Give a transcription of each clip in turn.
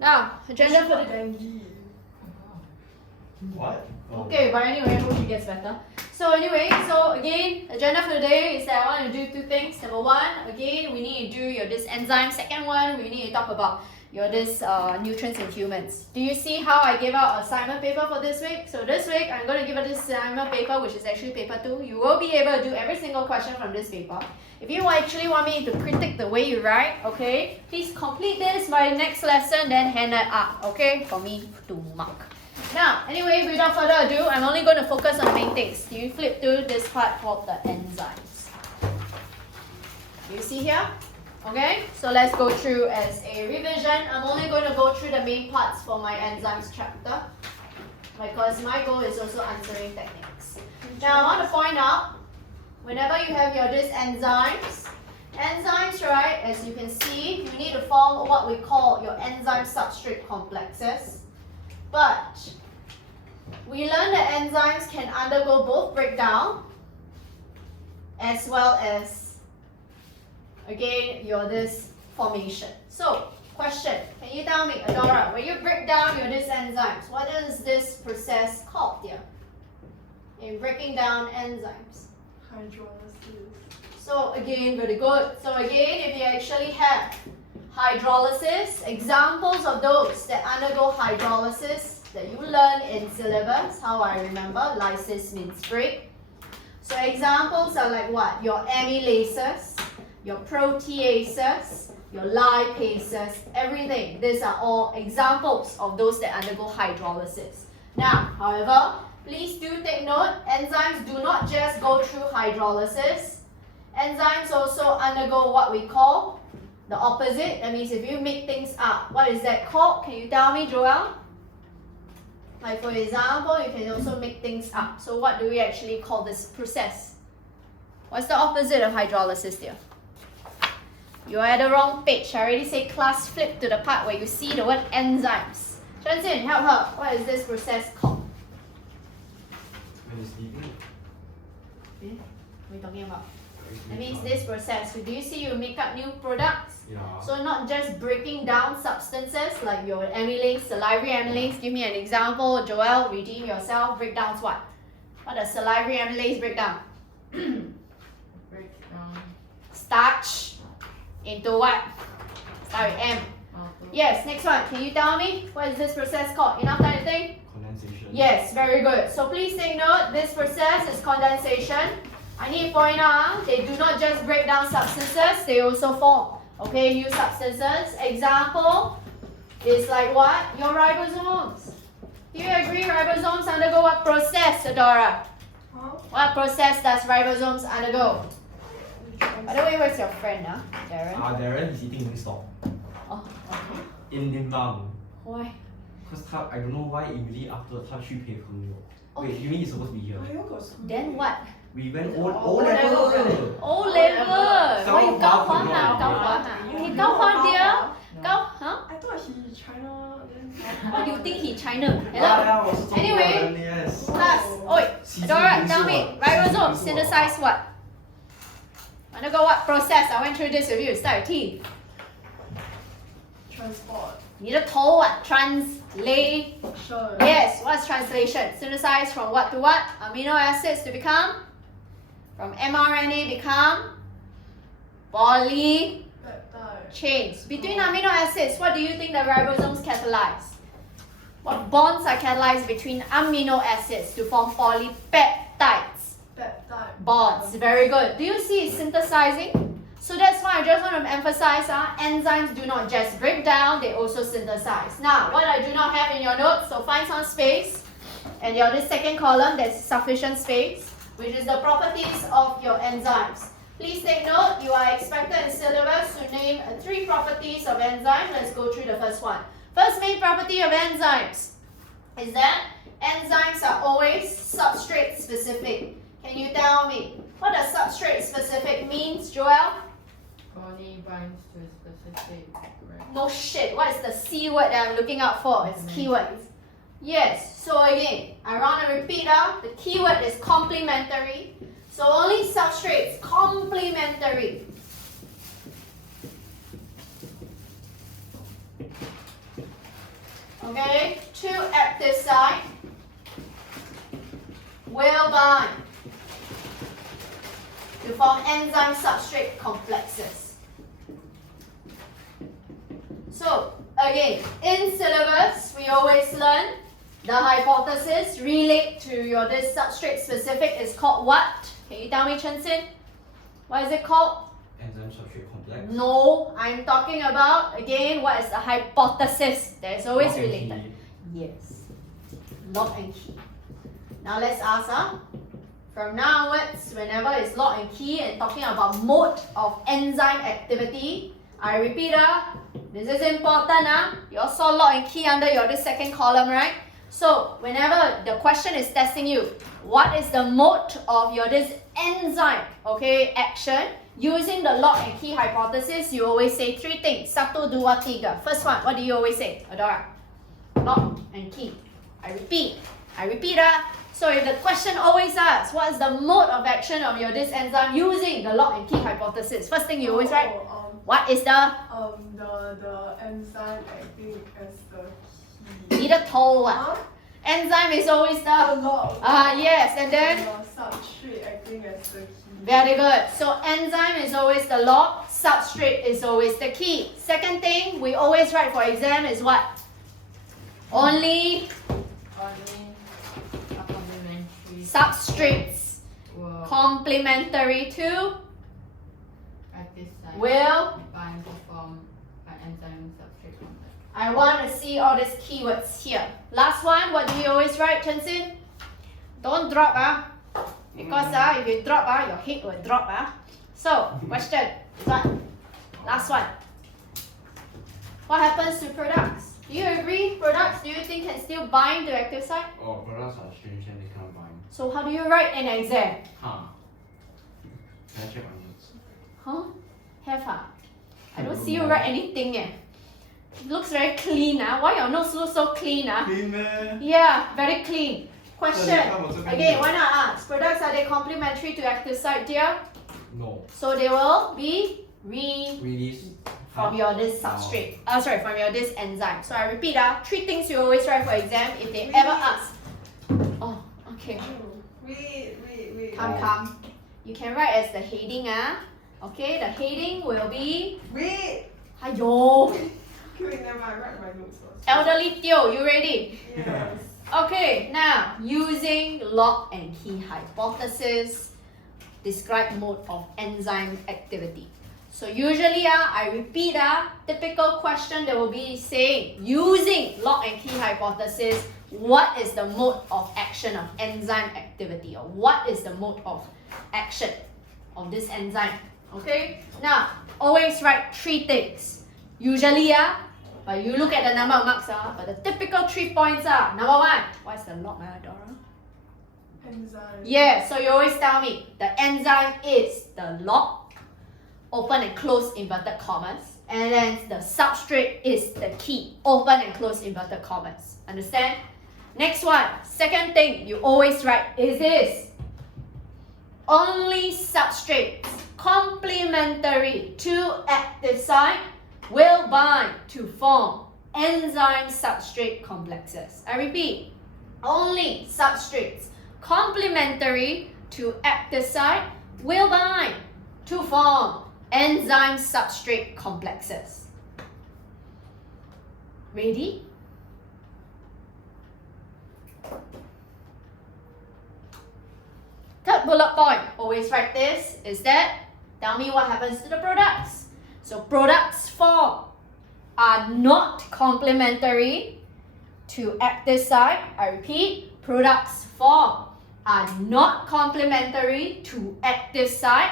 Now, agenda for the dengue. What? Oh. Okay, but anyway, I hope she gets better. So anyway, so again, agenda for the day is that I want to do two things. Number one, again, we need to do your this enzyme. Second one, we need to talk about your this nutrients in humans. Do you see how I gave out assignment paper for this week? So this week, I'm going to give out this assignment paper, which is actually paper 2. You will be able to do every single question from this paper. If you actually want me to critique the way you write, okay, please complete this by next lesson, then hand it up, okay, for me to mark. Now, anyway, without further ado, I'm only going to focus on the main things. You flip to this part called the enzymes. You see here? Okay, so let's go through as a revision. I'm only going to go through the main parts for my enzymes chapter because my goal is also answering techniques. Now, I want to point out, whenever you have your this enzymes, right, as you can see, you need to form what we call your enzyme substrate complexes. But we learned that enzymes can undergo both breakdown as well as, again, your this formation. So, question, can you tell me, Adora, when you break down your this enzymes, what is this process called here? In breaking down enzymes. Hydrolysis. So again, very good. So again, if you actually have hydrolysis, examples of those that undergo hydrolysis that you learn in syllabus, how I remember, lysis means break. So examples are like what? Your amylases, your proteases, your lipases, everything. These are all examples of those that undergo hydrolysis. Now, however, please do take note, enzymes do not just go through hydrolysis. Enzymes also undergo what we call the opposite. That means if you make things up, what is that called? Can you tell me, Joel? Like for example, you can also make things up. So what do we actually call this process? What's the opposite of hydrolysis there? You are at the wrong page. I already say class flip to the part where you see the word enzymes. Chansin, help her. What is this process called? When it's leaving. What are you talking about? That means this process. So do you see you make up new products? Yeah. So not just breaking down substances like your amylase, salivary amylase. Give me an example. Joel, redeem yourself. Break down what? What does salivary amylase break down? Break down. Starch into what? Start with M. Yes, next one. Can you tell me what is this process called? Enough time to think? Condensation. Yes, very good. So please take note, this process is condensation. I need to point out, they do not just break down substances, they also form, okay, new substances. Example is like what? Your ribosomes. Do you agree ribosomes undergo what process, Adora? Huh? What process does ribosomes undergo? By the way, where's your friend, Darren? Darren is eating Wingstop. Oh, okay. In Limbang. Why? Because I don't know why immediately after 他去陪朋友. Wait, you mean it's supposed to be here? Then what? We went O O level. level. O level. Why you 高华啊？高华啊？你高华 dear？高 huh? I thought he China then. What do you think he China? Hello? 呀，我是中国人 Anyway, yes. class. Oi, Adora, tell me, ribosome synthesize what? Undergo what process? I went through this with you. Start with T. Transport. 你的头啊 translate. Sure. Yes, what's translation? Synthesize from what to what? Amino acids to become? From mRNA become? Poly Peptide. chains. Between amino acids, what do you think the ribosomes catalyze? What bonds are catalyzed between amino acids to form polypeptides? Peptide. Bonds. Very good. Do you see it synthesizing? So that's why I just want to emphasize enzymes do not just break down, they also synthesize. Now, what I do not have in your notes, so find some space. And your this second column, there's sufficient space, which is the properties of your enzymes. Please take note, you are expected in syllabus to name 3 properties of enzyme. Let's go through the first one. First main property of enzymes is that enzymes are always substrate specific. Can you tell me, what does substrate specific means, Joel? Only binds to specific. Right. No shit, what is the C word that I'm looking out for? It's keywords. Yes, so again, I want to repeat the keyword is complementary. So only substrates, complementary. okay, to active site will bind to form enzyme substrate complexes. So again, in syllabus, we always learn the hypothesis relate to your this substrate specific is called what? Can you tell me, Chen Xin? What is it called? Enzyme substrate complex. No, I'm talking about, again, what is the hypothesis? That is always Lock and related. key. Yes. Lock and key. Now let's ask, from now onwards, whenever it's lock and key and talking about mode of enzyme activity, I repeat, this is important. You also saw lock and key under your this second column, right? So whenever the question is testing you, what is the mode of your this enzyme, okay, action? Using the lock and key hypothesis, you always say three things. Satu, dua, tiga. First one, what do you always say, Adora? Lock and key. I repeat. So if the question always asks, what is the mode of action of your this enzyme using the lock and key hypothesis? First thing you always write, what is the enzyme acting as the key. 你的头啊 Enzyme is always the yes, and then substrate acting as the key. very good. So enzyme is always the lock, substrate is always the key. Second thing we always write for exam is what? Only Complementary substrates will complementary to at this site will. bind to form an enzyme substrate complex. I want to see all these keywords here. Last one, what do we always write, Chen Xin? Don't drop, because if you drop, your head will drop. So, question, what? Last one. What happens to products? Do you agree? Products, do you think can still bind to active site? Oh, products are strange and they cannot bind. So how do you write in exam? Huh. Can I check my notes? Huh? Have I don't see you write anything yet. It looks very clean. Why your notes look so clean? Clean man. Yeah, very clean. Question. So Again, why not ask? Products, are they complementary to active site, dear? No. So they will be Release. from your this substrate. From your this enzyme. So I repeat, three things you always write for exam if they ever ask. Oh, okay. Wait. Come. You can write as the heading, Okay, the heading will be. Wait. Ayo. Okay, never mind. I write my notes first. Elderly Teo, you ready? Yes. Okay, now using lock and key hypothesis, describe mode of enzyme activity. So usually, I repeat, typical question that will be saying, using lock and key hypothesis, what is the mode of action of enzyme activity, or what is the mode of action of this enzyme? Okay, now always write three things. Usually, but you look at the number of marks, but the typical 3 points are, number one, what's the lock, Dora? Enzyme. Yeah, so you always tell me the enzyme is the lock, open and close inverted commas, and then the substrate is the key, open and close inverted commas. Understand? Next one, second thing you always write is this. Only substrates complementary to active site will bind to form enzyme substrate complexes. I repeat, only substrates complementary to active site will bind to form enzyme substrate complexes. Ready? Third bullet point, always write this, is that tell me what happens to the products. So products form are not complementary to active site. I repeat, products form are not complementary to active site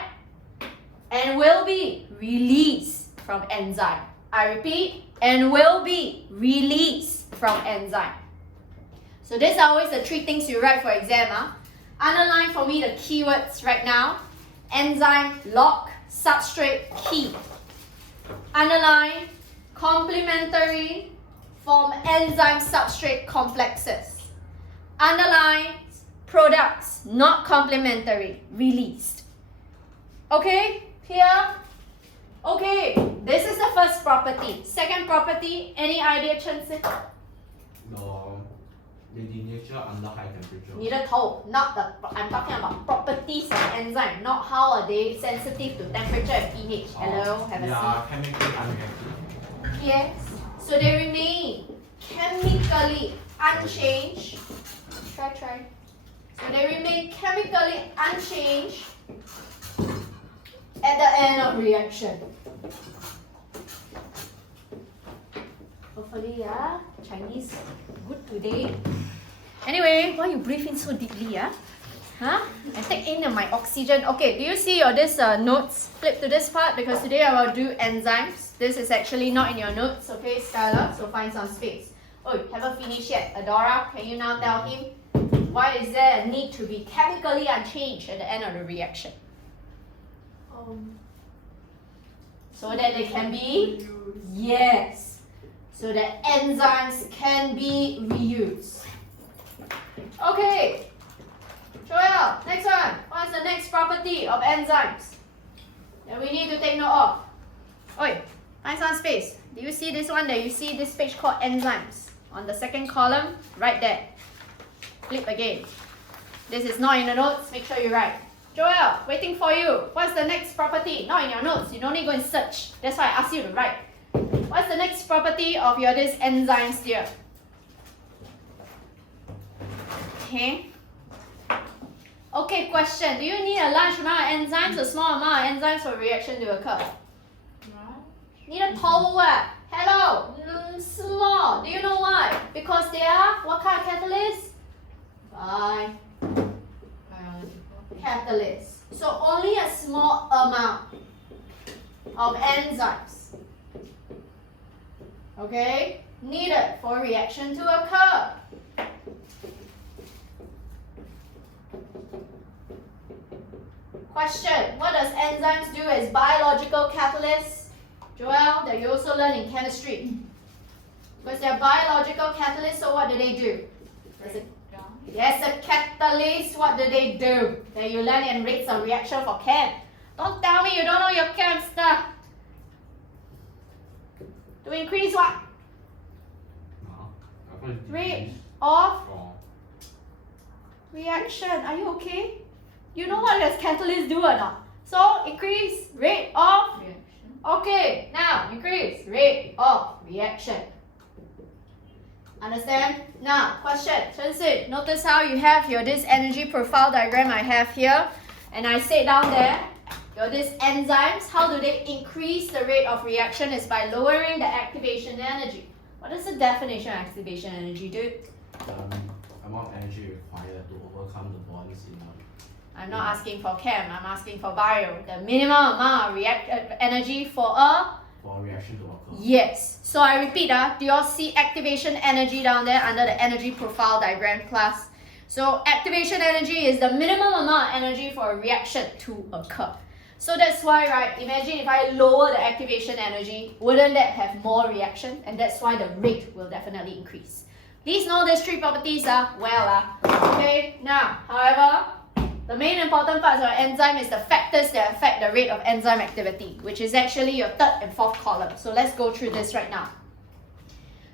and will be released from enzyme. I repeat, and will be released from enzyme. So these are always the three things you write for exam. Underline for me the keywords right now. Enzyme, lock, substrate, key. Underline, complementary, form enzyme substrate complexes. Underline, products, not complementary, released. Okay, here? Okay, this is the first property. Second property, any idea, Chen Xin? the denature under high temperature. 你的头 not the I'm talking about properties of enzyme, not how are they sensitive to temperature and pH. Hello, have a They seat. are chemically unreactive. Yes. So they remain chemically unchanged. Try. So they remain chemically unchanged at the end of reaction. Hopefully, yeah, Chinese good today. Anyway, why you breathe in so deeply, yeah? Huh? And take in my oxygen. Okay, do you see your this notes? Flip to this part because today I will do enzymes. This is actually not in your notes, okay, Skylar? So find some space. Oh, haven't finished yet. Adora, can you now tell him why is there a need to be chemically unchanged at the end of the reaction? So that they can be? Yes. So that enzymes can be reused. Okay. Joel, next one. What's the next property of enzymes that we need to take note of? Oi, find some space. Do you see this one there? You see this page called enzymes. On the second column, right there. Flip again. This is not in the notes, make sure you write. Joel, waiting for you. What's the next property? Not in your notes, you don't need to go and search. That's why I asked you to write. What's the next property of your this enzymes here? Okay. Okay, question. Do you need a large amount of enzymes or small amount of enzymes for a reaction to occur? Need a tall what? Hello, small. Do you know why? Because they are what kind of catalyst? Catalyst. So only a small amount of enzymes, okay, needed for a reaction to occur. Question, what does enzymes do as biological catalysts? Joel, that you also learn in chemistry. Because they're biological catalysts, so what do they do? Yes, a catalyst, what do they do? That you learn in rates of reaction for chem. Don't tell me you don't know your chem stuff. To increase what? Rate of reaction. Are you okay? You know what does catalyst do or not? So increase rate of reaction. Okay, now increase rate of reaction. Understand? Now, question. Chen-Sin, notice how you have your this energy profile diagram I have here. And I say down there, your this enzymes, how do they increase the rate of reaction? Is by lowering the activation energy. What is the definition of activation energy, dude? Amount of energy required to overcome the bonds in I'm not asking for chem, I'm asking for bio. The minimum amount of energy for a reaction to occur. Yes. So I repeat, do you all see activation energy down there under the energy profile diagram class? So activation energy is the minimum amount of energy for a reaction to occur. So that's why, right, imagine if I lower the activation energy, wouldn't that have more reaction? And that's why the rate will definitely increase. Please know these three properties okay? Now, however, the main important parts of enzyme is the factors that affect the rate of enzyme activity, which is actually your third and fourth column. So let's go through this right now.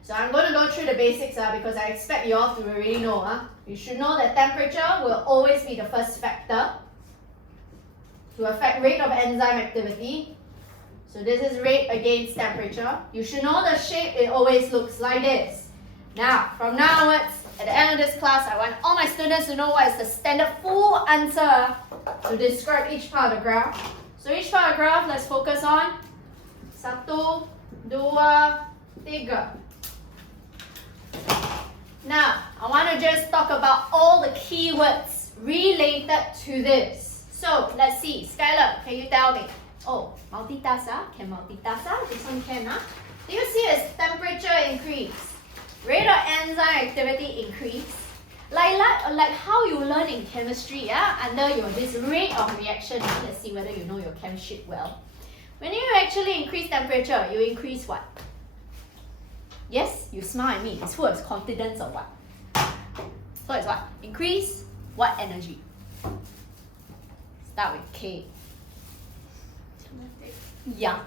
So I'm going to go through the basics because I expect you all to already know. You should know that temperature will always be the first factor to affect rate of enzyme activity. So this is rate against temperature. You should know the shape, it always looks like this. Now, from now onwards, at the end of this class, I want all my students to know what is the standard full answer to describe each part of the graph. So each part of the graph, let's focus on 1, 2, 3. Now, I want to just talk about all the keywords related to this. So, let's see. Skylar, can you tell me? Oh, multitask, can multitask? This one can, Do you see as temperature increase? Rate of enzyme activity increase. Like how you learn in chemistry, under your this rate of reaction. Let's see whether you know your chem shit well. When you actually increase temperature, you increase what? Yes, you smile at me. It's full of confidence or what? So it's what? Increase what energy? Start with K. Yeah.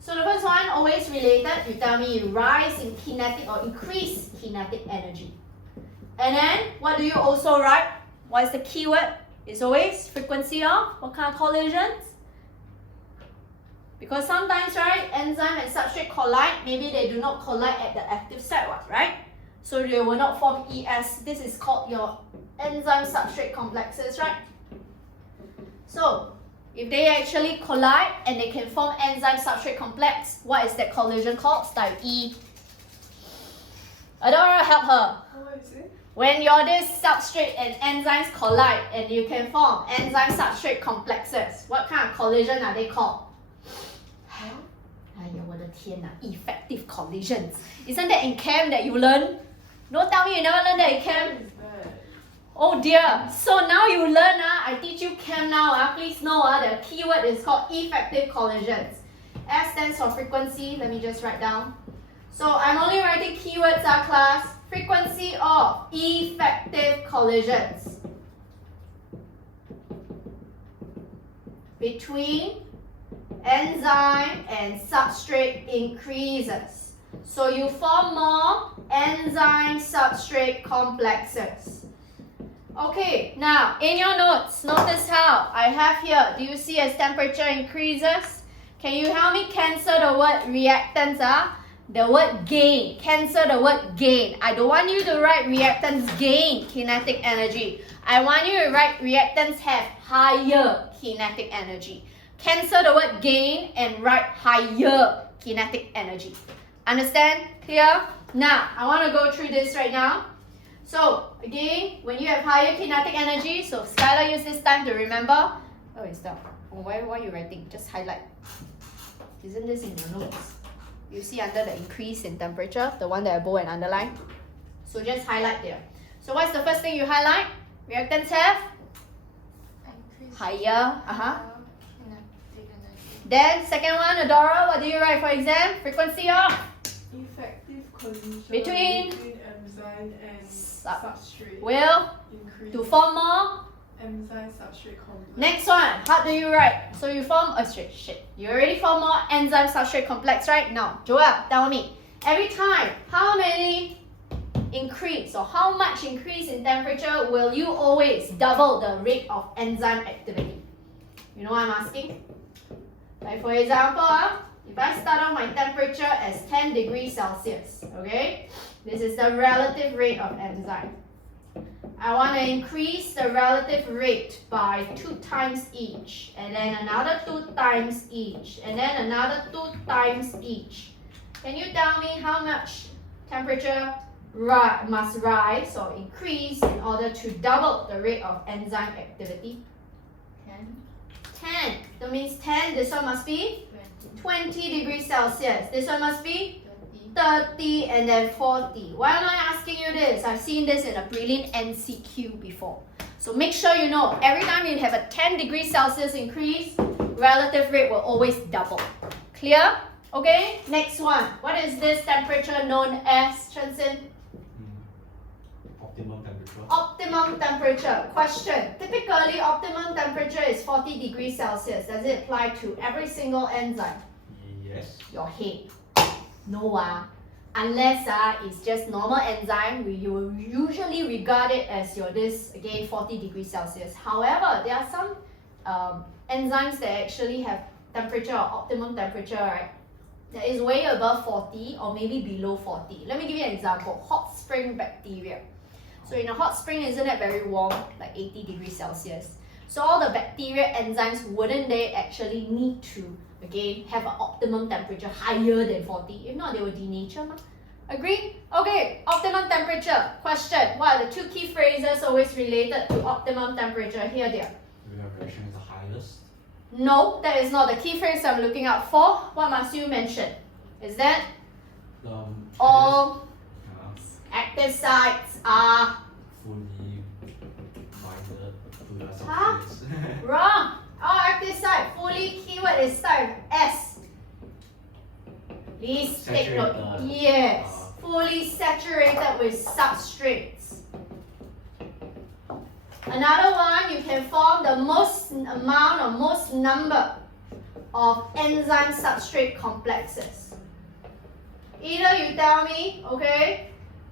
So the first one, always related. You tell me rise in kinetic or increase kinetic energy. And then, what do you also write? What is the keyword? It's always frequency of what kind of collisions? Because sometimes, right, enzyme and substrate collide. Maybe they do not collide at the active site, right? So they will not form ES. This is called your enzyme substrate complexes, right? So if they actually collide and they can form enzyme substrate complex, what is that collision called? Start with E. Adora, help her. What is it? When your this substrate and enzymes collide and you can form enzyme substrate complexes, what kind of collision are they called? 哎呀，我的天哪 effective collisions. Isn't that in chem that you learn? Don't tell me you never learned that in chem. What is that? Oh dear. So now you learn, I teach you chem now. Please know the keyword is called effective collisions. F stands for frequency. Let me just write down. So I'm only writing keywords, class. Frequency of effective collisions between enzyme and substrate increases. So you form more enzyme substrate complexes. Okay, now in your notes, notice how I have here, do you see as temperature increases? Can you help me cancel the word reactants? The word gain. Cancel the word gain. I don't want you to write reactants gain kinetic energy. I want you to write reactants have higher kinetic energy. Cancel the word gain and write higher kinetic energy. Understand? Clear? Now, I want to go through this right now. So, again, when you have higher kinetic energy, so Skylar, use this time to remember. Oh, it's down. Oh, why are you writing? Just highlight. Isn't this in your notes? You see under the increase in temperature, the one that I bold and underline. So just highlight there. So what's the first thing you highlight? Reactants have higher. Kinetic energy. Then second one, Adora, what do you write for exam? Frequency of Effective collision between enzyme and substrate will increase to form more. enzyme substrate complex. Next one, how do you write? So you form shit. You already form more enzyme substrate complex, right? Now, Joel, tell me, every time, how many increase or how much increase in temperature will you always double the rate of enzyme activity? You know what I'm asking? Like for example, if I start off my temperature as 10 degrees Celsius, okay? This is the relative rate of enzyme. I want to increase the relative rate by 2 times each, and then another 2 times each, and then another 2 times each. Can you tell me how much temperature must rise or increase in order to double the rate of enzyme activity? 10. That means 10, this one must be 20 degrees Celsius. This one must be 30 and then 40. Why am I asking you this? I've seen this in a prelim NCQ before. So make sure you know, every time you have a 10 degrees Celsius increase, relative rate will always double. Clear? Okay, next one. What is this temperature known as, Chensin? Optimum temperature. Optimum temperature. Question. Typically, optimum temperature is 40 degrees Celsius. Does it apply to every single enzyme? Yes. Your head. No, unless it's just normal enzyme, you will usually regard it as your this again 40 degrees Celsius. However, there are some enzymes that actually have temperature or optimum temperature, right? That is way above 40 or maybe below 40. Let me give you an example. Hot spring bacteria. So in a hot spring, isn't it very warm, like 80 degrees Celsius? So all the bacteria enzymes, wouldn't they actually need to again have an optimum temperature higher than 40? If not, they will denature. Agree? Okay, optimum temperature. Question. What are the 2 key phrases always related to optimum temperature? Here they are. Reaction is the highest. No, that is not the key phrase I'm looking out for. What must you mention? Is that all active sites are fully binded to the Huh? substrates. wrong. All active site fully keyword is start with S. Please take note. Saturated. Yes, fully saturated with substrates. Another one, you can form the most amount or most number of enzyme substrate complexes. Either you tell me, okay,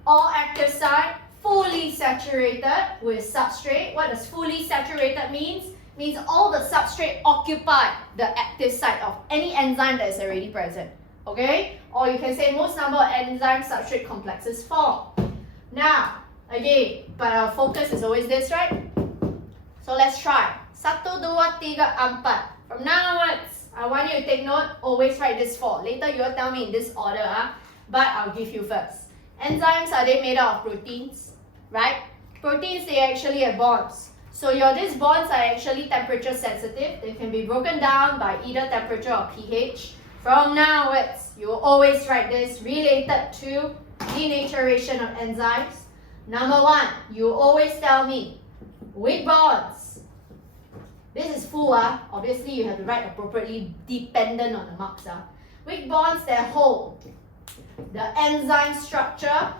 all active site fully saturated with substrate. What does fully saturated means? Means all the substrate occupy the active site of any enzyme that is already present. Okay? Or you can say most number of enzyme substrate complexes form. Now, again, but our focus is always this, right? So let's try. 1, 2, 3, 4. From now onwards, I want you to take note, always write this 4. Later you will tell me in this order, but I'll give you first. Enzymes, are they made out of proteins? Right? Proteins, they actually have bonds. So these bonds are actually temperature sensitive. They can be broken down by either temperature or pH. From now onwards, you will always write this related to denaturation of enzymes. Number 1, you always tell me weak bonds. This is full, obviously you have to write appropriately dependent on the marks. Weak bonds that hold the enzyme structure.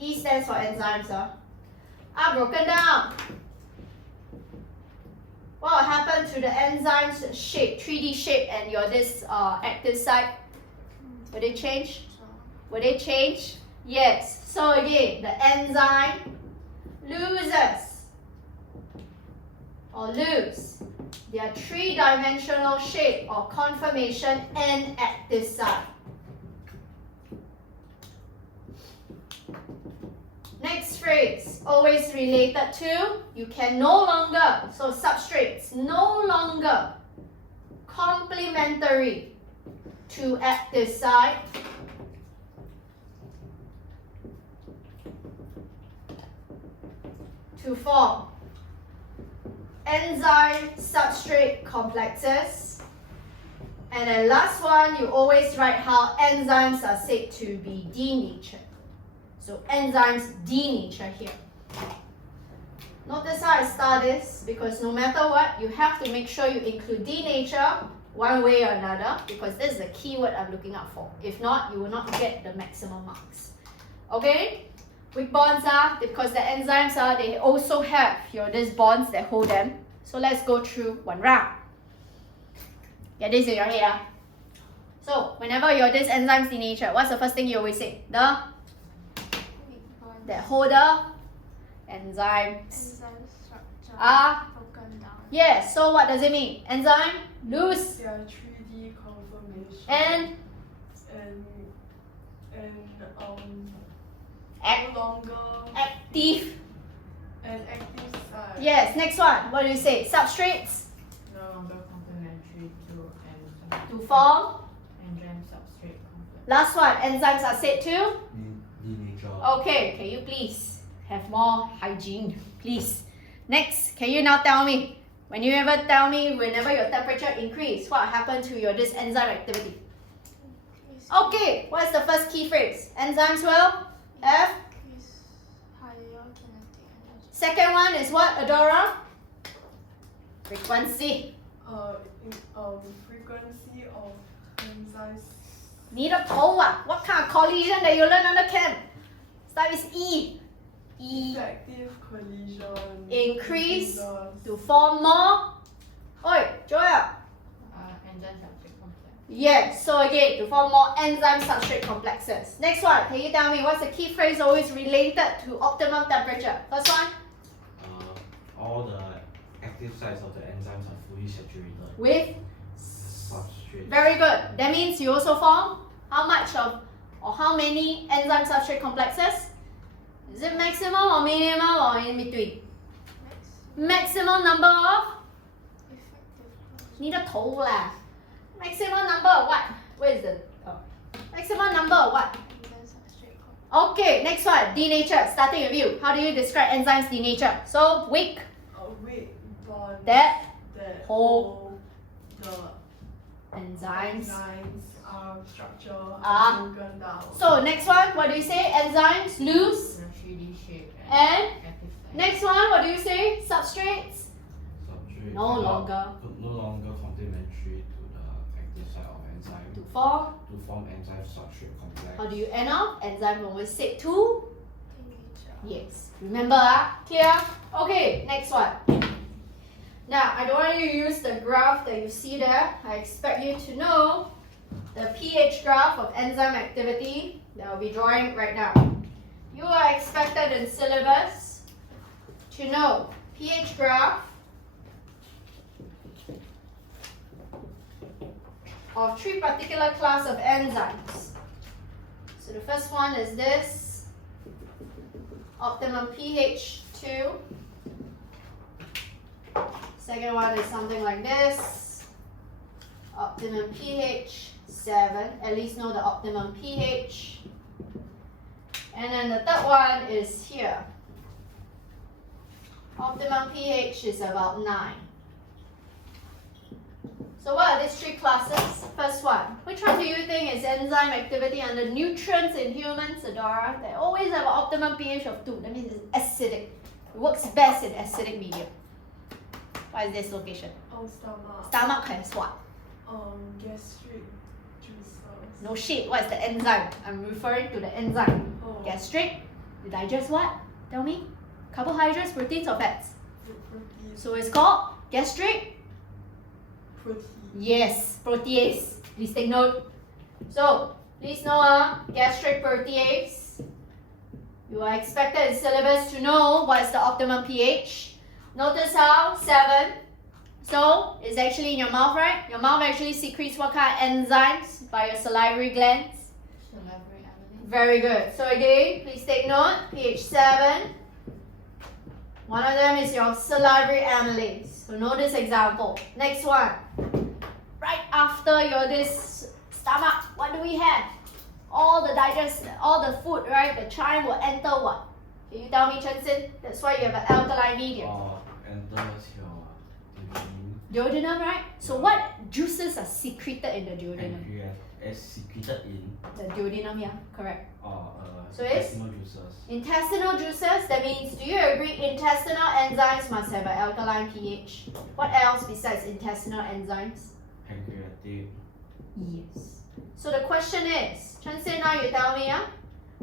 E stands for enzymes, are broken down. What will happen to the enzyme's shape, 3D shape, and this active site? Will they change? Will they change? Yes. So again, the enzyme loses or lose their 3-dimensional shape or conformation and active site. Next phrase, always related to, you can no longer, so substrates, no longer complementary to active site to form enzyme substrate complexes. And then last one, you always write how enzymes are said to be denatured. So enzymes denature here. Notice how I start this, because no matter what, you have to make sure you include denature one way or another, because this is the keyword I'm looking out for. If not, you will not get the maximum marks. Okay? Weak bonds are, because the enzymes are, they also have these bonds that hold them. So let's go through one round. Get this in your head. So whenever this enzymes denature, what's the first thing you always say? That hold the enzymes structure are broken down. yes. So what does it mean? Enzyme lose Their 3D conformation and no longer active. an active site. Yes. Next one. What do you say? Substrates No longer complementary to enzyme. to form. Enzyme substrate complex. Last one. Enzymes are said to. Denature. Okay. Can you please have more hygiene, please? Next. Can you now tell me? Whenever your temperature increase, what happened to this enzyme activity? Okay. What's the first key phrase? Enzymes will have. Increase higher kinetic energy. Second one is what, Adora? Frequency. Frequency of enzymes. 你的头啊 What kind of collision that you learn under Chem? Start with E. E Effective collision. increase increases to form more. Oi, Joel. Enzyme substrate complex. Yes, so again, to form more enzyme substrate complexes. Next one, can you tell me what's the key phrase always related to optimum temperature? First one, All the active sites of the enzymes are fully saturated. with. Substrate. Very good. That means you also form how much of or how many enzyme substrate complexes? Is it maximum or minimum or in between? Maximum number of Effective 你的头啦 maximum number of what? Where is the maximum number of what? enzyme substrate complex. Okay, next one, denature. Starting with you. How do you describe enzymes denature? So weak, A weak bond that that hold the enzymes. structure Ah. broken down. So next one, what do you say? Enzymes lose. The 3D shape And active site. next one, what do you say? Substrates Substrate no longer no longer complementary to the active site of enzyme to form. to form enzyme substrate complex. How do you end up? Enzyme always said to. Denature. Yes. Remember, clear? Okay, next one. Now, I don't want you to use the graph that you see there. I expect you to know the pH graph of enzyme activity that I'll be drawing right now. You are expected in syllabus to know pH graph of 3 particular class of enzymes. So the first one is this, optimum pH 2. Second one is something like this, optimum pH 7, at least know the optimum pH. And then the third one is here. Optimum pH is about 9. So what are these 3 classes? First one, which one do you think is enzyme activity under nutrients in humans, Adora? They always have an optimum pH of 2. That means it's acidic. It works best in acidic medium. What is this location? Oh, stomach. Stomach has what? Gastric juices. No shit, what is the enzyme? I'm referring to the enzyme. Oh. Gastric, you digest what? Tell me. Carbohydrates, proteins or fats? Protein. So it's called gastric? Protein. Yes, protease. Please take note. So, please know gastric protease. You are expected in syllabus to know what is the optimum pH. Notice how 7. So, it's actually in your mouth, right? Your mouth actually secretes what kind of enzymes by your salivary glands? Salivary amylase. Very good. So again, please take note, pH 7. One of them is your salivary amylase. So know this example. Next one. Right after your this stomach, what do we have? All the food, right? The chyme will enter what? Can you tell me, Chen Xin? That's why you have an alkaline medium. Enters your Duodenum, right? So what juices are secreted in the duodenum? pancreas is secreted in The duodenum, yeah, correct. So it's intestinal juices. intestinal juices. That means, do you agree intestinal enzymes must have an alkaline pH? What else besides intestinal enzymes? Pancreatic. Yes. So the question is, Chen Xin, now you tell me,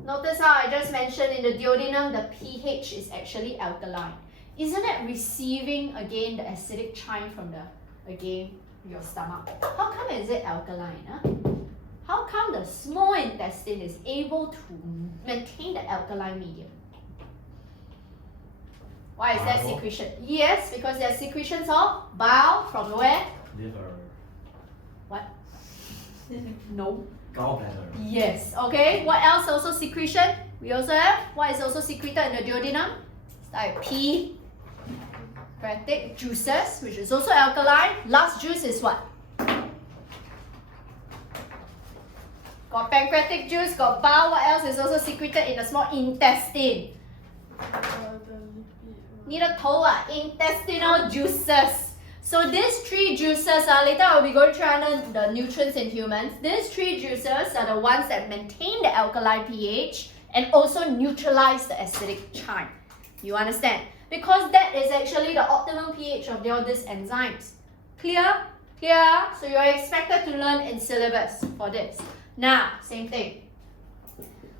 notice how I just mentioned in the duodenum, the pH is actually alkaline. Isn't it receiving again the acidic chyme from your stomach? How come is it alkaline? How come the small intestine is able to maintain the alkaline medium? Why is that Bile. secretion? Yes, because there are secretions of bile from where? Liver. What? No. Gallbladder. Yes. Okay. What else also secretion? We also have what is also secreted in the duodenum? It's like pancreatic juices, which is also alkaline. Last juice is what? Got pancreatic juice, got bile. What else is also secreted in the small intestine? The lipid. 你的头啊 intestinal juices. So these 3 juices, later I'll be going through under the nutrients in humans. These 3 juices are the ones that maintain the alkaline pH and also neutralize the acidic chyme. You understand? Because that is actually the optimum pH of all these enzymes. Clear? Clear? So you're expected to learn in syllabus for this. Now, same thing.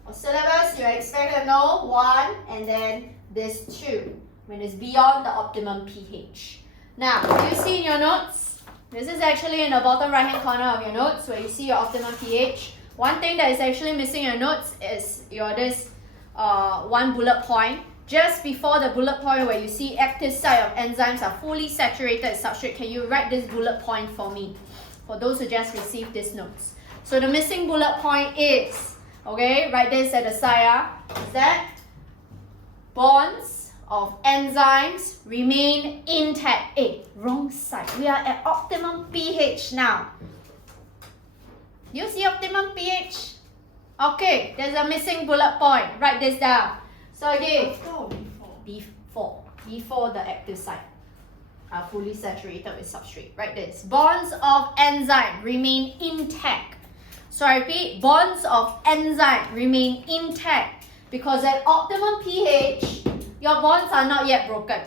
For syllabus, you're expected to know 1 and then this 2 when it's beyond the optimum pH. Now, do you see in your notes? This is actually in the bottom right hand corner of your notes where you see your optimum pH. One thing that is actually missing in your notes is this one bullet point. Just before the bullet point where you see active site of enzymes are fully saturated substrate, can you write this bullet point for me? For those who just received these notes. So the missing bullet point is, okay, write this at the side, is that bonds of enzymes remain intact. Wrong side. We are at optimum pH now. You see optimum pH? Okay, there's a missing bullet point. Write this down. So again, After or before? before the active site are fully saturated with substrate. Write this. Bonds of enzyme remain intact. So I repeat, bonds of enzyme remain intact because at optimum pH, your bonds are not yet broken.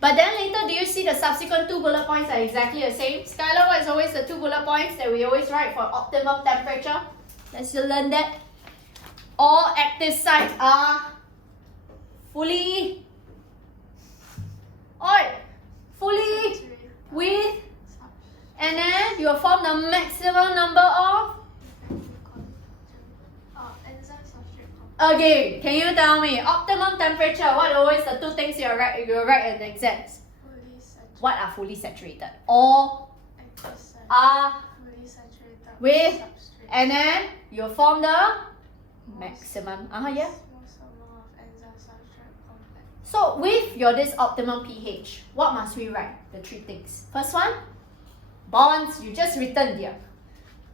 But then later, do you see the subsequent 2 bullet points are exactly the same? Skylar, what is always the 2 bullet points that we always write for optimum temperature? Let's learn that. All active sites are fully fully Saturated. with, Sub- and then you will form the maximum number of. Enzyme substrate complex. Again, can you tell me optimum temperature? What are always the two things you write in exams? Fully saturated. What are fully saturated? All Active site. are, Fully saturated. With substrate. and then you form the maximum. Yeah. Most amount of enzyme substrate complex. So with your this optimum pH, what must we write? The three things. First one, bonds. You just written there.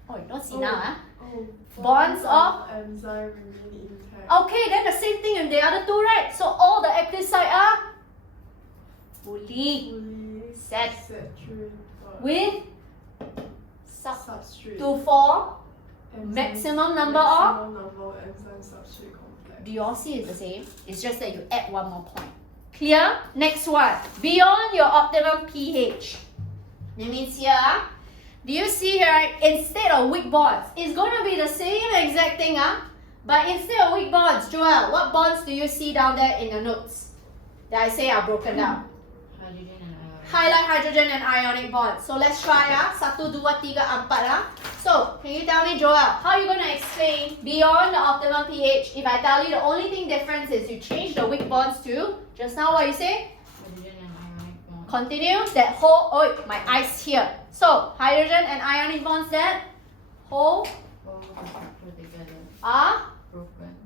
Oh, you don't see now, huh? Oh, Bonds of enzyme remain intact. Okay, then the same thing in the other two, right? So all the active site are fully Fully saturated saturated. with sub Substrate. to form Enzyme- maximum number of. maximum number of enzyme substrate complex. Do you all see it's the same? It's just that you add one more point. Clear? Next one. Beyond your optimum pH. That means here, do you see here, right? Instead of weak bonds, it's going to be the same exact thing, but instead of weak bonds, Joel, what bonds do you see down there in the notes that I say are broken down? Hydrogen and ionic. Highlight hydrogen and ionic bonds. So let's try, 1, 2, 3, 4, So, can you tell me, Joel, how are you going to explain beyond the optimum pH if I tell you the only thing difference is you change the weak bonds to, just now what you say? Hydrogen and ionic bond. Continue, that whole, oh, my eyes here. So, hydrogen and ionic bonds that whole All the structure together. are Broken.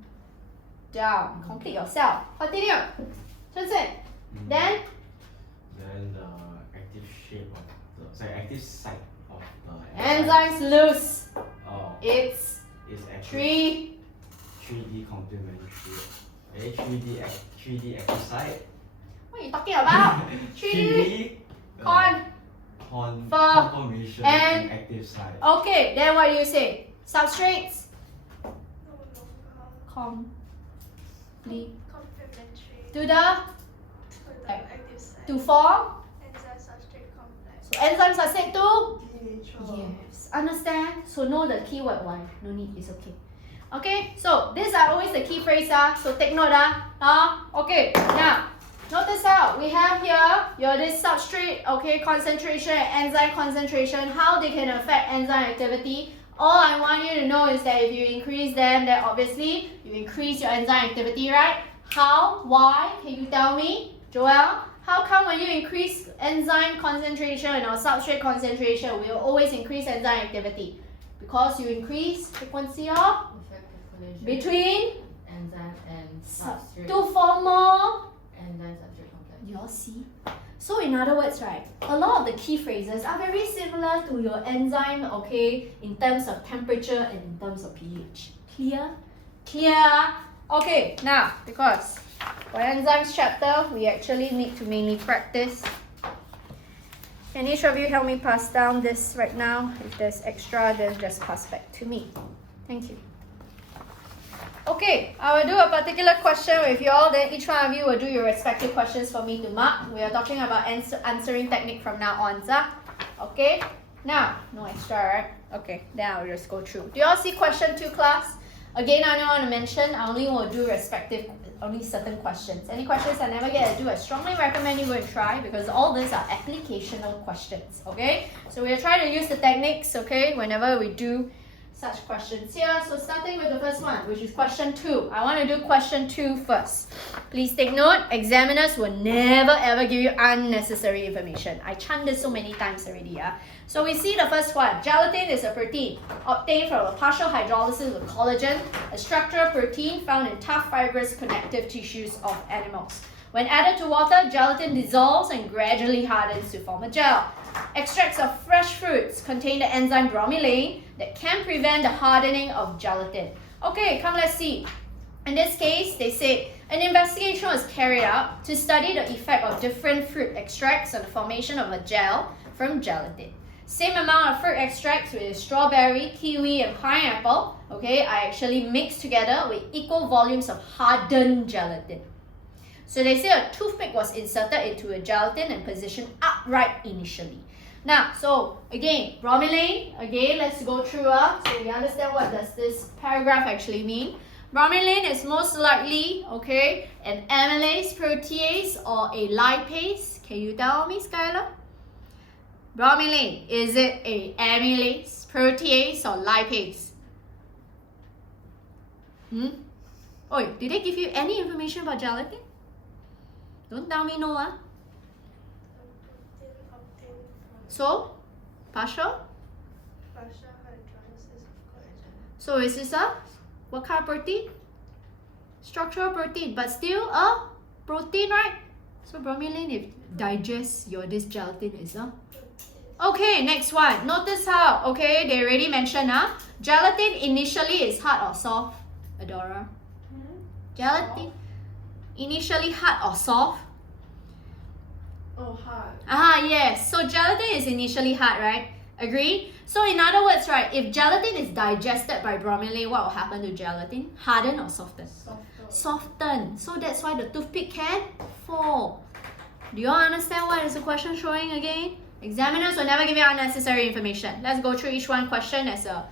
down. Complete yourself. Continue. Chunsen. Then, Then the active shape of the active site of the enzymes lose Oh, its is actually 3. 3D complementary. 3D active site. What are you talking about? 3D. Con. Conformation and and active site. Okay, then what do you say? Substrates. No longer Complete. complementary To the, to the active site. to form. Enzyme substrate complex. So enzymes are said to. Denatured. Yes. Understand? So know the keyword why. No need, it's okay. Okay, so these are always the key phrase. So take note. Okay, now notice how we have here your this substrate, okay, concentration and enzyme concentration, how they can affect enzyme activity. All I want you to know is that if you increase them, then obviously you increase your enzyme activity, right? How? Why? Can you tell me? Joel? How come when you increase enzyme concentration or substrate concentration, we will always increase enzyme activity? Because you increase frequency of Effective collision. between Enzyme and substrate. to form more. Enzyme substrate complex. You all see? So in other words, right, a lot of the key phrases are very similar to your enzyme, okay, in terms of temperature and in terms of pH. Clear? Clear? Okay, now, because for enzymes chapter, we actually need to mainly practice. Can each of you help me pass down this right now? If there's extra, then just pass back to me. Thank you. Okay, I will do a particular question with you all, then each one of you will do your respective questions for me to mark. We are talking about answering technique from now on, okay? Now, no extra, right? Okay, then I'll just go through. Do you all see question 2, class? Again, I don't want to mention, I only will do only certain questions. Any questions I never get to do, I strongly recommend you go and try because all these are applicational questions, okay? So we'll try to use the techniques, okay, whenever we do such questions here. So starting with the first one, which is question 2. I want to do question 2 first. Please take note, examiners will never ever give you unnecessary information. I chanted this so many times already. So we see the first one. Gelatin is a protein obtained from a partial hydrolysis of collagen, a structural protein found in tough fibrous connective tissues of animals. When added to water, gelatin dissolves and gradually hardens to form a gel. Extracts of fresh fruits contain the enzyme bromelain that can prevent the hardening of gelatin. Okay, come let's see. In this case, they say an investigation was carried out to study the effect of different fruit extracts on the formation of a gel from gelatin. Same amount of fruit extracts with strawberry, kiwi, and pineapple, okay, are actually mixed together with equal volumes of hardened gelatin. So they say a toothpick was inserted into a gelatin and positioned upright initially. Now, so again, bromelain, again, let's go through. So we understand what does this paragraph actually mean. Bromelain is most likely, okay, an amylase, protease, or a lipase. Can you tell me, Skylar? Bromelain, is it a amylase, protease, or lipase? Oi, did they give you any information about gelatin? Don't tell me no, ah. Protein obtained from So, partial? partial hydrolysis of collagen. So is this a, what kind of protein? Structural protein, but still a protein, right? So bromelain, if digests your this gelatin is a. Okay, next one. Notice how, okay, they already mentioned, gelatin initially is hard or soft, Adora? Gelatin, initially hard or soft? Oh, hard. Yes. So gelatin is initially hard, right? Agree? So in other words, right, if gelatin is digested by bromelain, what will happen to gelatin? Harden or soften? Soften. So that's why the toothpick can fall. Do you all understand what is the question showing again? Examiners will never give you unnecessary information. Let's go through each one question as a,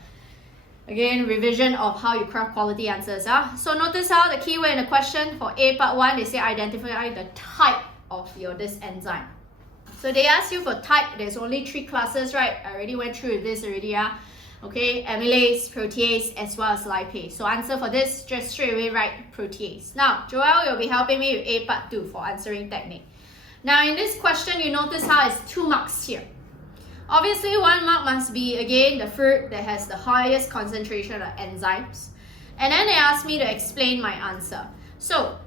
again, revision of how you craft quality answers. So notice how the keyword in the question for A part 1, they say identify the type of your this enzyme. So they ask you for type, there's only 3 classes, right? I already went through this already, okay, amylase, protease, as well as lipase. So answer for this, just straight away write protease. Now, Joel, you'll be helping me with A part 2 for answering technique. Now in this question, you notice how it's 2 marks here. Obviously, 1 mark must be, again, the fruit that has the highest concentration of enzymes. And then they ask me to explain my answer. So,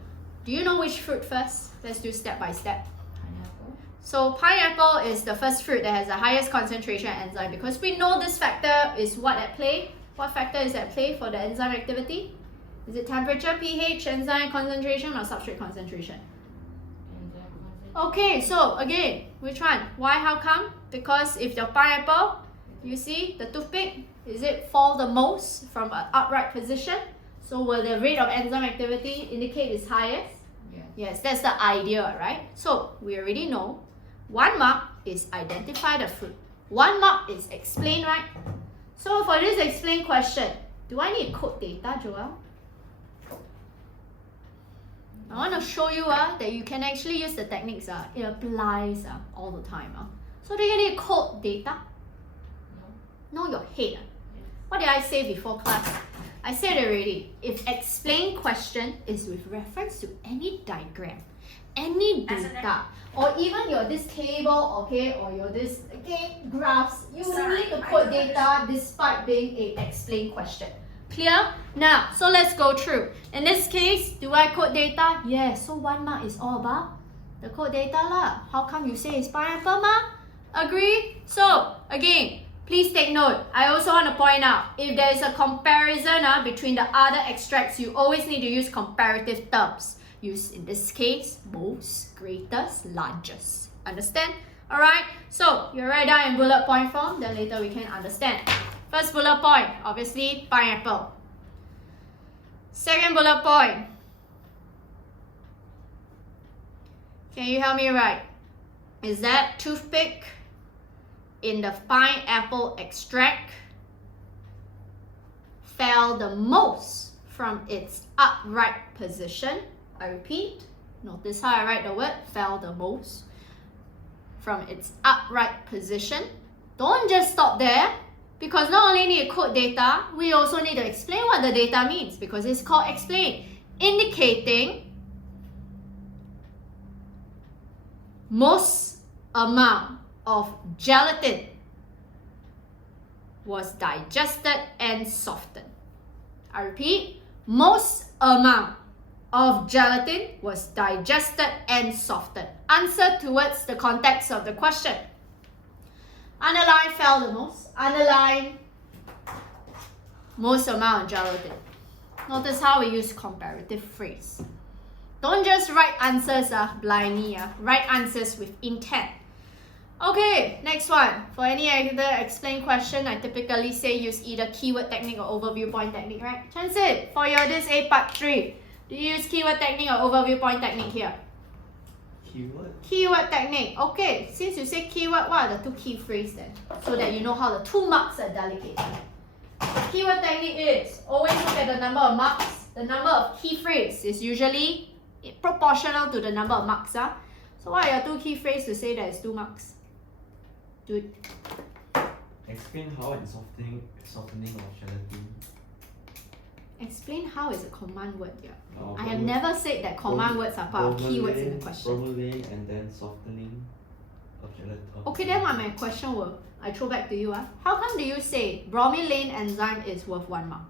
do you know which fruit first? Let's do step by step. Pineapple. So pineapple is the first fruit that has the highest concentration of enzyme because we know this factor is what at play? What factor is at play for the enzyme activity? Is it temperature, pH, enzyme concentration, or substrate concentration? Enzyme concentration. Okay, so again, which one? Why, how come? Because if your pineapple, you see the toothpick, is it fall the most from an upright position? So will the rate of enzyme activity indicate it's highest? Yes, that's the idea, right? So we already know 1 mark is identify the fruit. 1 mark is explain, right? So for this explain question, do I need code data, Joel? I want to show you that you can actually use the techniques. It applies all the time. So do you need code data? No. No, your head. What did I say before class? I said already, if explain question is with reference to any diagram, any data, or even your this table, okay, or your this graphs, you will need to code data despite being a explain question. Clear? Now, so let's go through. In this case, do I code data? Yes, so 1 mark is all about the code data lah. How come you say it's pineapple ma? Agree? So, again, please take note. I also want to point out, if there is a comparison between the other extracts, you always need to use comparative terms. Use, in this case, most, greatest, largest. Understand? Alright, so you write down in bullet point form, then later we can understand. First bullet point, obviously, pineapple. Second bullet point. Can you help me write? Is that toothpick in the pineapple extract fell the most from its upright position? I repeat, notice how I write the word fell the most from its upright position. Don't just stop there, because not only need to code data, we also need to explain what the data means, because it's called explain, indicating most amount of gelatin was digested and softened. I repeat, most amount of gelatin was digested and softened. Answer towards the context of the question. Underline fell the most. Underline most amount of gelatin. Notice how we use comparative phrase. Don't just write answers blindly. Write answers with intent. Okay, next one. For any other explain question, I typically say use either keyword technique or overview point technique, right? Chansit, for your this A part 3, do you use keyword technique or overview point technique here? Keyword? Keyword technique. Okay, since you say keyword, what are the 2 key phrases then? So that you know how the 2 marks are delicate. Keyword technique is always look at the number of marks the number of key phrase is usually proportional to the number of marks. So what are your 2 key phrases to say that it's 2 marks? Do it. Explain how it's softening of gelatin. Explain how is a command word here. Uh, I have never said that command words are part of keywords in the question. Bromelain and then softening of gelatin. Okay, then my question will I throw back to you. How come do you say bromelain enzyme is worth 1 mark?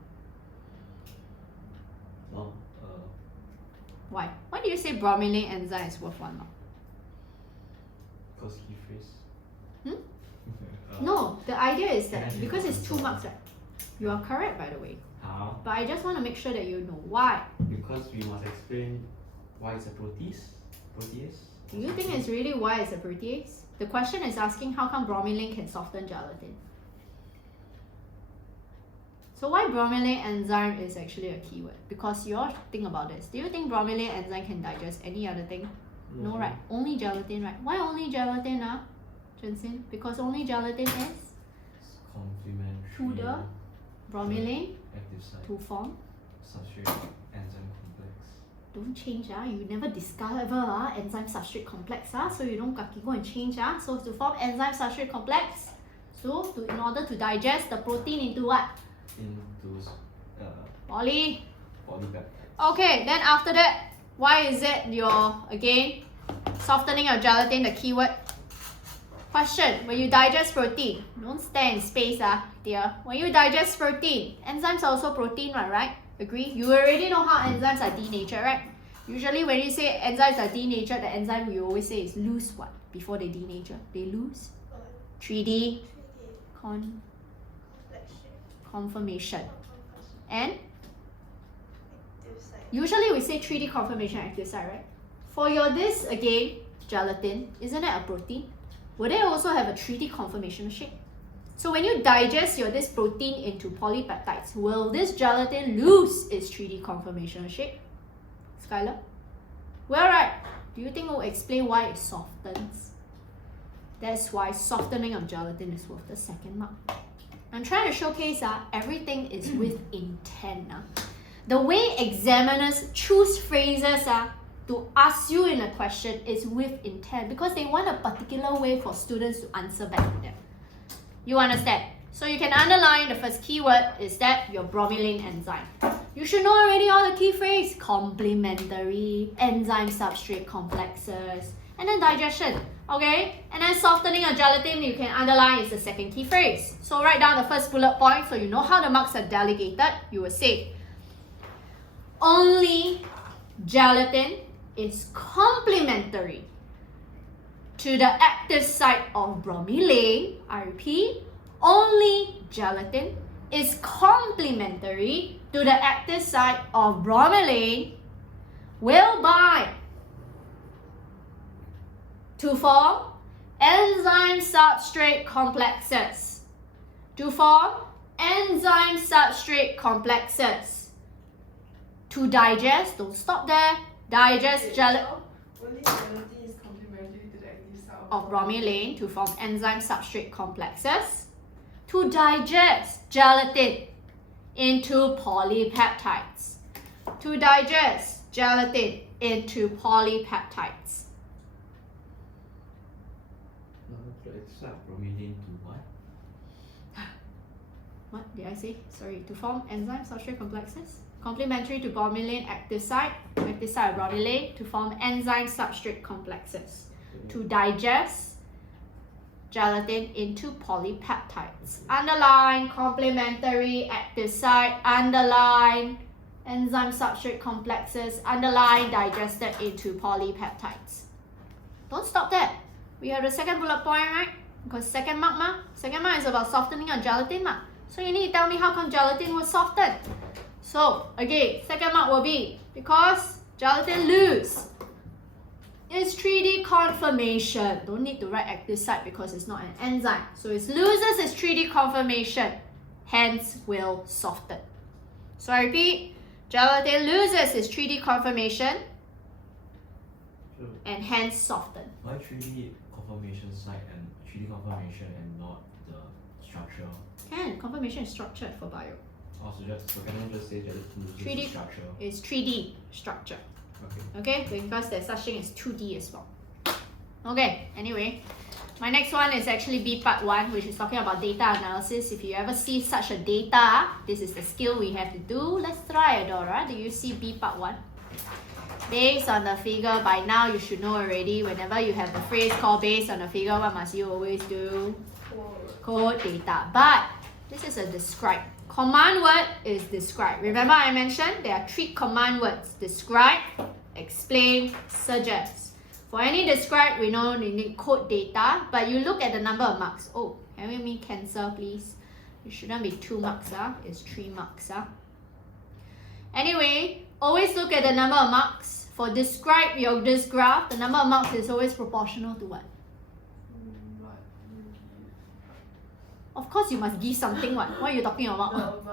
No, Why? Why do you say bromelain enzyme is worth 1 mark? because key phrase. Hmm? No, the idea is that because it's 2 marks, right? You are correct, by the way. How? But I just want to make sure that you know why. Because we must explain why it's a protease. Do you think it's really why it's a protease? The question is asking how come bromelain can soften gelatin. So why bromelain enzyme is actually a keyword? Because you all think about this. Do you think bromelain enzyme can digest any other thing? No, right? Only gelatin, right? Why only gelatin, Jensen? Because only gelatin is It's complementary. to the bromelain active site. to form. Substrate enzyme complex. Don't change, you never discover enzyme substrate complex, so you don't kaki go and change. So to form enzyme substrate complex, so in order to digest the protein into what? Into Poly. polypeptides. Okay, then after that, why is it your, again, softening of gelatin, the keyword? Question, when you digest protein, don't stare in space, dear. When you digest protein, enzymes are also protein, right? Agree? You already know how enzymes are denatured, right? Usually when you say enzymes are denatured, the enzyme we always say is lose what? Before they denature. They lose 3D 3D con complexion. conformation. And Active site. usually we say 3D conformation active site, right? For your this again, gelatin, isn't it a protein? Will they also have a 3D conformation shape? So when you digest your this protein into polypeptides, will this gelatin lose its 3D conformation shape? Skylar? Well, right. Do you think it will explain why it softens? That's why softening of gelatin is worth the 2nd mark. I'm trying to showcase everything is with intent. The way examiners choose phrases to ask you in a question is with intent because they want a particular way for students to answer back to them. You understand? So you can underline the first keyword is that your bromelain enzyme. You should know already all the key phrases. Complementary, enzyme substrate complexes, and then digestion. Okay? And then softening of gelatin you can underline is the 2nd key phrase. So write down the first bullet point so you know how the marks are delegated. You will say, only gelatin is complementary to the active site of bromelain. I repeat, only gelatin is complementary to the active site of bromelain will bind to form enzyme substrate complexes. To form enzyme substrate complexes. To digest, don't stop there, digest gelatin Only gelatin is complementary to the active site of bromelain to form enzyme substrate complexes. To digest gelatin into polypeptides. To digest gelatin into polypeptides. It's bromelain to what? What did I say? Sorry, to form enzyme substrate complexes. Complementary to bromelain active site of bromelain to form enzyme substrate complexes. To digest gelatin into polypeptides. Underline complementary active site, underline enzyme substrate complexes, underline digested into polypeptides. Don't stop there. We have the 2nd bullet point, right? Because 2nd mark, 2nd mark is about softening of gelatin. So you need to tell me how come gelatin will soften. So again, 2nd mark will be because gelatin lose its 3D conformation. Don't need to write active site because it's not an enzyme. So it loses its 3D conformation, hence will soften. So I repeat, gelatin loses its 3D conformation and hence soften. Why 3D conformation site and 3D conformation and not the structure? Can, conformation is structured for bio. Oh, so can I just say that it's 3D structure? is 3D structure. Okay. Okay, because there's such thing as 2D as well. Okay, anyway, my next one is actually B part 1, which is talking about data analysis. If you ever see such a data, this is the skill we have to do. Let's try, Adora. Do you see B part 1? Based on the figure, by now you should know already. Whenever you have the phrase called based on the figure, what must you always do? Code data. But this is a describe. Command word is describe. Remember I mentioned there are 3 command words. Describe, explain, suggest. For any describe, we know we need code data, but you look at the number of marks. Oh, can we cancel please? It shouldn't be 2 marks, it's 3 marks. Anyway, always look at the number of marks. For describe this graph, the number of marks is always proportional to what? Of course you must give something. What are you talking about? The amount of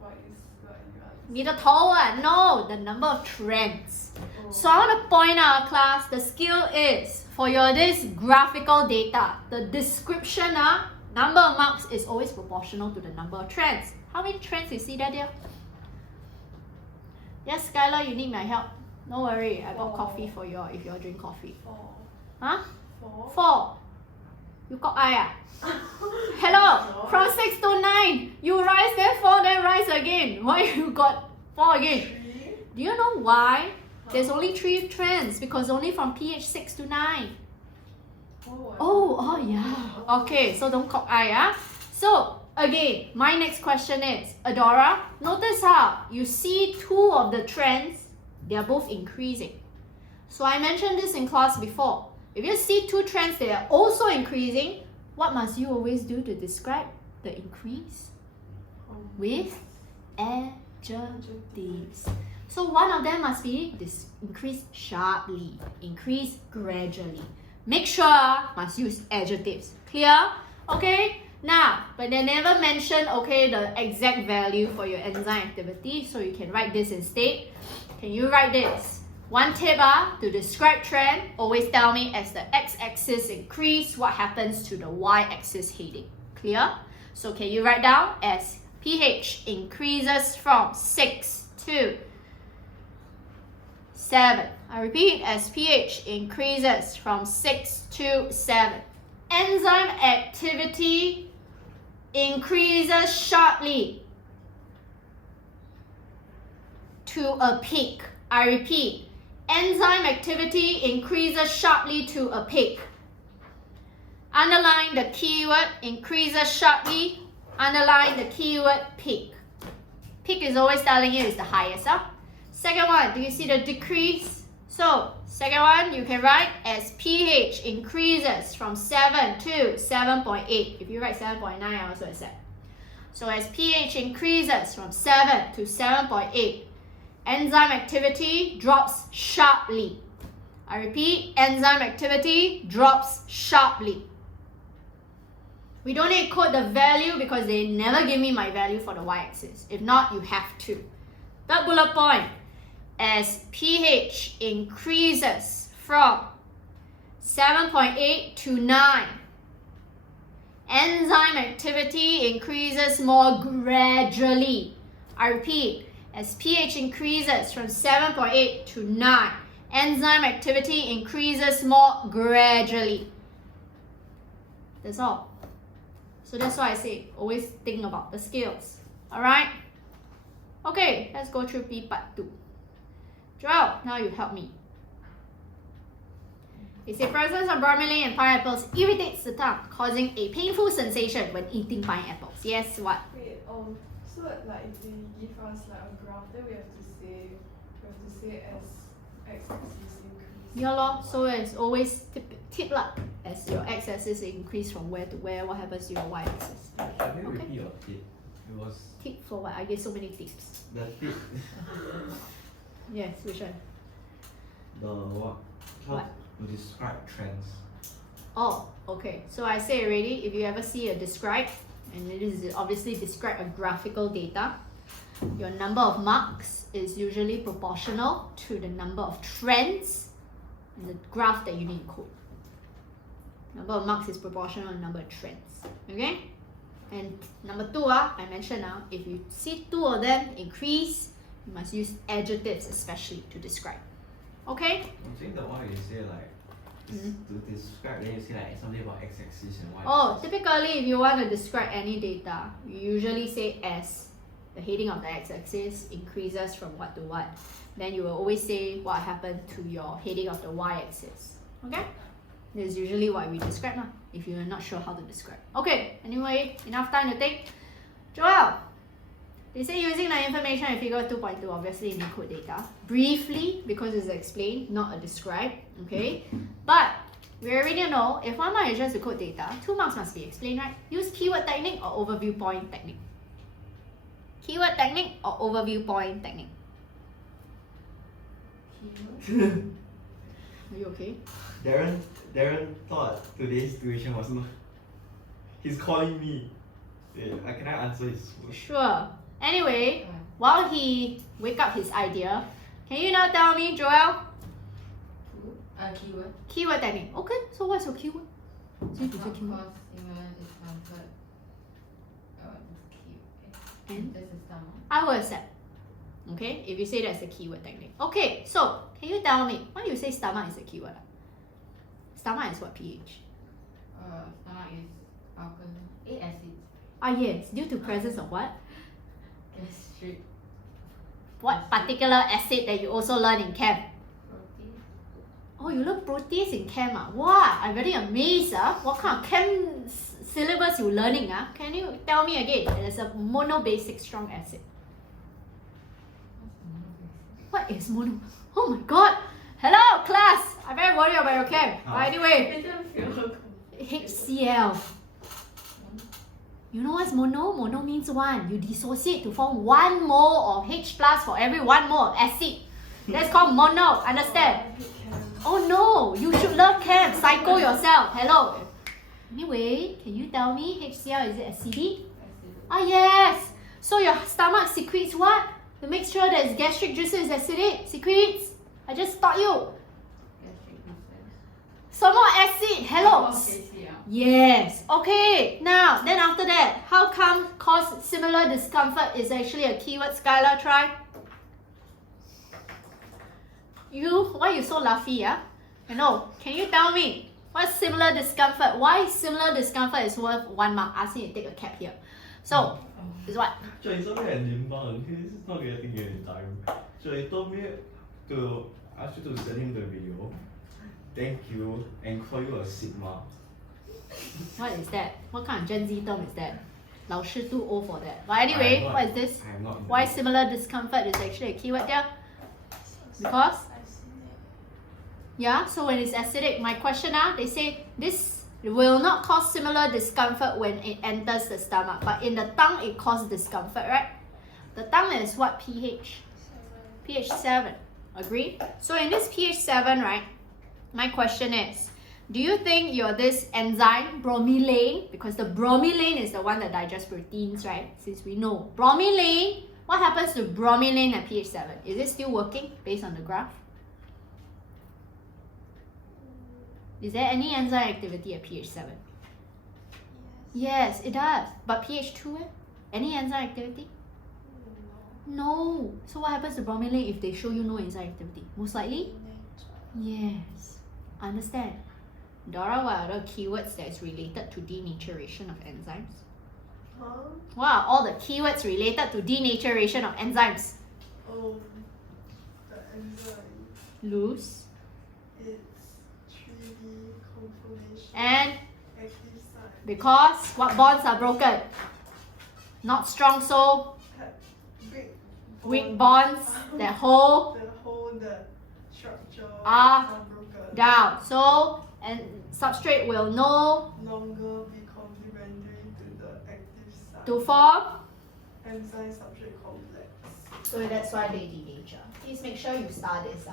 what is what you are. 你的头啊 No, the number of trends. So I want to point out, class, the skill is for your this graphical data, the description, number of marks is always proportional to the number of trends. How many trends you see that there? Yes, Skylar, you need my help. No worry, I bought coffee for you if you all drink coffee. 4. Huh? 4. 4. You got eye. Hello, from 6 to 9. You rise, then 4, then rise again. Why you got 4 again? 3. Do you know why? There's only 3 trends because only from pH 6 to 9. Oh yeah. Okay, so don't cock eye. So again, my next question is, Adora, notice how you see 2 of the trends, they are both increasing. So I mentioned this in class before. If you see 2 trends that are also increasing, what must you always do to describe the increase? With adjectives. So one of them must be this increase sharply, increase gradually. Make sure must use adjectives. Clear? Okay. Now, but they never mention the exact value for your enzyme activity, so you can write this instead. Can you write this? One tip to describe trend, always tell me as the x-axis increase, what happens to the y-axis heading. Clear? So can you write down as pH increases from 6 to 7. I repeat, as pH increases from 6 to 7. Enzyme activity increases sharply to a peak. I repeat, enzyme activity increases sharply to a peak. Underline the keyword increases sharply. Underline the keyword peak. Peak is always telling you is the highest. Second one, do you see the decrease? So, second one, you can write as pH increases from 7 to 7.8. If you write 7.9, I also accept. So, as pH increases from 7 to 7.8, enzyme activity drops sharply. I repeat, enzyme activity drops sharply. We don't need to quote the value because they never give me my value for the y-axis. If not, you have to. Third bullet point, as pH increases from 7.8 to 9, enzyme activity increases more gradually. I repeat, as pH increases from 7.8 to 9, enzyme activity increases more gradually. That's all. So that's why I say always think about the skills. Alright? Okay, let's go through B part 2. Joel, now you help me. It says presence of bromelain and pineapples irritates the tongue, causing a painful sensation when eating pineapples. Yes, what? Wait, so like if they give us like a graph, then we have to say as x-axis increase. Yeah lor, so it's always tip lah. As your x-axis increase from where to where, what happens to your y-axis? Can you repeat your tip? It was Tip for what? I gave so many tips. the tip. Yes, which one? The what? How What? to describe trends. Oh, okay. So I say already, if you ever see a describe, and it is obviously describe a graphical data, your number of marks is usually proportional to the number of trends in the graph that you need to code. Number of marks is proportional to number of trends. Okay? And number 2, I mentioned now, if you see 2 of them increase, you must use adjectives especially to describe. Okay? I'm saying the one you say like to describe, then you say like something about x-axis and Oh, y-axis. typically if you want to describe any data, you usually say as the heading of the x-axis increases from what to what. Then you will always say what happened to your heading of the y-axis. Okay? This is usually what we describe now, if you're not sure how to describe. Okay, anyway, enough time to think. Joel, they say using the information in figure 2.2, obviously in code data. Briefly, because it's explained, not a describe. Okay? But we already know if 1 mark is just to code data, 2 marks must be explained, right? Use keyword technique or overview point technique. Keyword technique or overview point technique. Keyword. Are you okay? Darren thought today's situation was not. He's calling me. Can I answer his phone? Sure. Anyway, while he wake up his idea, can you now tell me, Joel? Keyword. Keyword technique. Okay, so what's your keyword? So you Not say keyword. cause similar discomfort. And This is stomach. I will accept. Okay, if you say that's the keyword technique. Okay, so can you tell me why you say stomach is a keyword? Stomach is what pH? Stomach is alkaline. Acid. Ah yes, due to presence of what? Gastric. What particular acid that you also learn in chem? Protein. Oh, you learn proteins in chem ah? Wow, I'm very amazed What kind of chem syllabus you learning Can you tell me again? There's a monobasic strong acid. What is mono? Oh my god! Hello class! I'm very worried about your chem. By the way, It didn't feel HCl. You know what's mono? Mono means 1. You dissociate to form 1 mole of H plus for every 1 mole of acid. That's called mono. Understand? Oh no! You should learn chem. Psycho yourself. Hello. Anyway, can you tell me HCl is it acidic? Acid. Ah yes. So your stomach secretes what? To make sure that its gastric juices is acidic. Secretes. I just taught you. Gastric juices. Some more acid. Hello. Okay, yeah. Yes. Okay. Now, then after that, how come cause similar discomfort is actually a keyword? Skylar, try. Why you so laughy? Hello. Can you tell me what's similar discomfort? Why similar discomfort is worth 1 mark? Asking you to take a cap here. So, is what? Joy, sorry at Limbang. This is not getting you any time. Joy told me to ask you to send him the video. Thank you and call you a Sigma. What is that? What kind of Gen Z term is that? 老师 too old for that. But anyway, what is this? I am not. Why similar discomfort is actually a keyword there? Because? Yeah, so when it's acidic, my question they say this will not cause similar discomfort when it enters the stomach, but in the tongue it causes discomfort, right? The tongue is what pH? pH 7. Agree? So in this pH 7, right, my question is, do you think your this enzyme, bromelain, because the bromelain is the one that digests proteins, right? Since we know bromelain, what happens to bromelain at pH 7? Is it still working based on the graph? Is there any enzyme activity at pH 7? Yes, it does. But pH 2, any enzyme activity? No. So what happens to bromelain if they show you no enzyme activity? Most likely? Yes. Understand. Dora, what are the keywords that is related to denaturation of enzymes? Huh? What are all the keywords related to denaturation of enzymes? Oh, the enzyme. Loose. It's 3D conformation. And Active site. because what bonds are broken? Not strong, so Weak. weak bonds that hold The whole the structure are broken. down. So, and substrate will no Longer be complementary to the active site. to form. Enzyme substrate complex. So that's why they denature. Please make sure you study this.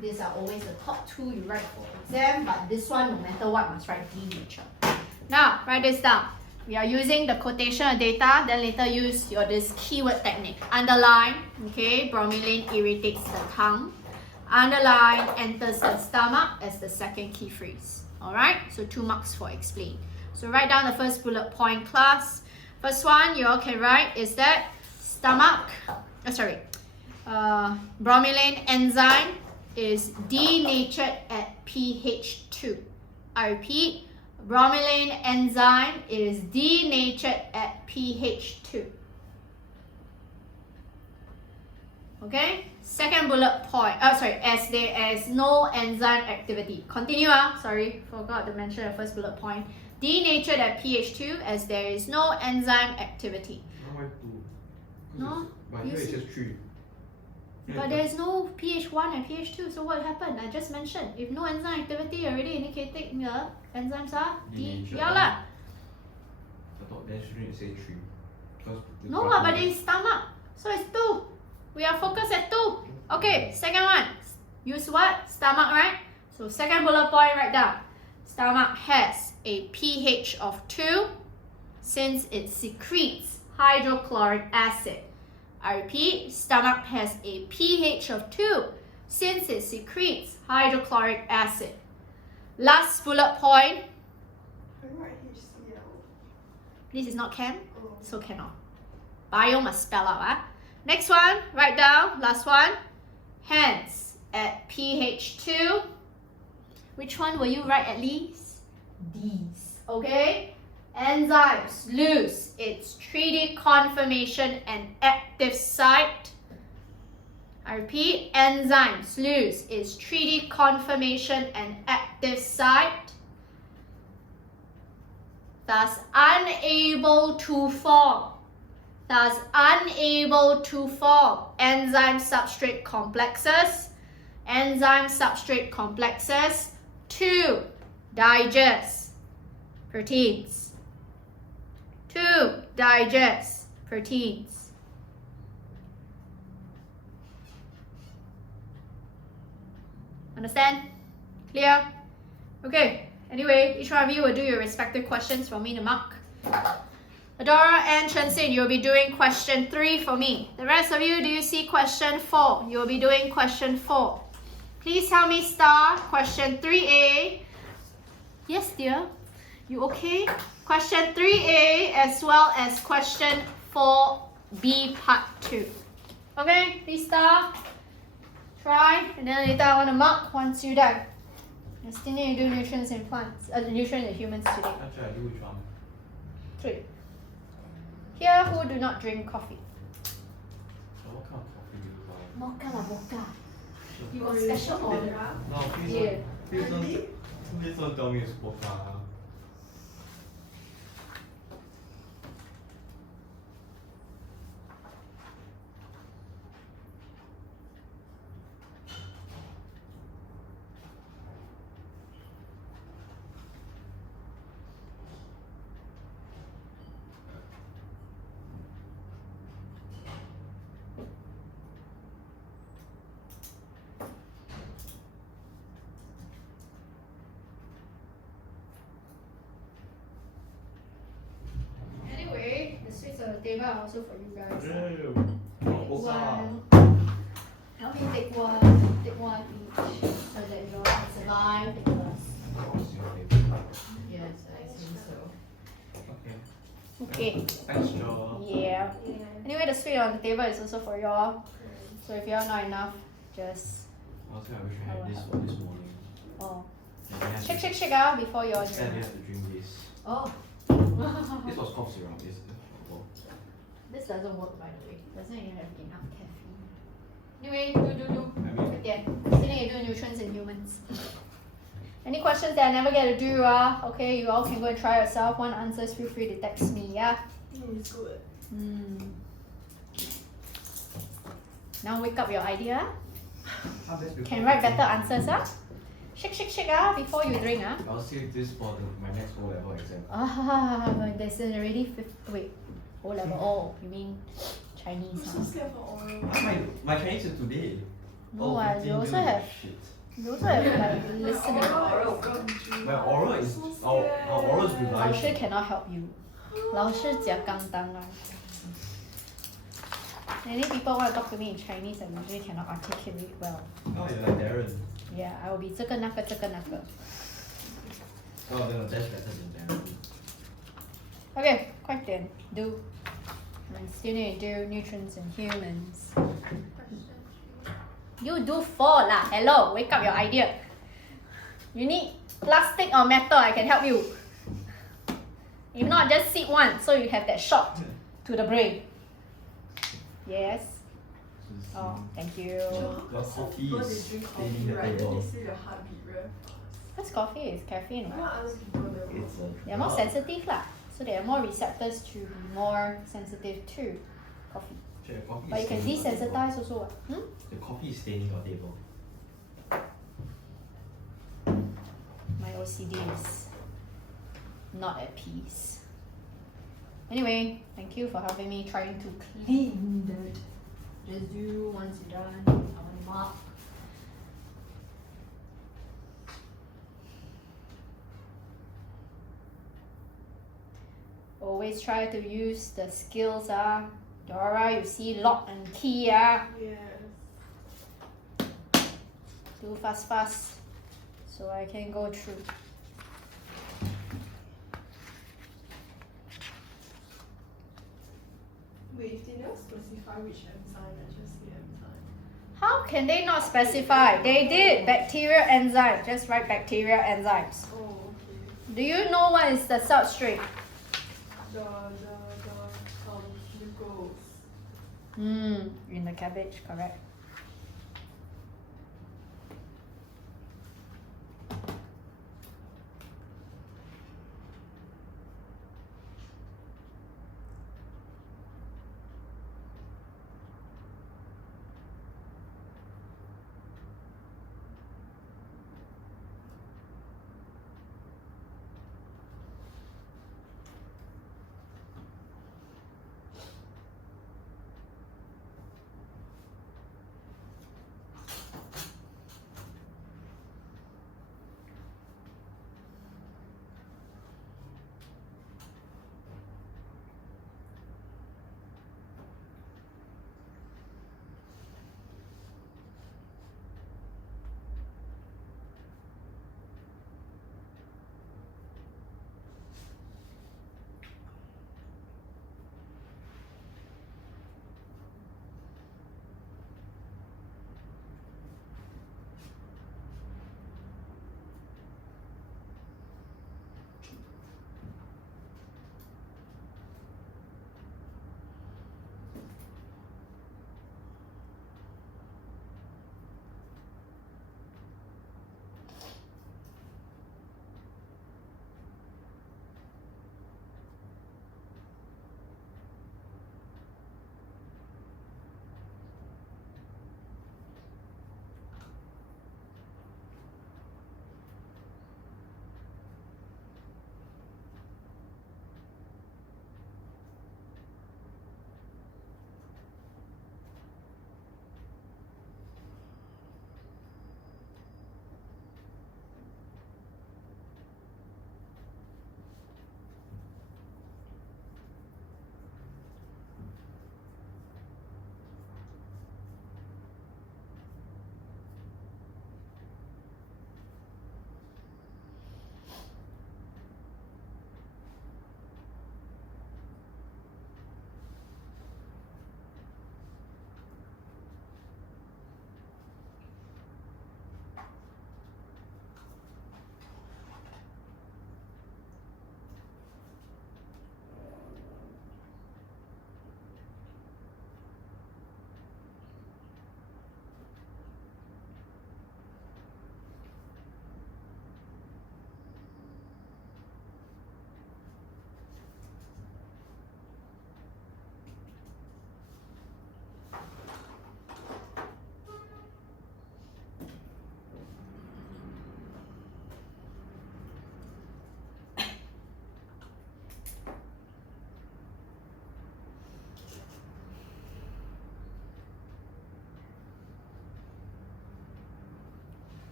These are always the top 2 you write for exam, but this one, no matter what, must write denature. Now, write this down. We are using the quotation data, then later use this keyword technique. Underline, okay, bromelain irritates the tongue. Underline, enters the stomach as the second key phrase. Alright, so 2 marks for explain. So write down the first bullet point, class. First one you all can write is that stomach, bromelain enzyme is denatured at pH 2. I repeat, bromelain enzyme is denatured at pH 2. Okay, second bullet point, as there is no enzyme activity. Continue, forgot to mention the first bullet point. Denatured at pH 2 as there is no enzyme activity. Why 2? No, But you here it see- says 3. But there is no pH 1 and pH 2, so what happened? I just mentioned, if no enzyme activity already indicating the enzymes are Denatured. yeah lah. I thought then shouldn't it say 3? Because No lah, but it's stomach, so it's 2. We are focused at 2. Okay, second one. Use what? Stomach, right? So second bullet point, write down. Stomach has a pH of 2 since it secretes hydrochloric acid. I repeat, stomach has a pH of 2 since it secretes hydrochloric acid. Last bullet point. I write HCl. This is not chem, Oh. so cannot. Bio must spell out. Next one, write down, last one. Hence, at pH 2, which one will you write at least? These, okay? Enzymes lose its 3D conformation and active site. I repeat, enzymes lose its 3D conformation and active site, thus unable to form enzyme substrate complexes to digest proteins. Understand? Clear? Okay, anyway, each one of you will do your respective questions for me to mark. Adora and Chensin, you'll be doing question 3 for me. The rest of you, do you see question 4? You'll be doing question 4. Please help me start question 3A. Yes, dear. You okay? Question 3A as well as question 4B part 2. Okay, please start. Try, and then later I want to mark once you're done. Yesterday you do nutrients in plants, nutrients in humans today. Actually, I do which one? 3. Here, who do not drink coffee? So what kind of coffee do you buy? Mocha or mocha? You Oh, got really? special Chocolate, order. huh? No, please Yeah. Really? please don't tell me it's mocha. Anyway, the sweets on the table are also for you guys. Ew. Take Mocha. one. Help me take one each, so that you all can survive the class. Yes, I think so. Okay. Okay. Thanks, Joe. Yeah. Yeah. Anyway, the sweet on the table is also for y'all. So if y'all not enough, just Honestly, I wish I had this one this morning. oh, And I had shake, to- shake, shake out before y'all Instead, I drink. have to drink this. Oh. This was cough syrup. Well, This doesn't work, by the way. Doesn't even have enough caffeine. Anyway, do. I mean, Yeah. Yesterday you do nutrients in humans. Any questions that I never get to do, okay, you all can go and try yourself. Want answers, feel free to text me, yeah? It's good. Now wake up your idea. that's before Can write the- better answers, Shake, shake, shake, before you drink, I'll save this for my next O-level exam. There's already wait, O level. Oh, you mean Chinese, I'm so scared for oral. My Chinese is today. No, 15 you also June. have Shit. you also have like listening. Oral is My oral is so our oral is scared. 老师 revised. cannot help you. 老师讲刚当 Many people want to talk to me in Chinese and usually cannot articulate well. Oh, you're like Darren. Yeah, I will be 这个那个。 Oh, then the dash better than Darren. Okay, 快点 do. We still need to do nutrients in humans. You do 4 lah. Hello, wake up your idea. You need plastic or metal, I can help you. If not, just sit one so you have that shot to the brain. Yes. Oh, thank you. Your coffee People is they drink staining coffee, the right? Then table. they say their heartbeat very fast. Because coffee is caffeine. Why other people they It's a They are more drug. sensitive lah. So they are more receptors to be more sensitive to coffee. Check, coffee But is you can staining your table. desensitize also. What? The coffee is staining your table. My OCD is not at peace. Anyway, thank you for helping me trying to clean that. Just do once you're done. I want to mop. Always try to use the skills. Dora, you see lock and key. Yes. Do fast so I can go through. Wait, if they never specify which enzyme, I just say enzyme. How can they not specify? They did bacterial enzyme. Just write bacterial enzymes. Oh, okay. Do you know what is the substrate? The glucose. In the cabbage, correct.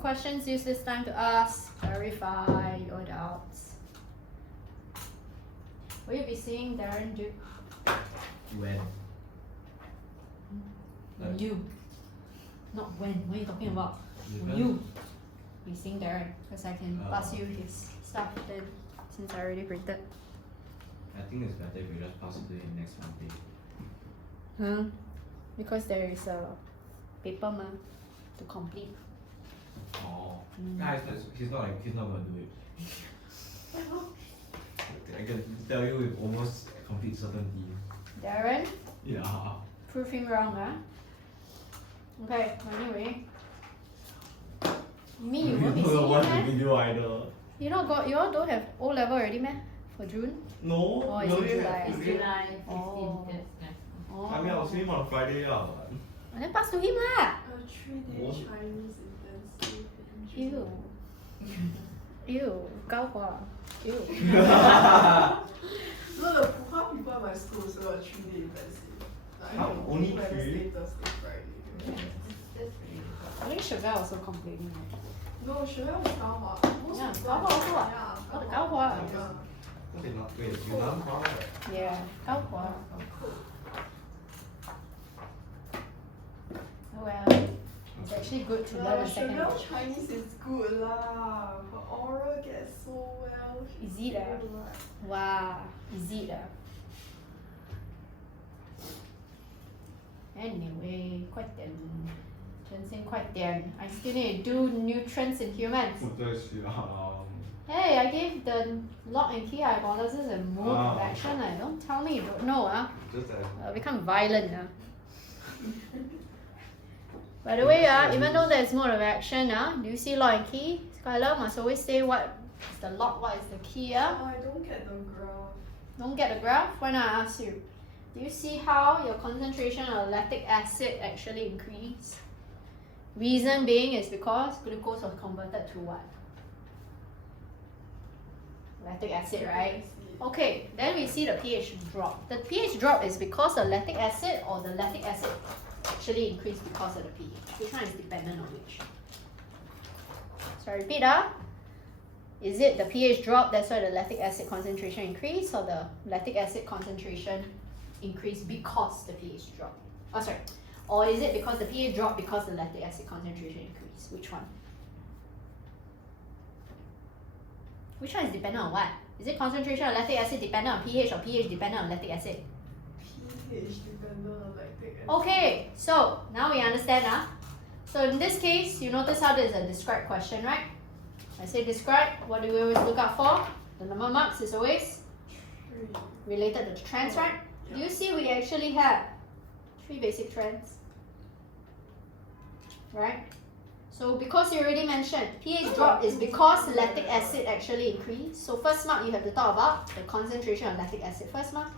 Questions, use this time to ask, clarify your doubts. Will you be seeing Darren do? When? When you. Not when. What are you talking about? When? When you be seeing Darren. Because I can Oh. pass you his stuff then since I already printed. I think it's better if you just pass it to him next Monday. Huh? Because there is a paper ma to complete. Oh. Mm. Nah, he's not gonna do it. I can tell you with almost complete certainty. Darren, Yeah. prove him wrong, huh? Okay, anyway. Me, you won't be don't seeing watch him, the meh? video either. You all don't have O level already, meh? For June? No, Oh, it's no, in yeah, July. It's yeah. July 16th, Oh. that's next. Oh. I mean, I'll see him on Friday. And then pass to him lah. A 3-day What? Chinese intensive in Ew. June. Ew. 高华. Ew. No, the Puha people at my school also got 3-day intensive. Like, How? Only Wednesday, 3? Thursday, Friday. That's really good. I think Chevelle also complaining. No, Chevelle is Gaohua. Most Yeah, people Gaohua also what? Yeah, Oh, the Gaohua. Yeah. Okay, not wait, you learn how? Yeah. 高华. Oh well. It's actually good to learn a second Chevelle language. Chinese is good lah. Her oral gets so well. Is it ah? feel like- Wow. Is it ah? Anyway, 快点. 真心快点. I still need to do nutrients in humans. 不对是Hey, I gave the lock and key hypothesis a mode of Ah. action. Don't tell me you don't know. just that. I'll become violent. By the way, even though there's mode of action, do you see lock and key? Skylar must always say what is the lock, what is the key. Oh, I don't get the graph. Don't get the graph? Why not I ask you? Do you see how your concentration of lactic acid actually increased? Reason being is because glucose was converted to what? Lactic acid, right? I see. Okay, then we see the pH drop. The pH drop is because of lactic acid or the lactic acid actually increased because of the pH? Which one is dependent on which? So I repeat, is it the pH drop, that's why the lactic acid concentration increased, or the lactic acid concentration increased because the pH dropped? Oh, sorry. Or is it because the pH dropped because the lactic acid concentration increased? Which one? Which one is dependent on what? Is it concentration of lactic acid dependent on pH or pH dependent on lactic acid? pH dependent on lactic acid. Okay, so now we understand. So in this case, you notice how this is a describe question, right? I say describe, what do we always look out for? The number of marks is always 3. related to trends, right? Do Yeah. you see we actually have 3 basic trends? Right? So because you already mentioned, pH drop is because lactic acid actually increased. So first mark you have to talk about the concentration of lactic acid first mark.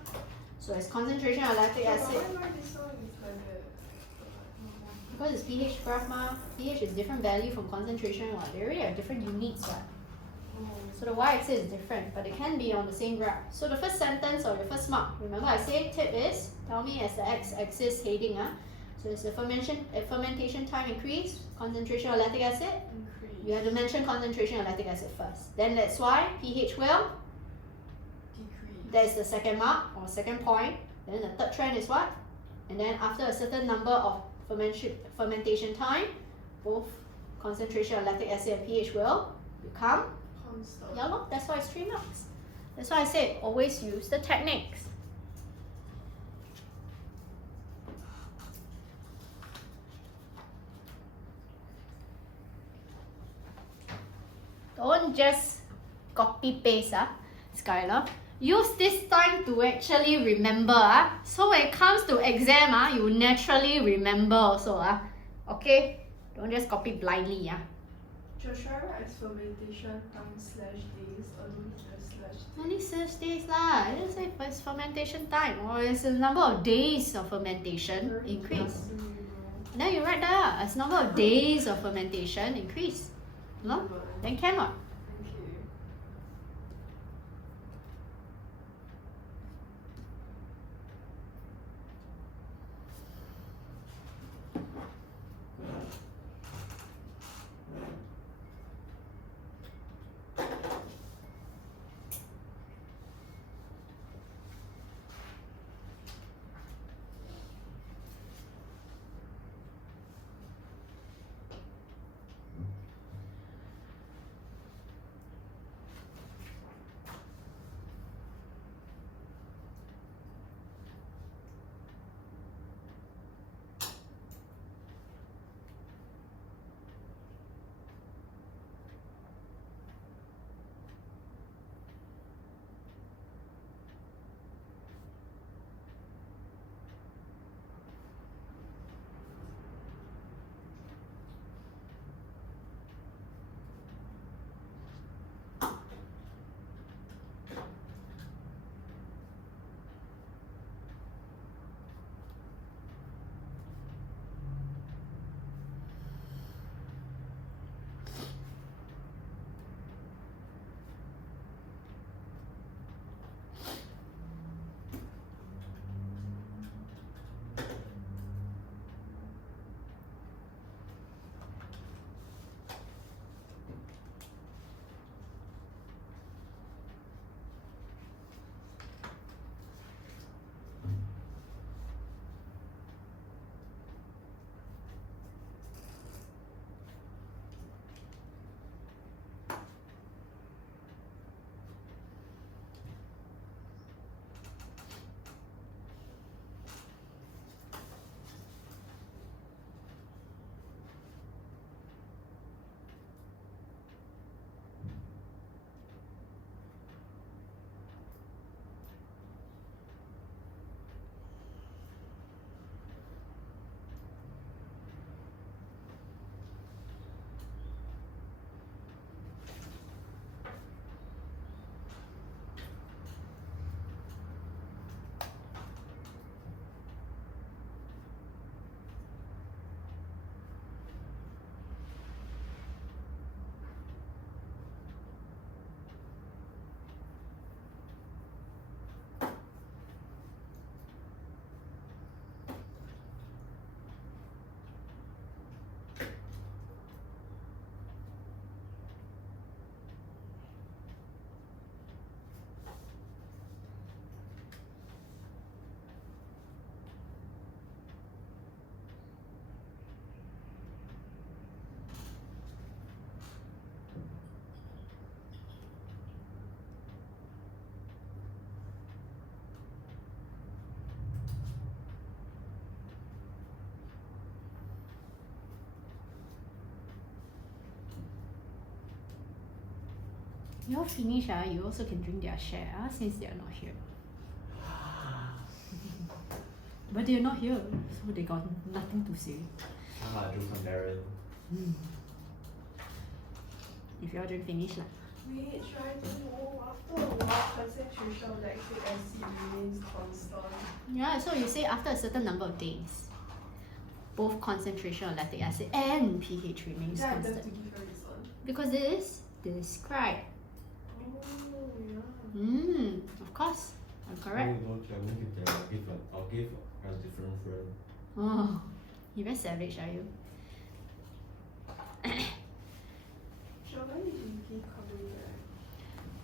So it's concentration of lactic But acid. why this one is like that? Because it's pH graph ma, pH is different value from concentration what. They already have different units what. So the y-axis is different, but it can be on the same graph. So the first sentence or the first mark, remember I say tip is, tell me as the x-axis heading. So it's the fermentation time increase, concentration of lactic acid. Increase. You have to mention concentration of lactic acid first. Then that's why pH will, Decrease. that is the second mark or second point. Then the third trend is what? And then after a certain number of fermentation time, both concentration of lactic acid and pH will become Constant. yellow. That's why it's 3 marks. That's why I said always use the techniques. Don't just copy paste, Skylar. Use this time to actually remember. So when it comes to exam, you will naturally remember also. Okay? Don't just copy blindly. Joshua writes fermentation time /days or do we just /days? Only 6 days lah. I didn't say it's fermentation time or it's the number of days of fermentation increase. Then you write that as number of days of fermentation increase. No? Then cannot. Okay. You all finish, you also can drink their share since they are not here. But they're not here, so they got nothing to say. Jokes on Darren. If you all drink finish lah. Wait, try to know after a while concentration of lactic acid remains constant. Yeah, so you say after a certain number of days, both concentration of lactic acid and pH remains Then I have to constant. give a reason. Because it is described. Oh yeah. Of course. I'm correct. No, I won't give that. I'll give a different friend. Oh, you very savage, are you? When is Vicky coming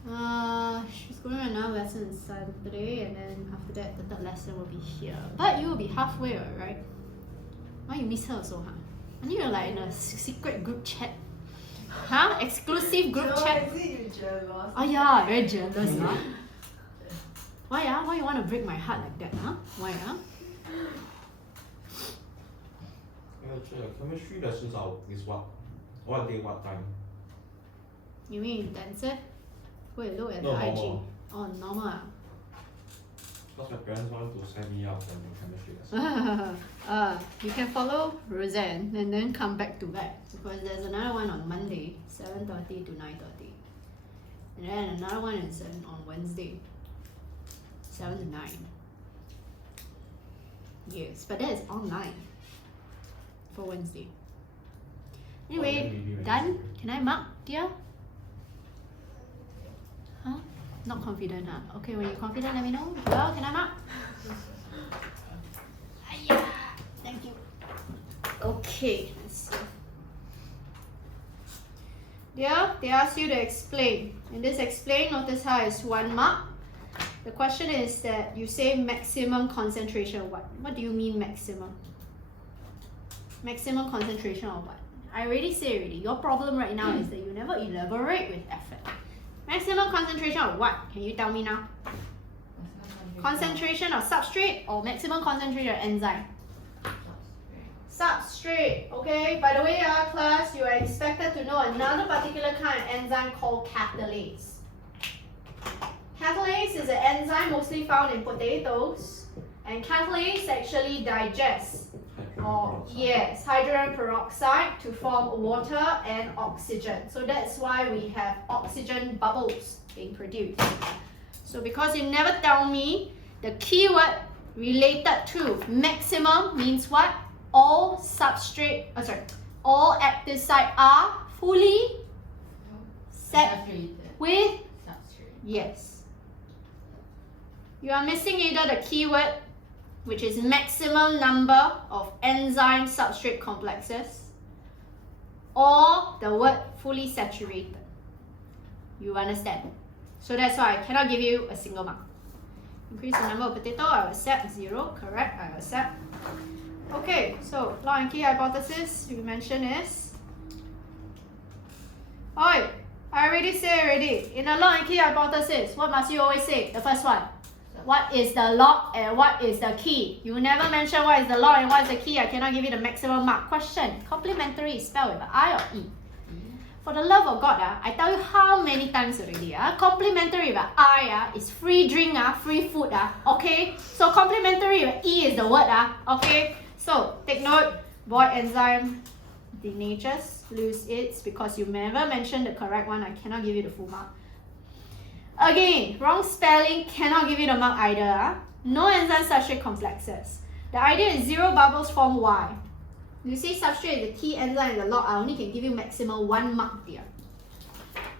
back? She's going on another lesson on Saturday, and then after that, the third lesson will be here. But you will be halfway, right? Why you miss her so, huh? I think you're like in a secret group chat. Huh? Exclusive group chat? Is it you jealous? Oh yeah, very jealous, huh? Why, Why you want to break my heart like that, huh? Why, Chemistry lessons is what day, what time? You mean intensive? Wait, look at No, the IG. normal. Oh, normal. Because my parents want to send me out for the chemistry lesson. You can follow Roseanne and then come back to back because there's another one on Monday, 7:30 to 9:30, and then another one is on Wednesday, 7 to 9. Yes, but that is online for Wednesday. Anyway, maybe done? Wednesday. Can I mark, dear? Huh? Not confident, huh? Okay, when you're confident, let me know. Well, can I mark? Aiya, thank you. Okay, let's see. Yeah, they ask you to explain. In this explain, notice how it's 1 mark. The question is that you say maximum concentration of what? What do you mean maximum? Maximum concentration of what? I already say already. Your problem right now is that you never elaborate with effort. Maximum concentration of what? Can you tell me now? Concentration of substrate or maximum concentration of enzyme? Substrate. Okay, by the way, class, you are expected to know another particular kind of enzyme called catalase. Catalase is an enzyme mostly found in potatoes, and catalase actually digests hydrogen peroxide to form water and oxygen. So that's why we have oxygen bubbles being produced. So because you never tell me the keyword related to maximum means what? All all active site are fully Saturated. with Substrate. yes. You are missing either the keyword, which is maximum number of enzyme substrate complexes, or the word fully saturated. You understand? So that's why I cannot give you a single mark. Increase the number of potato, I will accept 0, correct, I accept. Okay, so law and key hypothesis we mentioned is, oi, I already say already, in a law and key hypothesis, what must you always say? The first one. What is the log and what is the key? You never mention what is the log and what is the key. I cannot give you the maximum mark. Question. Complementary is spelled with an I or E? For the love of God, I tell you how many times already. Complementary with an I is free drink, free food. Okay? So complementary with E is the word. Okay? So take note. Void enzyme denatures, lose its because you never mentioned the correct one. I cannot give you the full mark. Again, wrong spelling, cannot give you the mark either. No enzyme substrate complexes. The idea is 0 bubbles form Y. You see substrate is the key enzyme in the log, I only can give you maximum 1 mark there.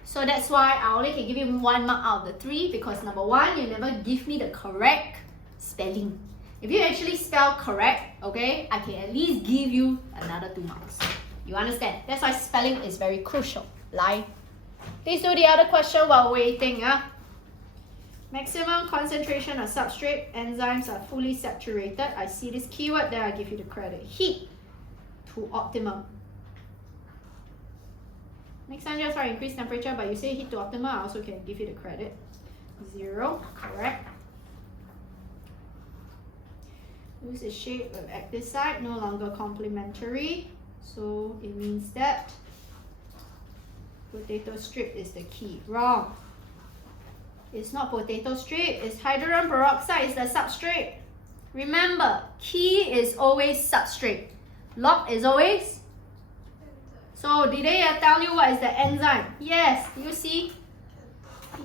So that's why I only can give you 1 mark out of the 3 because number 1, you never give me the correct spelling. If you actually spell correct, okay, I can at least give you another 2 marks. You understand? That's why spelling is very crucial. Lie. Please do the other question while waiting. Maximum concentration of substrate. Enzymes are fully saturated. I see this keyword there. I give you the credit. Heat to optimum. Next time just write increase temperature, but you say heat to optimum. I also can give you the credit. 0. Correct. Lose its shape of active site. No longer complementary. So it means that Potato strip is the key. Wrong. It's not potato strip, it's hydrogen peroxide is the substrate. Remember, key is always substrate. Log is always. So did they tell you what is the enzyme? Yes, you see?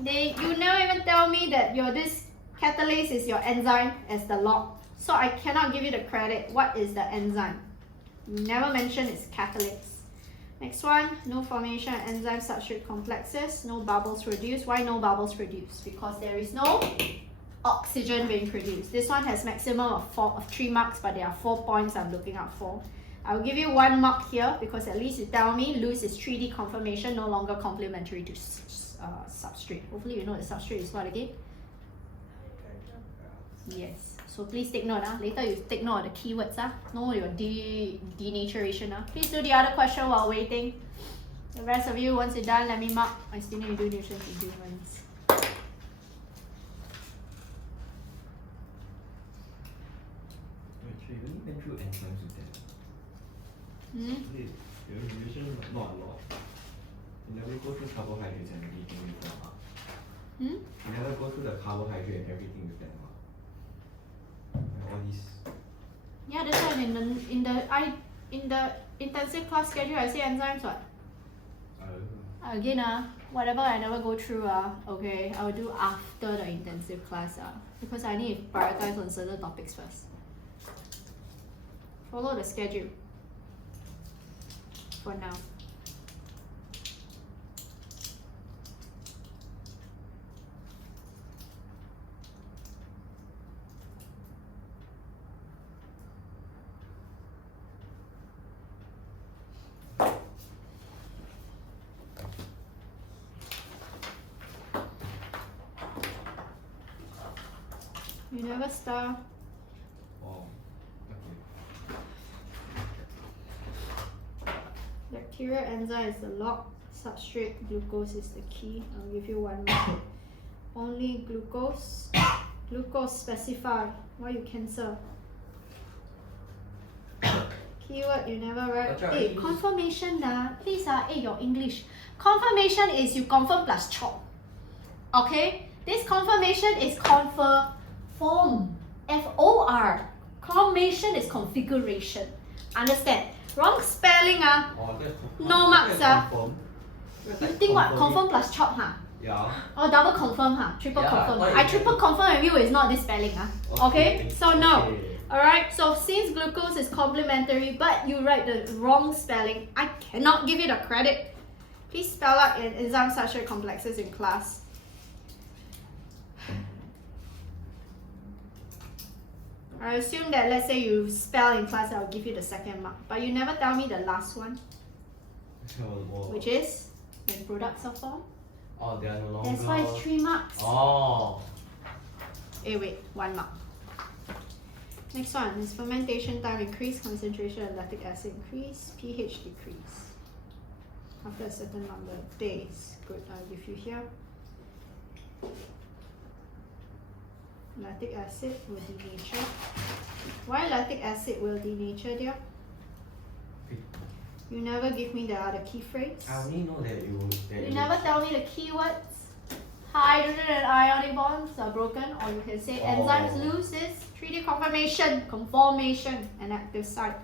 You never even tell me that this catalase is your enzyme as the log. So I cannot give you the credit. What is the enzyme? You never mention it's catalase. Next one, no formation of enzyme substrate complexes, no bubbles produced. Why no bubbles produced? Because there is no oxygen being produced. This one has maximum of 3 marks, but there are 4 points I'm looking out for. I'll give you 1 mark here because at least you tell me loose is 3D conformation, no longer complementary to substrate. Hopefully you know the substrate is what again? Yes. So please take note. Later you take note of the keywords. Know your denaturation. Please do the other question while waiting. The rest of you, once you're done, let me mark. I still need to do nutrients and humans. Actually, you only went through enzymes with that. Wait, your revision not a lot. You never go through carbohydrates and everything with them. You never go through the carbohydrate and everything with them. All these. Yeah, that's why in the intensive class schedule I say enzymes what? Again, whatever I never go through, okay, I will do after the intensive class, because I need to prioritize on certain topics first. Follow the schedule for now. You never star. Oh, okay. Bacterial enzyme is the log. Substrate glucose is the key. I'll give you 1 mark. Only glucose. Glucose specify. Why you cancel? Keyword you never write. Hey, confirmation please your English. Confirmation is you confirm plus chop. Okay? This confirmation is form. F-O-R. Confirmation is configuration. Understand? Wrong spelling no marks You think what? Confirm plus chop Yeah. Or double confirm triple Yeah, confirm. I I triple confirm with you is not this spelling Okay? So no. Okay. Alright, so since glucose is complementary but you write the wrong spelling, I cannot give you the credit. Please spell out in enzyme substrate complexes in class. I assume that let's say you spell in class, I'll give you the 2nd mark. But you never tell me the last one, which is when products are formed. Oh, they are no longer. That's why it's 3 marks. Oh. Wait, 1 mark. Next one is fermentation time increase, concentration of lactic acid increase, pH decrease. After a certain number of days. Good, I'll give you here. Lactic acid will denature. Why lactic acid will denature, dear? You never give me the other key phrase. I only know that you never tell me the keywords. Hydrogen and ionic bonds are broken, or you can say enzymes lose its 3D conformation, and active site.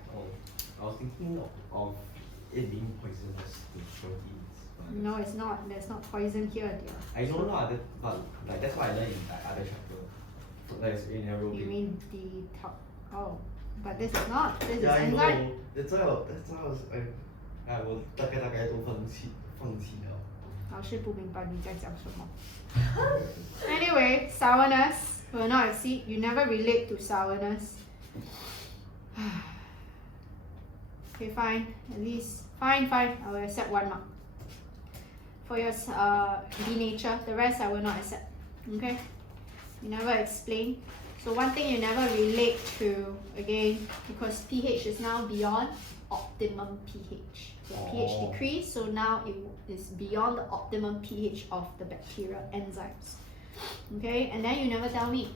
I was thinking of it being poisonous to proteins. No, it's not. There's not poison here, dear. I know but like that's what I learned in other chapter. Like in aerobic. You mean detox? Oh, but this is not. This is I enzyme. know. That's why I will 大概都放弃了。老师不明白你在讲什么。Anyway, sourness will not exceed. You never relate to sourness. Okay, fine. At least fine. I will accept 1 mark for your denature. The rest I will not accept. Okay. You never explain. So one thing you never relate to again, because pH is now beyond optimum pH. The pH decreased, so now it is beyond the optimum pH of the bacterial enzymes. Okay, and then you never tell me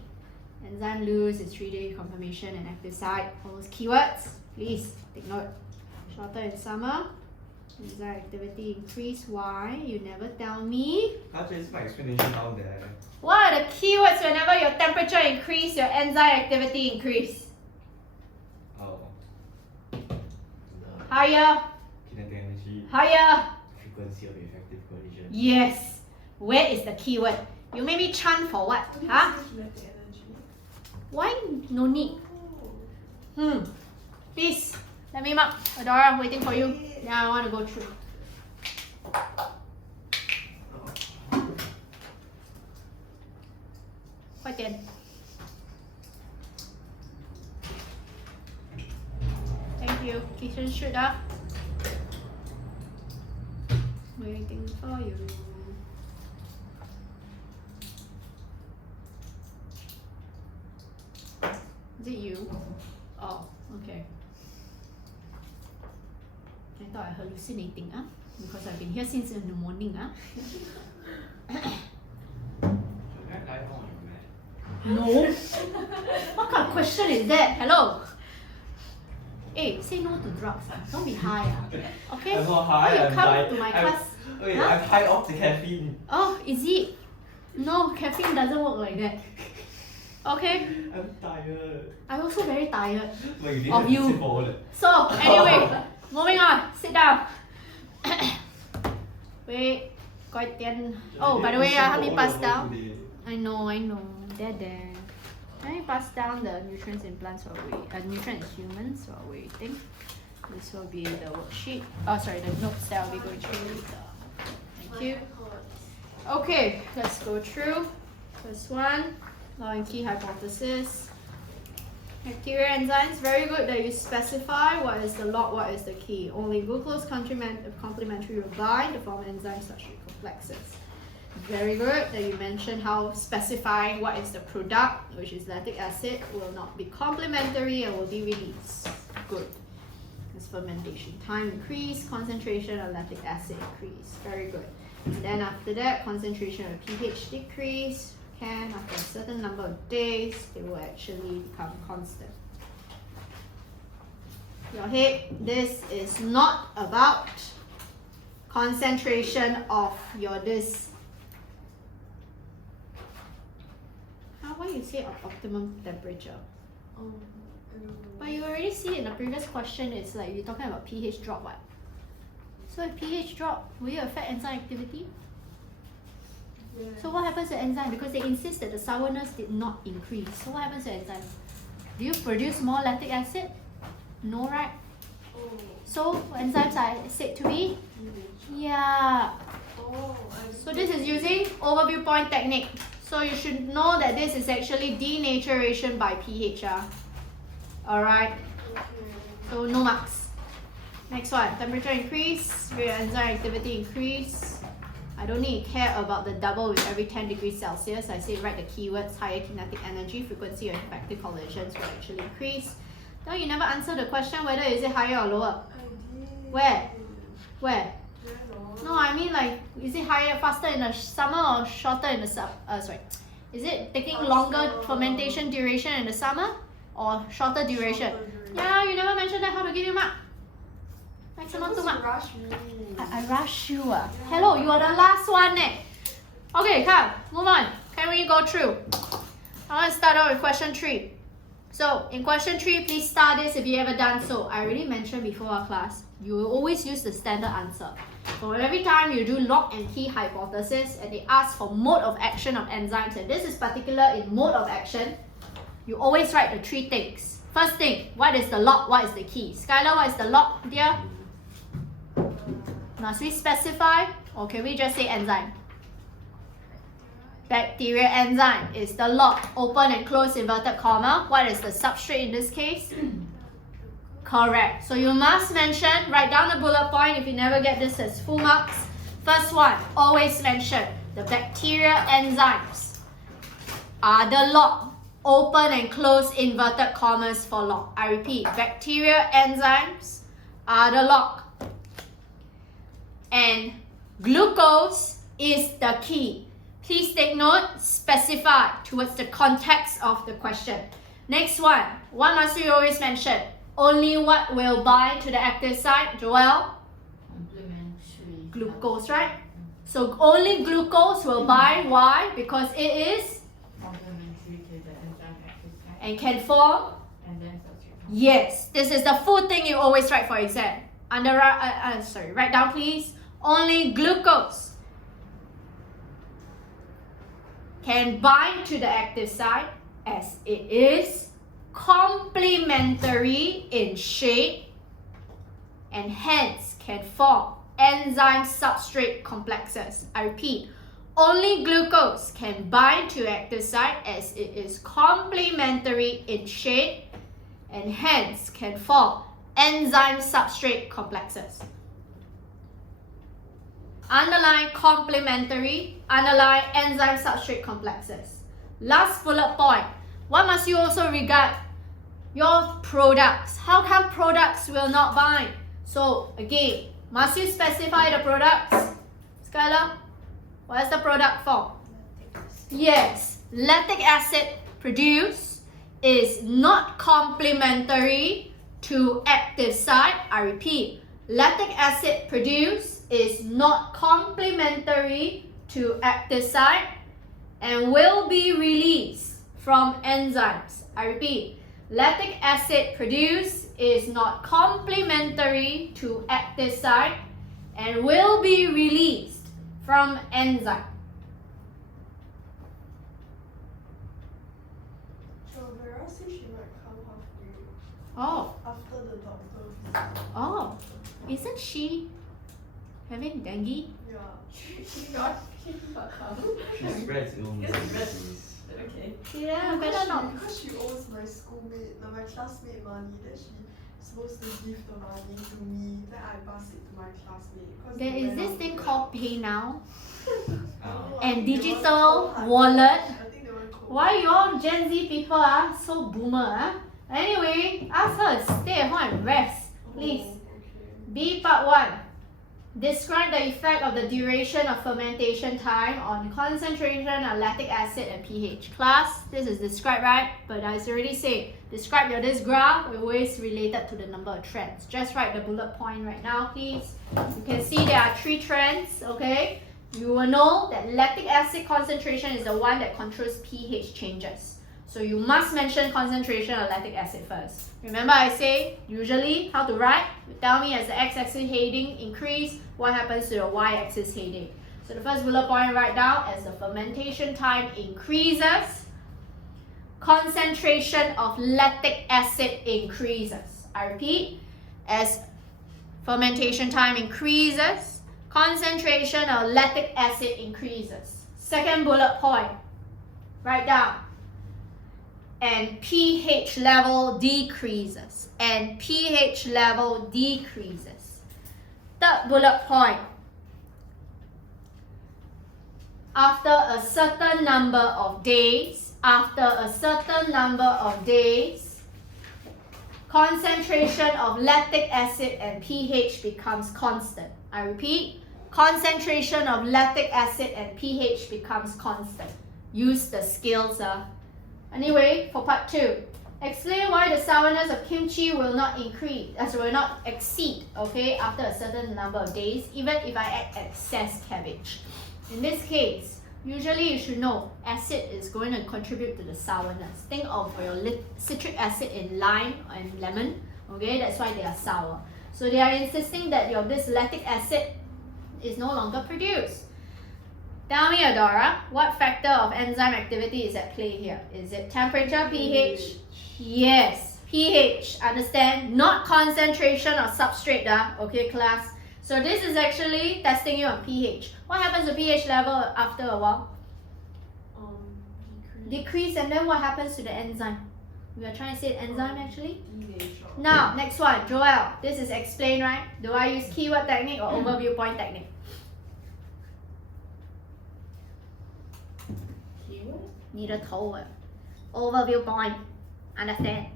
enzyme lose its 3D conformation and active site. All those keywords, please take note. Shorter in summer, Enzyme activity increase. Why? You never tell me. It's my explanation down there. What are the keywords whenever your temperature increase, your enzyme activity increase? Oh. Higher, Kinetic energy, higher. frequency of effective collision. Yes. Where is the keyword? You made me chant for what? What do you Huh? say kinetic energy? Why no need? Oh. Please, let me mark. Adora, I'm waiting for you. Yeah, I want to go through. Quite then. Thank you. Kitchen shoot up. Waiting for you. Is it you? Oh, okay. I thought I hallucinating, because I've been here since in the morning, No. What kind of question is that? Hello. Hey, say no to drugs. Don't be high. Okay? I'm not high, Why you I'm come high. to my class? Wait, Huh? I'm high off the caffeine. Oh, is it? No, caffeine doesn't work like that. Okay? I'm tired. I'm also very tired. Wait, you didn't Of have to you. sit forward. So, anyway, moving on. Sit down. Wait. Oh, by the way, help me pass down. I know. There. Let me pass down the nutrients in plants while nutrients in humans while waiting. This will be the worksheet. Oh, sorry, the notes that I'll be going through later. Thank you. Okay, let's go through. First one, law and key hypothesis. Bacteria enzymes, very good that you specify what is the log, what is the key. Only glucose complementary will bind to form enzyme substrate complexes. Very good that you mentioned how specifying what is the product, which is lactic acid, will not be complementary and will be released. Good. As fermentation time increase, concentration of lactic acid increase. Very good. And then after that, concentration of pH decrease. After a certain number of days, it will actually become constant. Your head, this is not about concentration of your this. Why you say optimum temperature? I don't know. But you already see in the previous question, it's like you're talking about pH drop, what? So if pH drop, will it affect enzyme activity? Yeah. So what happens to enzyme? Because they insist that the sourness did not increase. So what happens to enzyme? Do you produce more lactic acid? No, right? Oh. So enzymes are said to be? pH. Yeah. Oh, So this is using overview point technique. So you should know that this is actually denaturation by pH. Alright. Okay. So no marks. Next one, temperature increase, your enzyme activity increase. I don't need to care about the double with every 10 degrees Celsius. I say write the keywords, higher kinetic energy, frequency of effective collisions will actually increase. No, you never answer the question whether is it higher or lower. I did. Where? Where? Yeah, no. No, I mean like, is it higher, faster in the summer or shorter in the sorry. Is it taking longer Faster. fermentation duration in the summer or shorter duration? Shorter duration. Yeah, you never mentioned that. How to give you mark? Maximum 2 Because mark. you rush me. I rush you. Hello, you are the last one. Okay, come, move on. Can we go through? I want to start out with question 3. So, in question 3, please start this if you ever done so. I already mentioned before our class, you will always use the standard answer. So every time you do log and key hypothesis and they ask for mode of action of enzymes, and this is particular in mode of action, you always write the 3 things. First thing, what is the log, what is the key? Skylar, what is the log, dear? Must we specify or can we just say enzyme? Bacteria enzyme is the log, open and close inverted comma. What is the substrate in this case? Correct. So you must mention, write down the bullet point if you never get this as full marks. First one, always mention the bacteria enzymes are the log, open and close inverted commas for log. I repeat, bacteria enzymes are the log. And glucose is the key. Please take note, specify towards the context of the question. Next one, what must we always mention? Only what will bind to the active site, Joel? Complementary. Glucose, right? So only glucose will bind. Why? Because it is Complementary to the enzyme active site and can form. and then substrate. Yes, this is the full thing you always write for exam. Write down please. Only glucose can bind to the active site as it is complementary in shape and hence can form enzyme substrate complexes. I repeat, only glucose can bind to active site as it is complementary in shape and hence can form enzyme substrate complexes. Underline complementary, underline enzyme substrate complexes. Last bullet point, what must you also regard? Your products. How come products will not bind? So again, must you specify the products? Skylar, what is the product for? Yes, lactic acid produced is not complementary to active site. I repeat, lactic acid produced is not complementary to active site and will be released from enzymes. I repeat, lactic acid produced is not complementary to active site and will be released from enzyme. Vera said she might come halfway Oh, after the doctor visit. oh, isn't she having dengue? Yeah. She not come. She spreads illness. Okay. Yeah, better not. Because she owes my schoolmate, my classmate money, then she's supposed to give the money to me, then I pass it to my classmate. There is this thing called Pay Now Oh. and digital wallet. I think they want cold. Why you all Gen Z people are so boomer? Anyway, ask her to stay at home and rest, please. Okay. B part 1. Describe the effect of the duration of fermentation time on concentration of lactic acid and pH. Class, this is described right, but as I already said, describe this graph always related to the number of trends. Just write the bullet point right now, please. You can see there are 3 trends, okay? You will know that lactic acid concentration is the one that controls pH changes. So you must mention concentration of lactic acid first. Remember I say, usually, how to write? You tell me as the x-axis heading increase, what happens to the y-axis heading. So the first bullet point write down, as the fermentation time increases, concentration of lactic acid increases. I repeat, as fermentation time increases, concentration of lactic acid increases. Second bullet point, write down, and pH level decreases, and pH level decreases. Third bullet point, after a certain number of days, concentration of lactic acid and pH becomes constant. I repeat, concentration of lactic acid and pH becomes constant. Use the scales. Anyway, for part 2, explain why the sourness of kimchi will not exceed, okay, after a certain number of days, even if I add excess cabbage. In this case, usually you should know acid is going to contribute to the sourness. Think of your citric acid in lime and lemon, okay, that's why they are sour. So they are insisting that this lactic acid is no longer produced. Tell me, Adora, what factor of enzyme activity is at play here? Is it temperature, pH? Yes, pH, understand? Not concentration or substrate, okay, class? So this is actually testing you on pH. What happens to pH level after a while? Decrease, and then what happens to the enzyme? We are trying to say enzyme actually? Now, next one, Joel, this is explain, right? Do I use keyword technique or overview point technique? Overview point. Understand?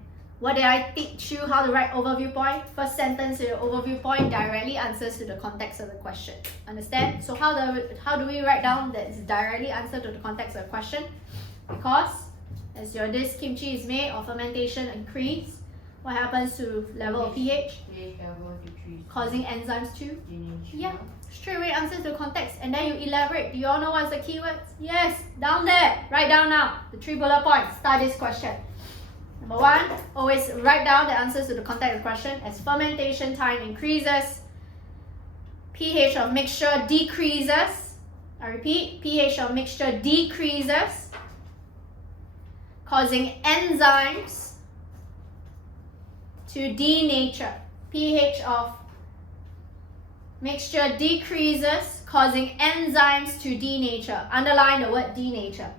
What did I teach you how to write overview point? First sentence to your overview point directly answers to the context of the question. Understand? So how do we write down that it's directly answer to the context of the question? Because as this kimchi is made or fermentation increase, what happens to level of pH? pH level decrease. Causing enzymes to? Denature. Yeah. Straight away answer to the context, and then you elaborate. Do you all know what's the keywords? Yes, down there. Write down now. The 3 bullet points. Start this question. Number 1, always write down the answers to the context of the question. As fermentation time increases, pH of mixture decreases. I repeat, pH of mixture decreases, causing enzymes to denature. pH of mixture decreases, causing enzymes to denature. Underline the word denature.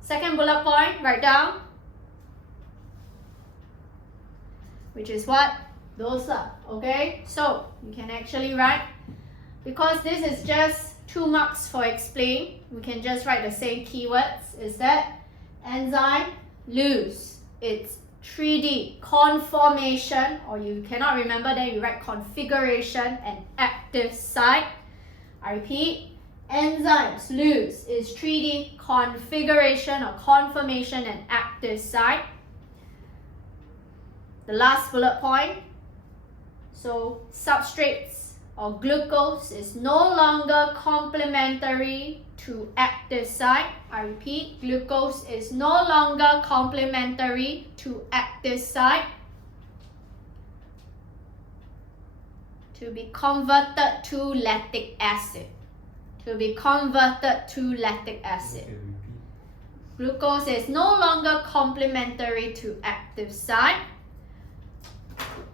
Second bullet point, write down. Which is what? Those are. Okay? So, you can actually write. Because this is just 2 marks for explain, we can just write the same keywords. Is that enzyme lose its 3D conformation, or you cannot remember, then you write configuration and active site. I repeat, enzymes lose its 3D configuration or conformation and active site. The last bullet point, so substrates or glucose is no longer complementary to active site. I repeat, glucose is no longer complementary to active site. To be converted to lactic acid. To be converted to lactic acid. Okay, repeat. Glucose is no longer complementary to active site.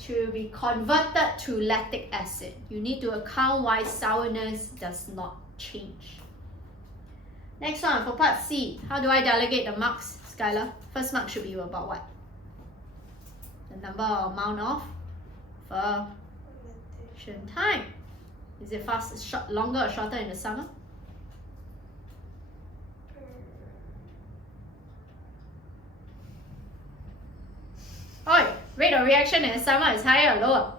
To be converted to lactic acid. You need to account why sourness does not change. Next one, for part C, how do I delegate the marks, Skylar? First mark should be about what? The number or amount of fermentation time. Is it longer or shorter in the summer? Oi, rate of reaction in the summer is higher or lower?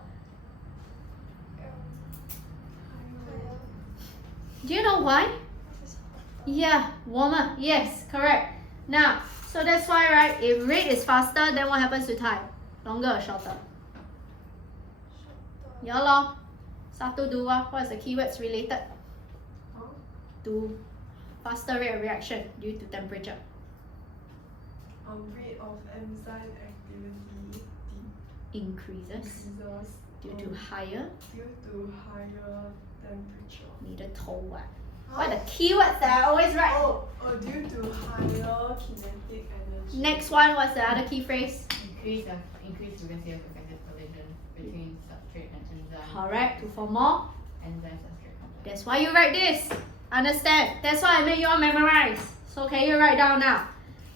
Do you know why? Yeah, warmer. Yes, correct. Now, so that's why, right, if rate is faster, then what happens to time? Longer or shorter? Ya lor. 1, 2, what is the keywords related to faster rate of reaction due to temperature? Rate of enzyme activity Increases decreases due to higher. due to higher temperature. 你的头啊 What are the keywords that I always write? Due to higher kinetic energy. Next one, what's the other key phrase? Increased frequency of effective collision between substrate and enzyme. Correct, to form more. Enzyme substrate complex. That's why you write this. Understand? That's why I made you all memorize. So can you write down now?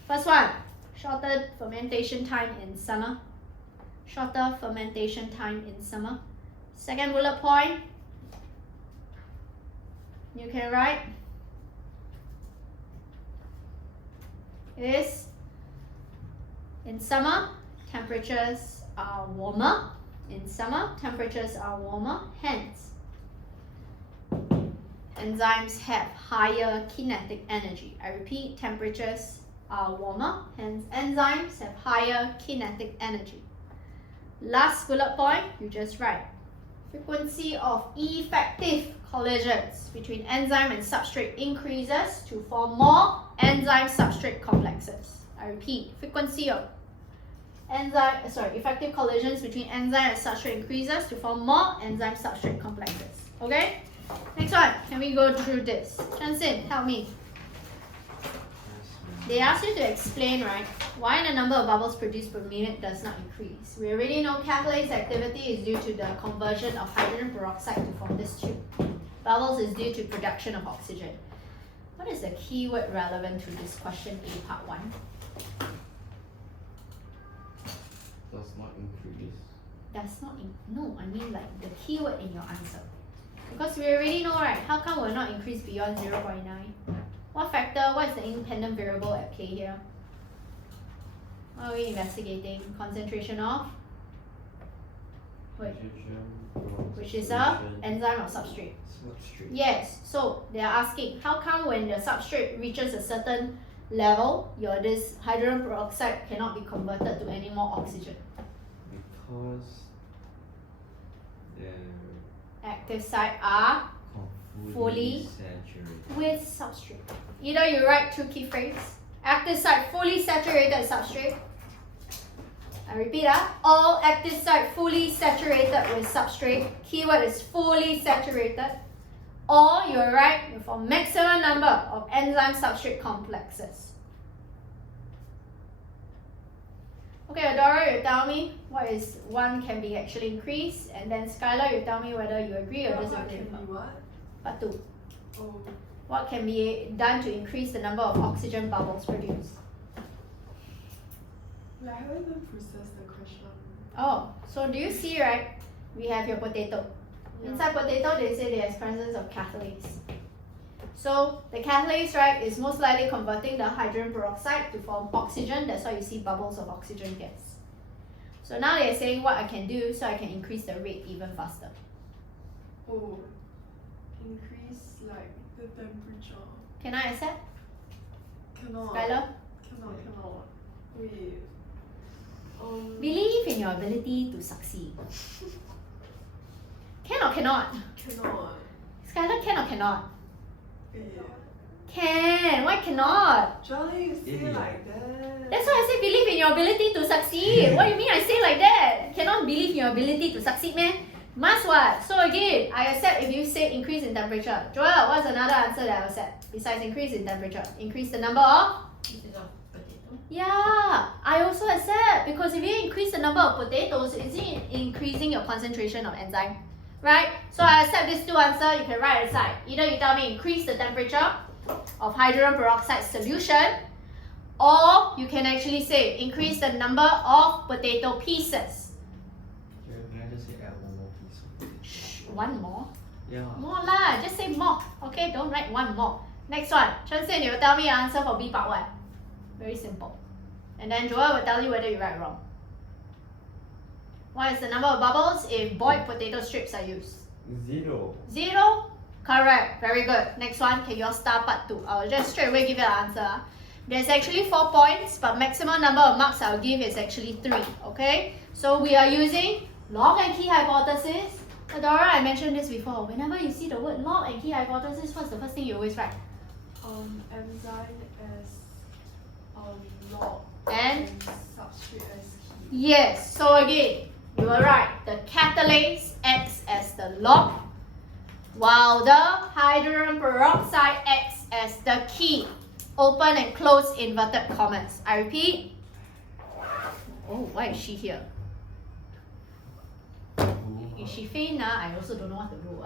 First one, shorter fermentation time in summer. Shorter fermentation time in summer. Second bullet point, you can write is in summer temperatures are warmer. In summer temperatures are warmer, hence enzymes have higher kinetic energy. I repeat, temperatures are warmer, hence enzymes have higher kinetic energy. Last bullet point, you just write frequency of effective collisions between enzyme and substrate increases to form more enzyme substrate complexes. I repeat, frequency of effective collisions between enzyme and substrate increases to form more enzyme substrate complexes. Okay? Next one, can we go through this? Chansin, help me. They ask you to explain, right, why the number of bubbles produced per minute does not increase. We already know capillary activity is due to the conversion of hydrogen peroxide to form this tube. Bubbles is due to production of oxygen. What is the keyword relevant to this question A part 1? Does not increase. Does not no, I mean like the keyword in your answer. Because we already know, right, how come will not increase beyond 0.9? What factor, what is the independent variable at play here? What are we investigating? Concentration of? Wait, which is a enzyme or substrate? Substrate. Yes, so they are asking, how come when the substrate reaches a certain level, your this hydrogen peroxide cannot be converted to any more oxygen? Because the Active site are fully saturated. with substrate. Either you write two key phrases. Active site fully saturated substrate. I repeat, all active site fully saturated with substrate. Keyword is fully saturated. Or you write for maximum number of enzyme substrate complexes. Okay, Adora, you tell me what is one can be actually increased, and then Skylar, you tell me whether you agree or What disagree. can be what? Part 2. Oh, What can be done to increase the number of oxygen bubbles produced? I haven't even processed the question. Oh, so do you see, right? We have your potato. Inside potato, they say there's presence of catalase. So the catalase, right, is most likely converting the hydrogen peroxide to form oxygen. That's why you see bubbles of oxygen gas. So now they're saying what I can do so I can increase the rate even faster. Oh, increase like the temperature. Can I accept? Cannot. Skylar? Cannot. Wait. Believe in your ability to succeed. Can or cannot? Cannot. Skylar, can or cannot? Wait. Can. Why cannot? Charlie, you say Idiot. like that. That's why I say believe in your ability to succeed. What do you mean I say like that? Cannot believe in your ability to succeed, man? Must what? So again, I accept if you say increase in temperature. Joel, what's another answer that I accept? Besides increase in temperature. Increase the number of? Pieces of potato. Yeah, I also accept. Because if you increase the number of potatoes, is it increasing your concentration of enzyme? Right? So I accept these two answers. You can write aside. Either you tell me increase the temperature of hydrogen peroxide solution, or you can actually say increase the number of potato pieces. Can I just say add one more piece of potato? Shh, one more? Yeah. More lah, just say more. Okay, don't write one more. Next one, Chen Xin, you will tell me your answer for B part 1. Very simple. And then Joel will tell you whether you write wrong. What is the number of bubbles if boiled potato strips are used? 0. 0? Correct. Very good. Next one, can you all start part 2? I'll just straight away give you the answer. There's actually 4 points, but maximum number of marks I'll give is actually 3. Okay? So we are using log and key hypothesis. Adora, I mentioned this before. Whenever you see the word log and key hypothesis, what's the first thing you always write? Enzyme as log And? substrate as key. Yes. So again, you are right. The catalase acts as the log, while the hydrogen peroxide acts as the key. Open and close inverted commas. I repeat. Oh, why is she here? Is she faint? I also don't know what to do.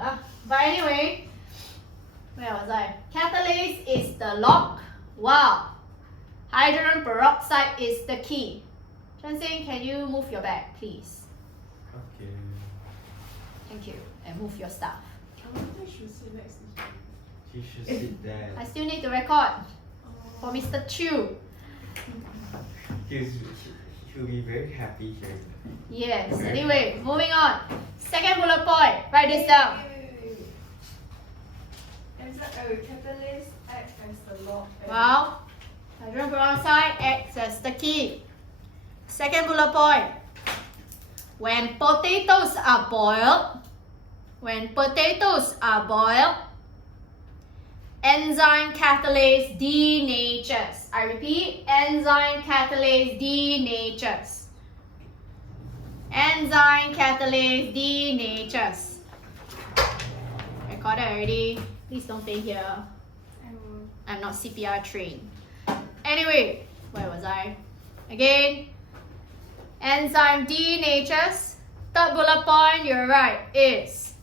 But anyway, where was I? Catalase is the log, while hydrogen peroxide is the key. Chansing, can you move your bag, please? Okay. Thank you. And move your stuff. I don't think she should sit next to him. She should sit there. I still need to record for Mr. Chu. She'll be very happy hearing that. Yes. Anyway, moving on. Second bullet point. Write this down. Wait. Catalase acts as the log. Well, hydrogen peroxide acts as the key. Second bullet point. When potatoes are boiled, enzyme catalase denatures. I repeat, enzyme catalase denatures. Enzyme catalase denatures. Recorded already. Please don't stay here. I will. I'm not CPR trained. Anyway, where was I? Again, enzyme denatures. Third bullet point, you're right, is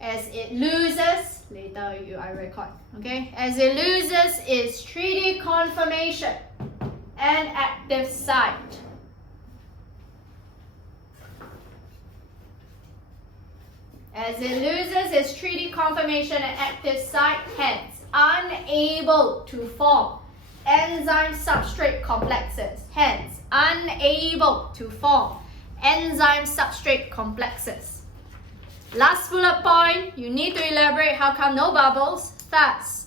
as it loses, later I record, okay? As it loses its 3D conformation and active site. As it loses its 3D conformation and active site, hence unable to form enzyme substrate complexes. Hence unable to form enzyme substrate complexes. Last bullet point, you need to elaborate how come no bubbles. Thus,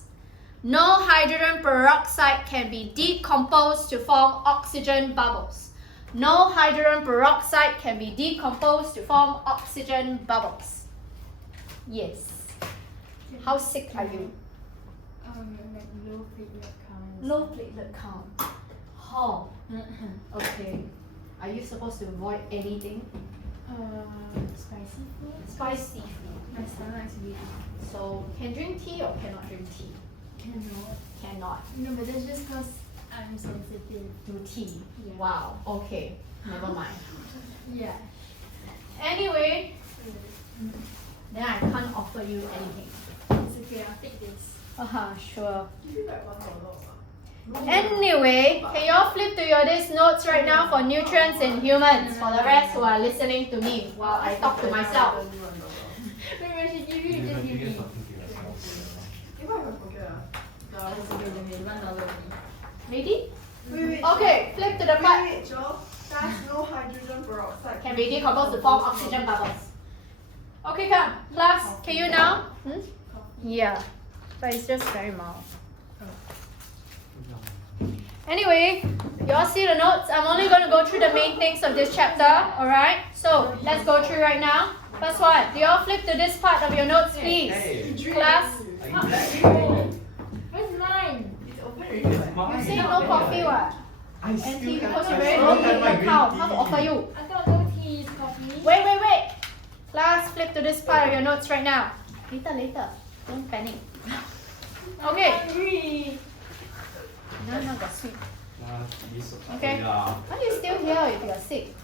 No hydrogen peroxide can be decomposed to form oxygen bubbles. No hydrogen peroxide can be decomposed to form oxygen bubbles. Yes. How sick are you? Like low platelet count. Low platelet count. Oh. Okay. Are you supposed to avoid anything? Spicy food. Spicy food. My stomach's weak. So can drink tea or cannot drink tea? Cannot. Cannot. No, but that's just because I'm sensitive. Do tea. Yeah. Wow. Okay. Never mind. Yeah. Anyway, then I can't offer you anything. It's okay, I'll take this. Sure. Give you like $1 Anyway, can you all flip to your these notes right now for nutrients in humans for the rest who are listening to me while I talk to myself? Wait, when she give you, You just can give figure me. something to yourself. If I forget That's okay, $1 only. Ready? Wait, Okay, flip to the part. Wait, Joe. That's no hydrogen peroxide. Can be decomposed to form oxygen bubbles. Okay, come. Class, can you now? Yeah, but it's just very mild. Anyway, you all see the notes? I'm only going to go through the main things of this chapter, alright? So, let's go through right now. First one, do you all flip to this part of your notes, please? Hey, Class, are you black? Where's mine? It's open already. It's mine. you say no coffee, what? I And still tea have because you're I very still low have my platelet green count. How to offer tea. you? I thought no tea is coffee. Wait. Class, flip to this part of your notes right now. Later. Don't panic. Okay. I'm hungry. No, got sweet. Okay. Yeah. Why are you still here if you're sick?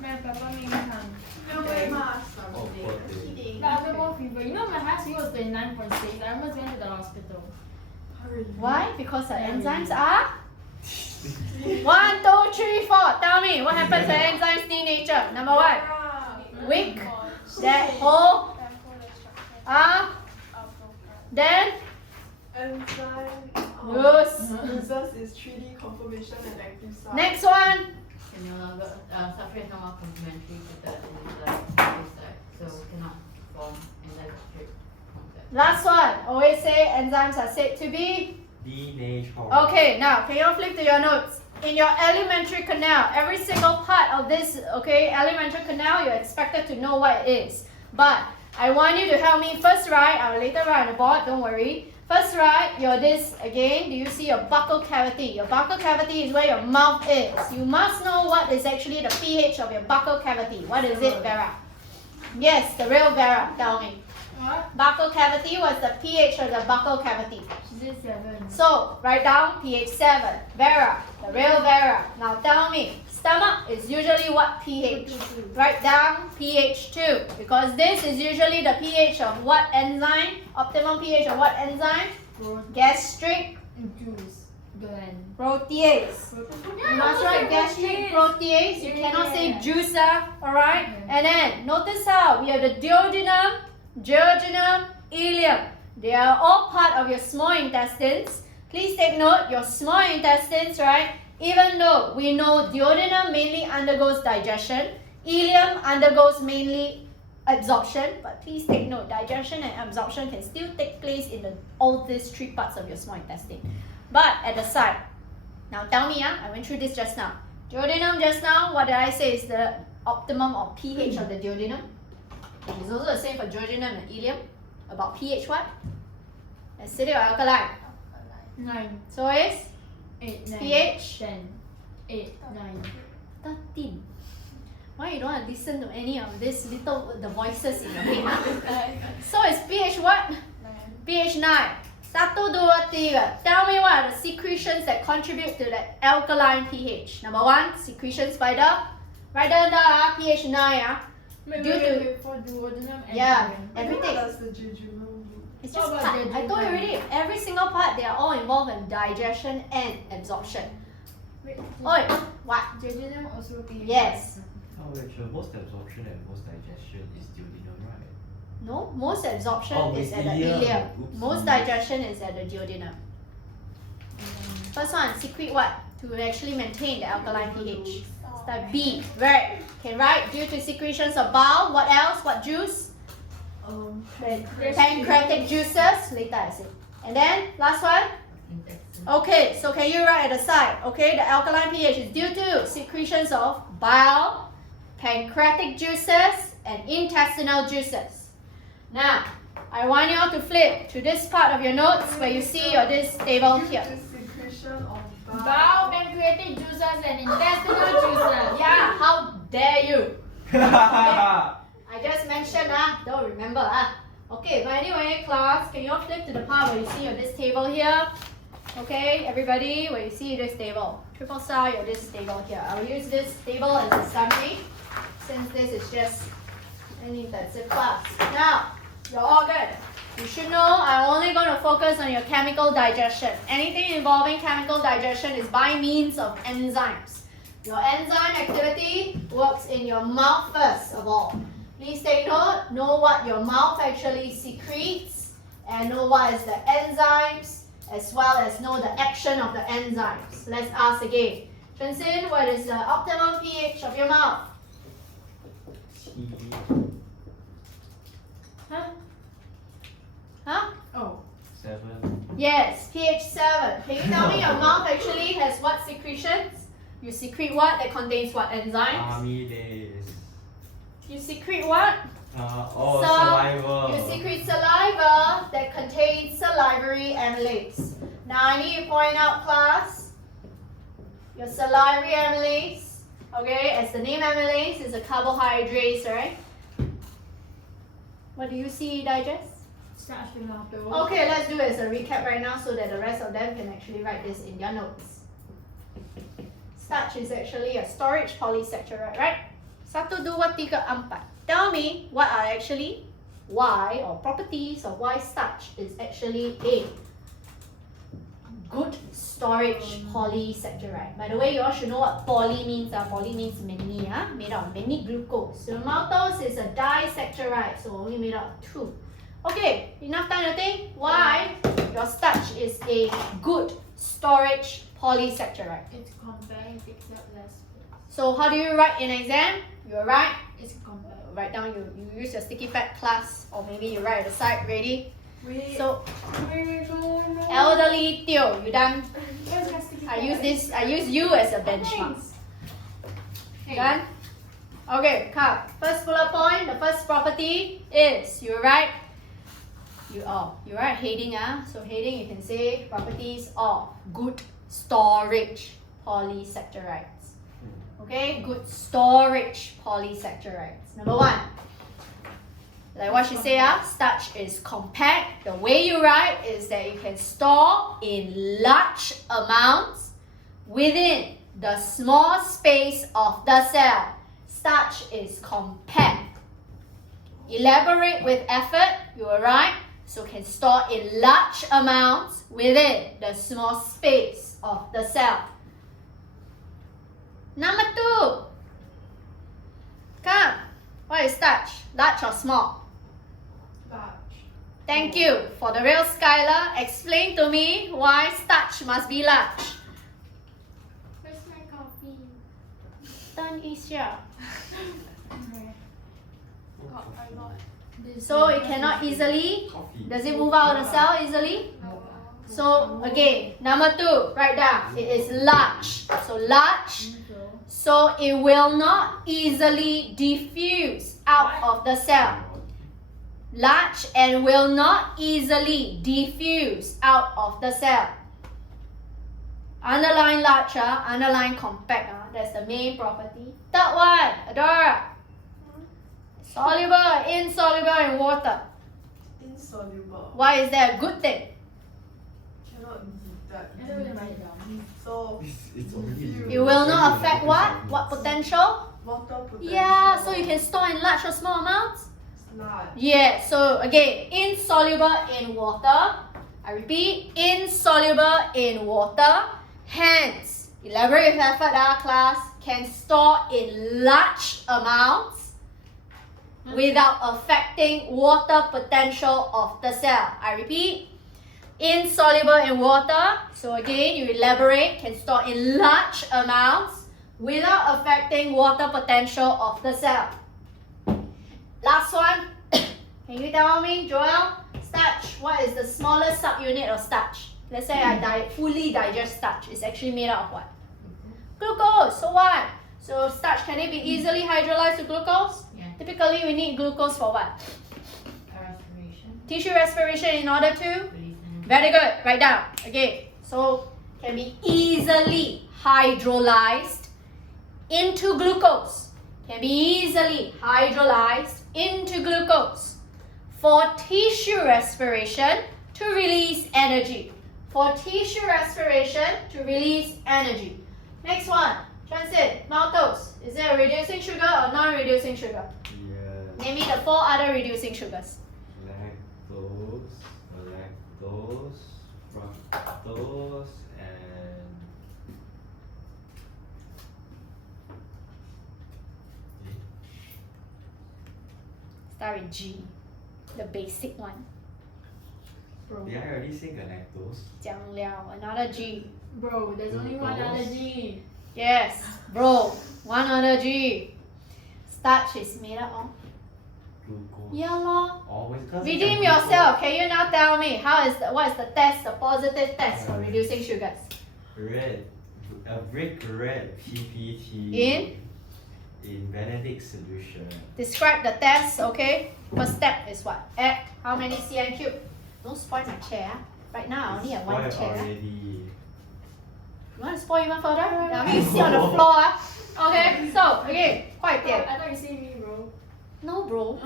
My papa made me come. No way, mask. Oh, poor thing. But I got more fever. You know my heart rate was 29.6. I almost went to the hospital. Why? Because the enzymes are? 1, 2, 3, 4. Tell me, what happens to enzymes nature? Number 1, weak. That whole. Then Enzyme lose. is 3D conformation and active site. Next one. And no longer, substrate is not more complementary to the active site, so cannot form enzyme substrate complex. Last one. Always say enzymes are said to be. Denatured. Okay, now can you all flip to your notes? In your alimentary canal, every single part of this, alimentary canal, you're expected to know what it is. But I want you to help me first write. I will later write on the board. Don't worry. First write your this again. Do you see your buccal cavity? Your buccal cavity is where your mouth is. You must know what is actually the pH of your buccal cavity. What is it, Vera? Yes, the real Vera. Tell me. What? Buccal cavity was the pH of the buccal cavity. She did 7. So write down pH 7. Vera, the real Vera. Now tell me, stomach is usually what pH? Write down pH 2 because this is usually the pH of what enzyme? Optimum pH of what enzyme? Gastric Juice. Gland. protease. You must write gastric protease. You cannot say juicer, alright? And then notice how we have the duodenum, jejunum, ileum. They are all part of your small intestines. Please take note, your small intestines, right? Even though we know duodenum mainly undergoes digestion, ileum undergoes mainly absorption, but please take note, digestion and absorption can still take place in all these 3 parts of your small intestine. But at the side, now tell me, I went through this just now. Duodenum just now, what did I say is the optimum or pH of the duodenum? Which is also the same for jejunum and ileum. About pH what? Acidic or alkaline? 9. So it's 8, 9. pH 10. 8, 9. 13. Why you don't want to listen to any of these the voices in your head? Huh? So it's pH what? pH 9. 1, 2, 3. Tell me what are the secretions that contribute to the alkaline pH. Number 1, secretions by the right under pH 9. Wait, for duodenum and Yeah, ileum. everything. What does the jejunum do? It's What just about part. the I told you jejunum? already. Every single part, they are all involved in digestion and absorption. Wait, Oi, what? jejunum also pH. Yes. Oh, Rachel, most absorption and most digestion is duodenum, right? No, most absorption Oh, is with at the ileum. ileum. Oops. Most digestion is at the duodenum. First one, secrete what? To actually maintain the alkaline pH. Start B. Right. Okay, right. Due to secretions of bile. What else? What juice? Pancreatic juices. Later I say. And then last one. Intestine. Okay, so can you write at the side? Okay, the alkaline pH is due to secretions of bile, pancreatic juices, and intestinal juices. Now, I want you all to flip to this part of your notes where you see this table here. The secretion of Bile, pancreatic juices, and intestinal juices. Yeah, how dare you? I just mentioned, don't remember. Okay, but anyway, class, can you all flip to the part where you see this table here? Okay, everybody, where you see this table. Triple star, this table here. I'll use this table as a summary since this is just an intensive class. Now, you're all good. You should know I'm only going to focus on your chemical digestion. Anything involving chemical digestion is by means of enzymes. Your enzyme activity works in your mouth first of all. Please take note, know what your mouth actually secretes and know what is the enzymes as well as know the action of the enzymes. Let's ask again. Chensin, what is the optimum pH of your mouth? Huh? Oh. 7. Yes, pH 7. Can you tell me your mouth actually has what secretions? You secrete what that contains what enzymes? Amylase. You secrete what? Saliva. You secrete saliva that contains salivary amylase. Now I need to point out, class, your salivary amylase, okay, as the name amylase is a carbohydrate, right? What do you see, digest? Starch in the Okay, let's do it as a recap right now so that the rest of them can actually write this in their notes. Starch is actually a storage polysaccharide, right? 1, 2, 3, 4. Tell me what are actually why or properties of why starch is actually a good storage polysaccharide. By the way, you all should know what poly means. Poly means many, made out of many glucose. So maltose is a disaccharide, so only made out of 2. Okay, enough time to think why your starch is a good storage polysaccharide. It's compact, it takes up less space. So how do you write in exam? You write, It's compact. write down, you use your sticky pad, class, or maybe you write at the side, ready? Wait. So no. elderly Teo, you done? Where's my sticky I pad? use you as a benchmark. Thanks. Done? Okay, come. First bullet point, the first property is you write heading, so heading you can say properties of good storage polysaccharides. Okay, good storage polysaccharides. Number 1. Like what she say, starch is compact. The way you write is that you can store in large amounts within the small space of the cell. Starch is compact. Elaborate with effort, you will write, so can store in large amounts within the small space of the cell. Number 2. Come. What is starch? Large or small? Large. Thank you. For the real Skylar, explain to me why starch must be large. Where's my coffee? Turn is here. Okay. Got a lot. So it cannot easily, Coffee. does it move out of the cell easily? So again, number 2, write down. It is large. So large. So it will not easily diffuse out of the cell. Large and will not easily diffuse out of the cell. Underline large, underline compact. That's the main property. Third one, Adora. Soluble, insoluble in water. Insoluble. Why is that a good thing? Cannot detect. I don't really write it down. So It's already. It will not affect what? What potential? water potential. Yeah, so you can store in large or small amounts? Large. Yeah, so again, insoluble in water. I repeat, insoluble in water. Hence, elaborate with effort, class, can store in large amounts without affecting water potential of the cell. I repeat, insoluble in water. So again, you elaborate, can store in large amounts without affecting water potential of the cell. Last one. Can you tell me, Joel? Starch. what is the smallest subunit of starch? Let's say I fully digest starch. It's actually made out of what? Glucose. So what? So starch, can it be easily hydrolyzed to glucose? Yeah. Typically, we need glucose for what? Respiration. Tissue respiration in order to? Release energy. Very good. Write down. Okay. So can be easily hydrolyzed into glucose. Can be easily hydrolyzed into glucose for tissue respiration to release energy. For tissue respiration to release energy. Next one. Transit. Maltose. Is it a reducing sugar or non-reducing sugar? Yes. Name me the 4 other reducing sugars. Lactose, fructose, and Start with G. The basic one. did I already say galactose? 讲了 another G. Bro, there's only one other G. Yes, bro. One other G. Starch is made up of. Glucose. Yeah, lor. Always. Redeem yourself. Can you now tell me what is the test, the positive test for reducing sugars? A brick red PPT. In Benedict solution. Describe the test, okay? First step is what? Add how many cm cube? Don't spoil my chair. Right now, I only have one Spoiled chair. already. You want to spoil even further? I mean, you sit on the floor. Okay, so, again, 快点. I thought you say me, bro. No, bro.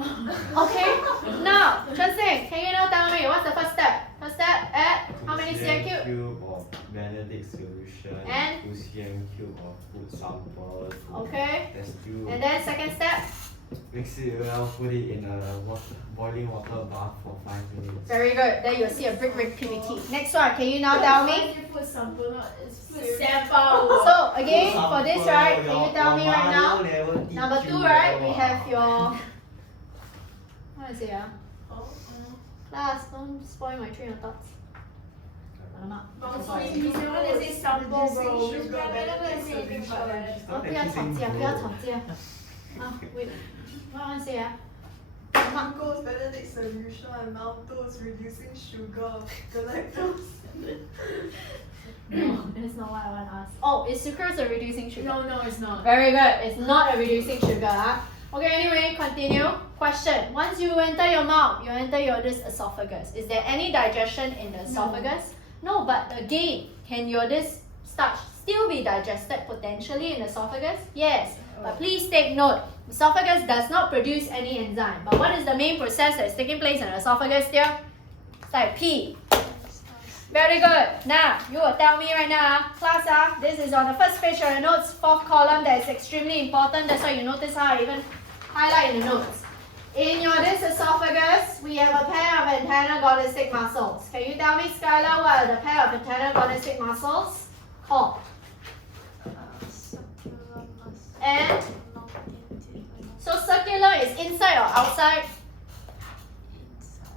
Okay, now, Chen-Sing, can you now tell me what's the first step? First step, add how many cm cube? cube of Benedict solution. And? 2 cm cube of food sample. Okay. Test tube. And then second step, Mix it well, put it in a boiling water bath for 5 minutes. very good. Then you'll see a brick PBT. Next one, can you now tell me? Food sample, not it's food Sample. So again, for this, right, can you tell me right now? Number 2, right, we have your, what is it? Class, don't spoil my train of thoughts. Alamak. He's the one that says sample, bro. Which guy better go and say anything about that? 不要吵架，不要吵架。wait, what I want to say? Glucose, Benedict solution, maltose, reducing sugar, galactose. No, that's not what I want to ask. Oh, is sucrose a reducing sugar? No, it's not. Very good. It's not a reducing sugar. Okay, anyway, continue. Question. Once you enter your mouth, you enter your this esophagus. Is there any digestion in the esophagus? No, but again, can your this starch still be digested potentially in the esophagus? Yes. But please take note, esophagus does not produce any enzyme. But what is the main process that is taking place in the esophagus here? Type P. Very good. Now, you will tell me right now, class, this is on the first page of your notes, 4th column, that is extremely important. That's why you notice how I even highlight in the notes. In your this esophagus, we have a pair of antagonistic muscles. Can you tell me, Skylar, what are the pair of antagonistic muscles called? And so circular is inside or outside?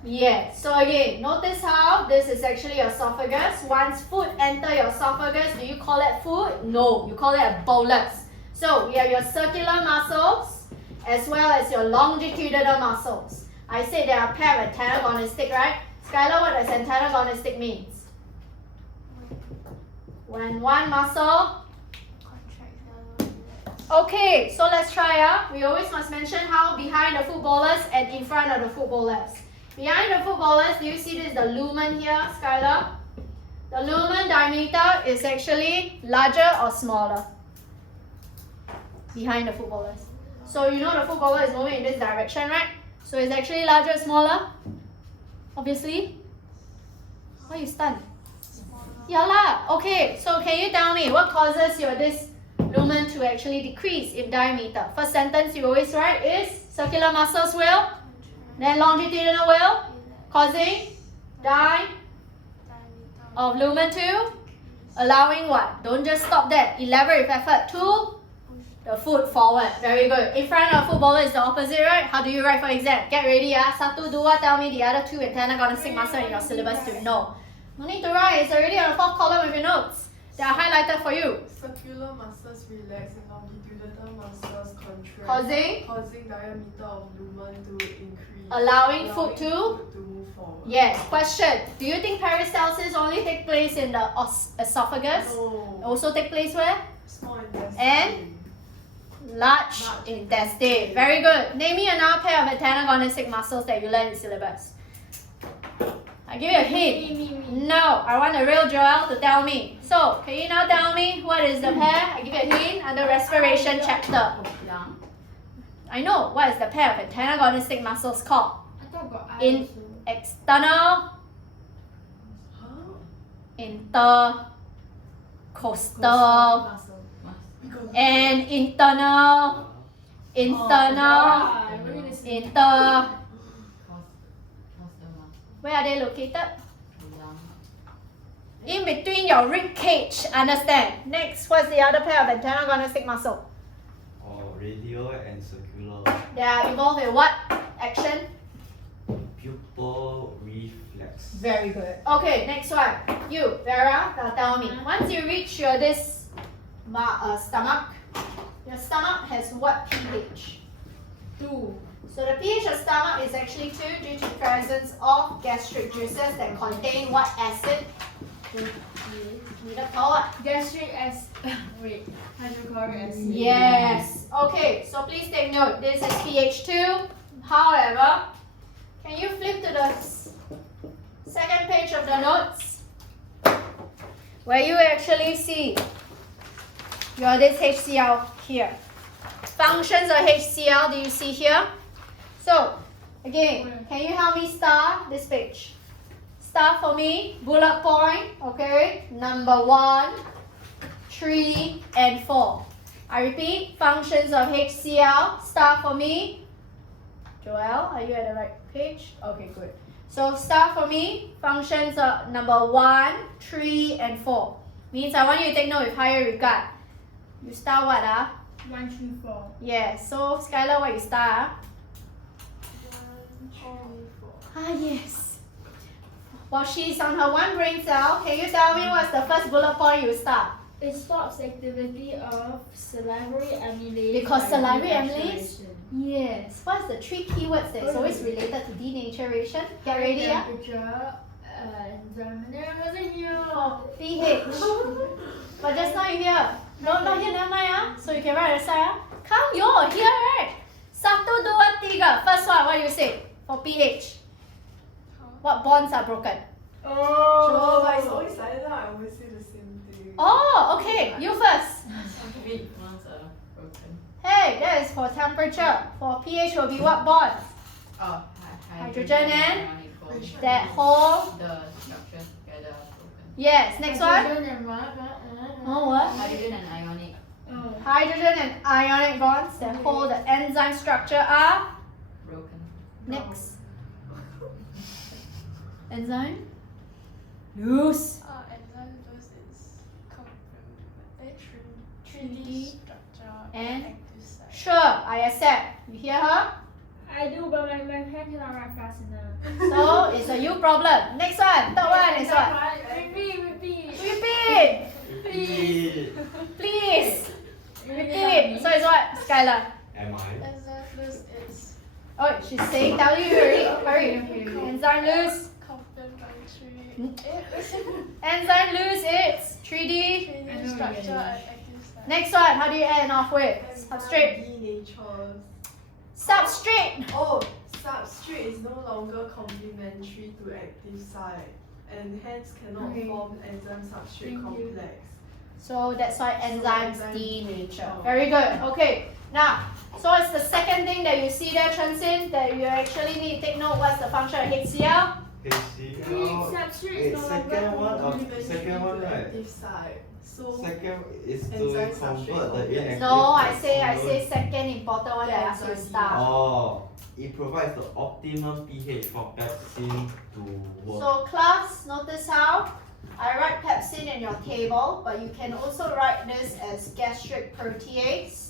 Yes. So again, notice how this is actually your esophagus. Once food enter your esophagus, do you call it food? No, you call it a bolus. So we have your circular muscles as well as your longitudinal muscles. I said there are a pair of antagonistic, right? Skylar, what does antagonistic means? When one muscle. Okay, so let's try. We always must mention how behind the food bolus and in front of the food bolus. Behind the food bolus, do you see this, the lumen here, Skylar? The lumen diameter is actually larger or smaller? Behind the food bolus. So you know the food bolus is moving in this direction, right? So it's actually larger or smaller? Obviously. Why are you stunned? Yeah lah. Okay, so can you tell me what causes your this lumen to actually decrease in diameter? First sentence you always write is circular muscles will, then longitudinal will, causing diameter of lumen to, allowing what? Don't just stop there. Elaborate with effort to the foot forward. Very good. In front of foot bolus is the opposite, right? How do you write for exam? Get ready. Satu, dua, tell me the other two antagonistic muscle in your syllabus to know. No need to write. It's already on the 4th column with your notes. They are highlighted for you. Circular muscles relax and longitudinal muscles contract. Causing diameter of lumen to increase. allowing foot to move forward. Yes. Question. Do you think peristalsis only take place in the esophagus? No. Also take place where? Small intestine. And? Large intestine. Very good. Name me another pair of antagonistic muscles that you learn in syllabus. I give you a hint. No, I want a real Joel to tell me. So, can you now tell me what is the pair? I give you a hint under respiration chapter. Lung. I know. What is the pair of antagonistic muscles called? I thought got eye In also. external, intercostal, Muscle. and internal, inter. Where are they located? In between your rib cage. Understand? Next, what's the other pair of antagonistic muscle? Or radial and circular. They are involved in what action? Pupil reflex. Very good. Okay, next one. You, Vera, now tell me. Once you reach your stomach, your stomach has what pH? 2. So the pH of stomach is actually 2 due to presence of gastric juices that contain what acid? Gastric acid. Wait. Hydrochloric acid. Yes. Okay, so please take note. This is pH 2. However, can you flip to the second page of the notes? Where you actually see this HCl here. Functions of HCl, do you see here? So, again, can you help me star this page? Star for me, bullet point, okay? Number 1, 3, and 4. I repeat, functions of HCl, star for me. Joel, are you at the right page? Okay, good. So, star for me, functions of number 1, 3, and 4. Means I want you to take note with higher regard. You star what? 1, 3, 4. Yes, so Skylar, what you star? 1, 3, 4. Yes. While she's on her one brain cell, can you tell me what's the first bullet point you start? It stops activity of salivary amylase. Because by salivary denaturation. Yes. What's the 3 keywords that is always related to denaturation? Get ready, yeah? Temperature, enzyme, wasn't here. pH. But just now you hear. No, not here, never mind. So you can write aside. Come, you're here, right? 1, 2, 3. First one, what do you say? For pH. What bonds are broken? Oh, but it's always like that. I always say the same thing. Oh, okay. You first. Weak ones are broken. Hey, that is for temperature. For pH will be what bonds? Oh, Hydrogen and ionic bonds. that whole. The structure together are broken. Yes, next one. Hydrogen and what? Oh, what? Hydrogen and ionic. Oh. Hydrogen and ionic bonds that hold the enzyme structure are Broken. next. Enzyme? Loose. Enzyme loose is complementary 3D structure and active site. sure, I accept. You hear her? I do, but my hand cannot write fast enough. So it's a you problem. Next one. Third one is what? Repeat. Repeat. Please. Repeat. So it's what? Skylar. Am I? Enzyme loose is Oh, she's saying, tell you hurry. Enzyme loose. complementary Enzyme loose, it's 3D. 3D structure and active site. Next one, how do you end off with? Substrate. Denatures. Substrate. Oh, substrate is no longer complementary to active site and hence cannot Okay. form enzyme substrate Thank you. complex. So that's why enzymes enzyme denature. denature. Very good. Okay. Now, so it's the second thing that you see there, Transin, that you actually need to take note what's the function of HCl. HCl. Wait, second one, right? Active site. So Second is to Enzyme convert substrate the inactive. No, I to say convert- second important one that I ask you to start. Oh, it provides the optimum pH for pepsin to work. So class, notice how I write pepsin in your table, but you can also write this as gastric protease.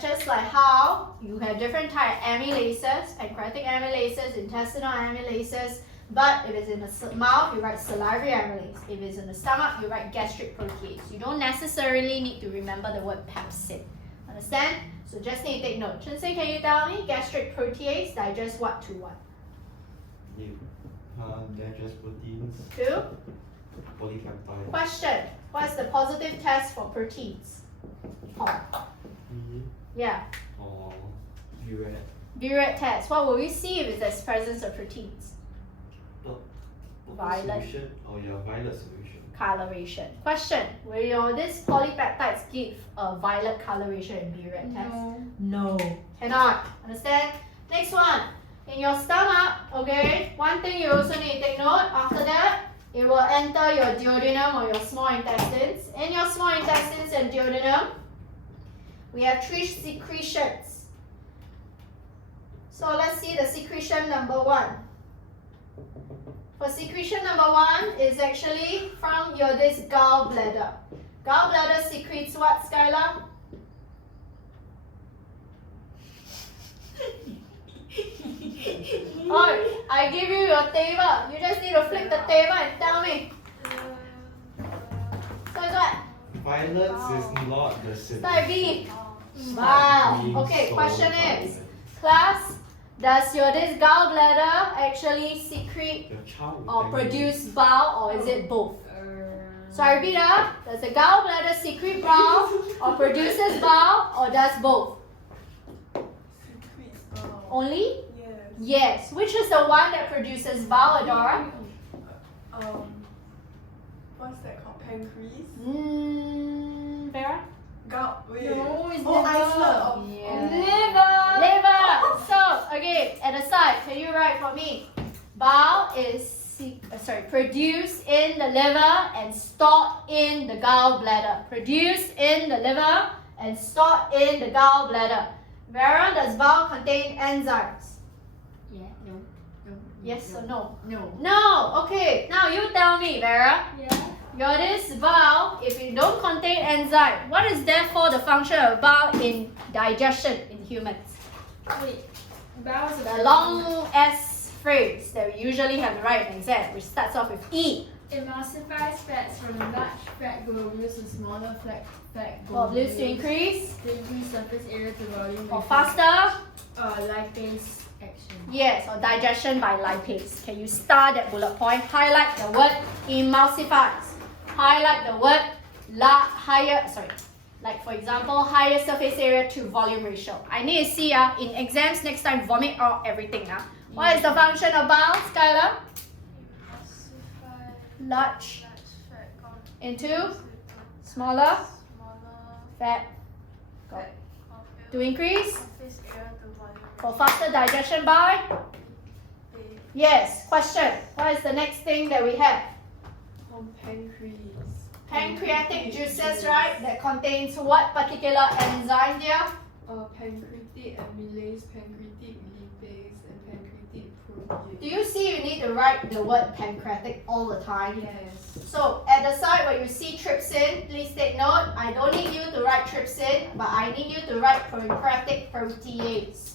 Just like how you have different type of amylases, pancreatic amylases, intestinal amylases, but if it's in the mouth, you write salivary amylase. If it's in the stomach, you write gastric protease. You don't necessarily need to remember the word pepsin. Understand? So just need to take note. Chinsei, can you tell me gastric protease digest what to what? You- Digest proteins, 2. polypeptides. Question. What's the positive test for proteins? Oh. Yeah. Or urate. Burette test. What will we see if there's presence of proteins? Violet. Solution or your violet solution. Coloration. Question. Will these polypeptides give a violet coloration in burette test? No. Cannot. Understand? Next one. In your stomach, okay, one thing you also need to take note, after that, it will enter your duodenum or your small intestines. In your small intestines and duodenum, we have 3 secretions. So let's see the secretion number 1. For secretion number 1 is actually from this gallbladder. Gallbladder secretes what, Skylar? Oh, I give you your table. You just need to flip the table and tell me. So it's what? Violets is not the same. Start B. Wow. Okay, question is, class, does this gallbladder actually secrete or produce bile, or is it both? So I repeat, does the gallbladder secrete bile or produces bile, or does both? Secrets bile. Only? Yes. Yes. Which is the one that produces bile, Adora? What's that called? Pancreas? Vera? Wait. No, it's Oh, islet of Yeah. Liver. So again, at the side, can you write for me? Bile is produced in the liver and stored in the gallbladder. Produced in the liver and stored in the gallbladder. Vera, does bile contain enzymes? Yeah, no. Yes or no? No. No. Okay. Now you tell me, Vera. Yeah. This bile, if it don't contain enzyme, what is therefore the function of bile in digestion in humans? Wait. Bile is The long S phrase that we usually have to write in exam, which starts off with E. emulsifies fats from large fat globules to smaller fat For globules. blues to increase. To increase surface area to volume. For with faster, lipase action. yes, or digestion by lipase. Can you star that bullet point? Highlight the word emulsifies. Highlight the word like for example, higher surface area to volume ratio. I need to see in exams next time, vomit out everything. What is the function of bile, Skylar? Large into smaller fat. Got it. To increase for faster digestion by? Yes. Question. What is the next thing that we have? Pancreas. Pancreatic juices, right? That contains what particular enzyme there? Pancreatic amylase, pancreatic lipase, and pancreatic protease. Do you see you need to write the word pancreatic all the time? Yes. So at the side where you see trypsin, please take note, I don't need you to write trypsin, but I need you to write pancreatic protease.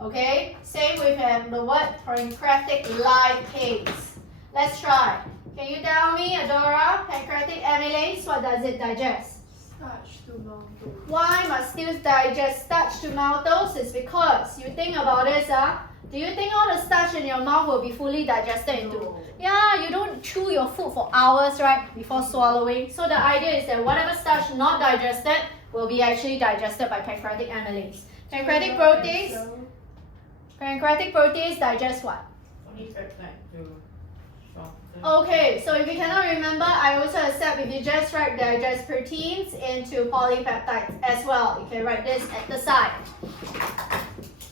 Okay? Same with the word pancreatic lipase. Let's try. Can you tell me, Adora, pancreatic amylase, what does it digest? Starch to maltose. Why must still digest starch to maltose? It's because you think about this, do you think all the starch in your mouth will be fully digested into? No. Yeah, you don't chew your food for hours, right, before swallowing. So the idea is that whatever starch not digested will be actually digested by pancreatic amylase. Pancreatic protease digest what? Only peptide to Okay, so if you cannot remember, I also accept if you just write digest proteins into polypeptides as well. You can write this at the side.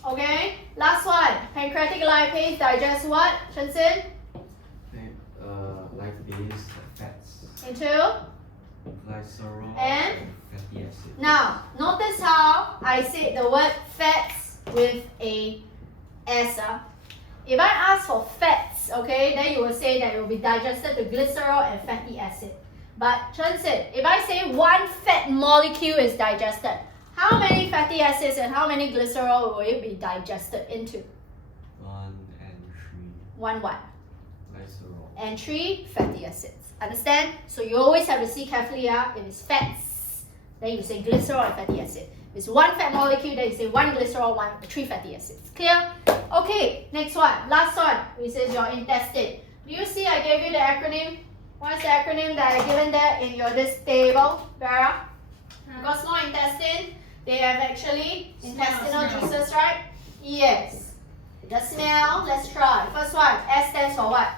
Okay, last one. Pancreatic lipase digests what, Chensin? Lipase, fats, Into? glycerol, And? fatty acid. Now, notice how I said the word fats with a S. If I ask for fats, okay, then you will say that it will be digested to glycerol and fatty acid. But Chensin, if I say one fat molecule is digested, how many fatty acids and how many glycerol will it be digested into? 1 and 3. One what? Glycerol. And 3 fatty acids. Understand? So you always have to see carefully. If it's fats, then you say glycerol and fatty acid. If it's one fat molecule, then you say 1 glycerol, 3 fatty acids. Clear? Okay, next one, last one, which is your intestine. Do you see I gave you the acronym? What's the acronym that I given there in your this table, Vera? Because small intestine, they have actually intestinal juices, right? Yes. The smell, let's try. First one, S stands for what?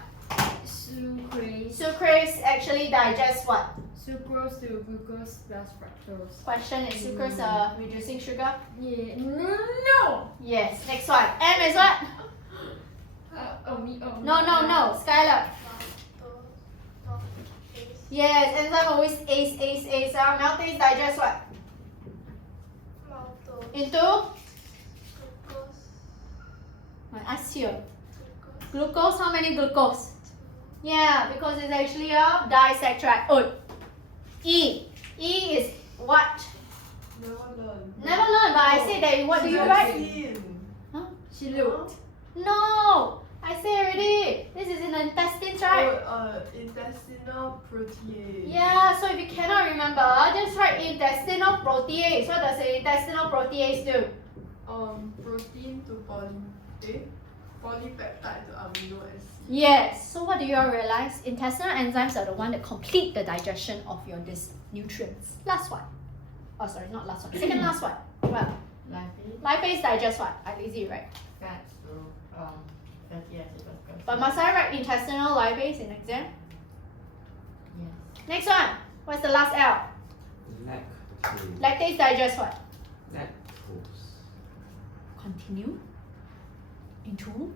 Sucrase. Sucrase actually digests what? Sucrose to glucose plus fructose. Question is sucrose reducing sugar? Yeah. No. Yes. Next one. M is what? No. Skylar. Yes, enzyme always ace. Maltase digest what? Into? I ask you. Glucose, how many glucose? Yeah, because it's actually a disaccharide. Oh. E is what? Never learn. Never learn, but I say that what do you write? Huh? She looked. No! I say already. This is in the intestines, right? Intestinal protease. Yeah, so if you cannot remember, just write intestinal protease. What does the intestinal protease do? Protein to polypeptide to amino acid. Yes. So what do you all realize? Intestinal enzymes are the one that complete the digestion of your nutrients. Last one. Oh, sorry, not last one. Second last one. Well, lipase digests what? I lazy, right? Fats, so fatty acid. But must I write intestinal lipase in exam? Yes. Next one. What's the last L? Lactose. Lactase digests what? Lactose. Continue. Into?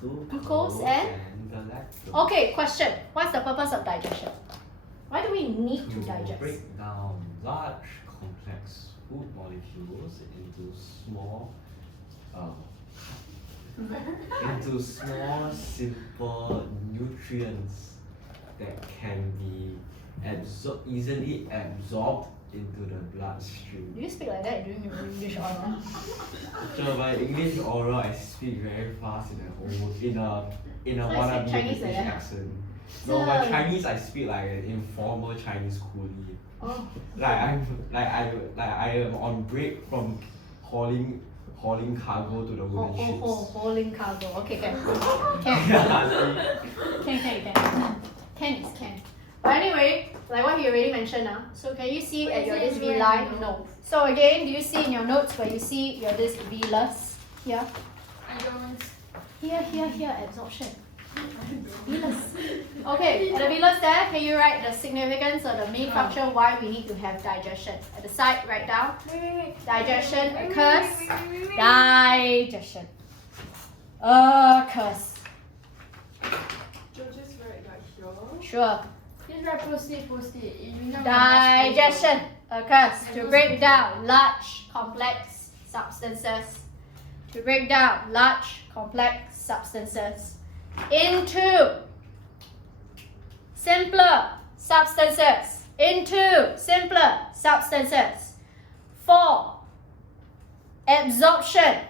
Glucose and the lactose. Okay, question. What's the purpose of digestion? Why do we need to digest? Break down large complex food molecules into small simple nutrients that can be easily absorbed into the bloodstream. Do you speak like that during your English oral? Sure, by English oral I speak very fast in a So wannabe you speak Chinese British like that? accent. No, my Chinese I speak like an informal Chinese coolie. Oh. I am on break from hauling cargo to the wooden ships. Hauling cargo. Okay, can. Can is can. But anyway, like what he already mentioned now. So can you see at your this villi? No. So again, do you see in your notes where you see your this villus here? I don't. Here, absorption. Villus. Okay, at the villus there, can you write the significance or the main function why we need to have digestion? At the side, write down. Digestion occurs. Digestion occurs. Just write like here. Sure. Just write post-it. You know Digestion occurs to break down large complex substances. To break down large complex substances into simpler substances. Into simpler substances. For absorption.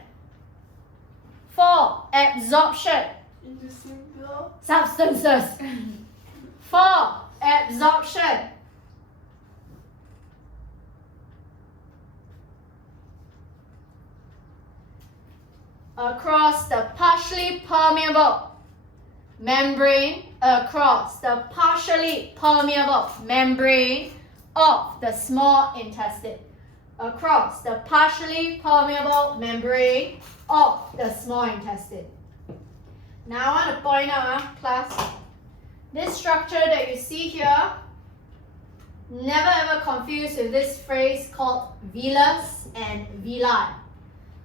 For absorption. Into simpler. Substances. For absorption. Across the partially permeable membrane, across the partially permeable membrane of the small intestine. Across the partially permeable membrane of the small intestine. Now I want to point out, class, this structure that you see here, never ever confuse with this phrase called villus and villi.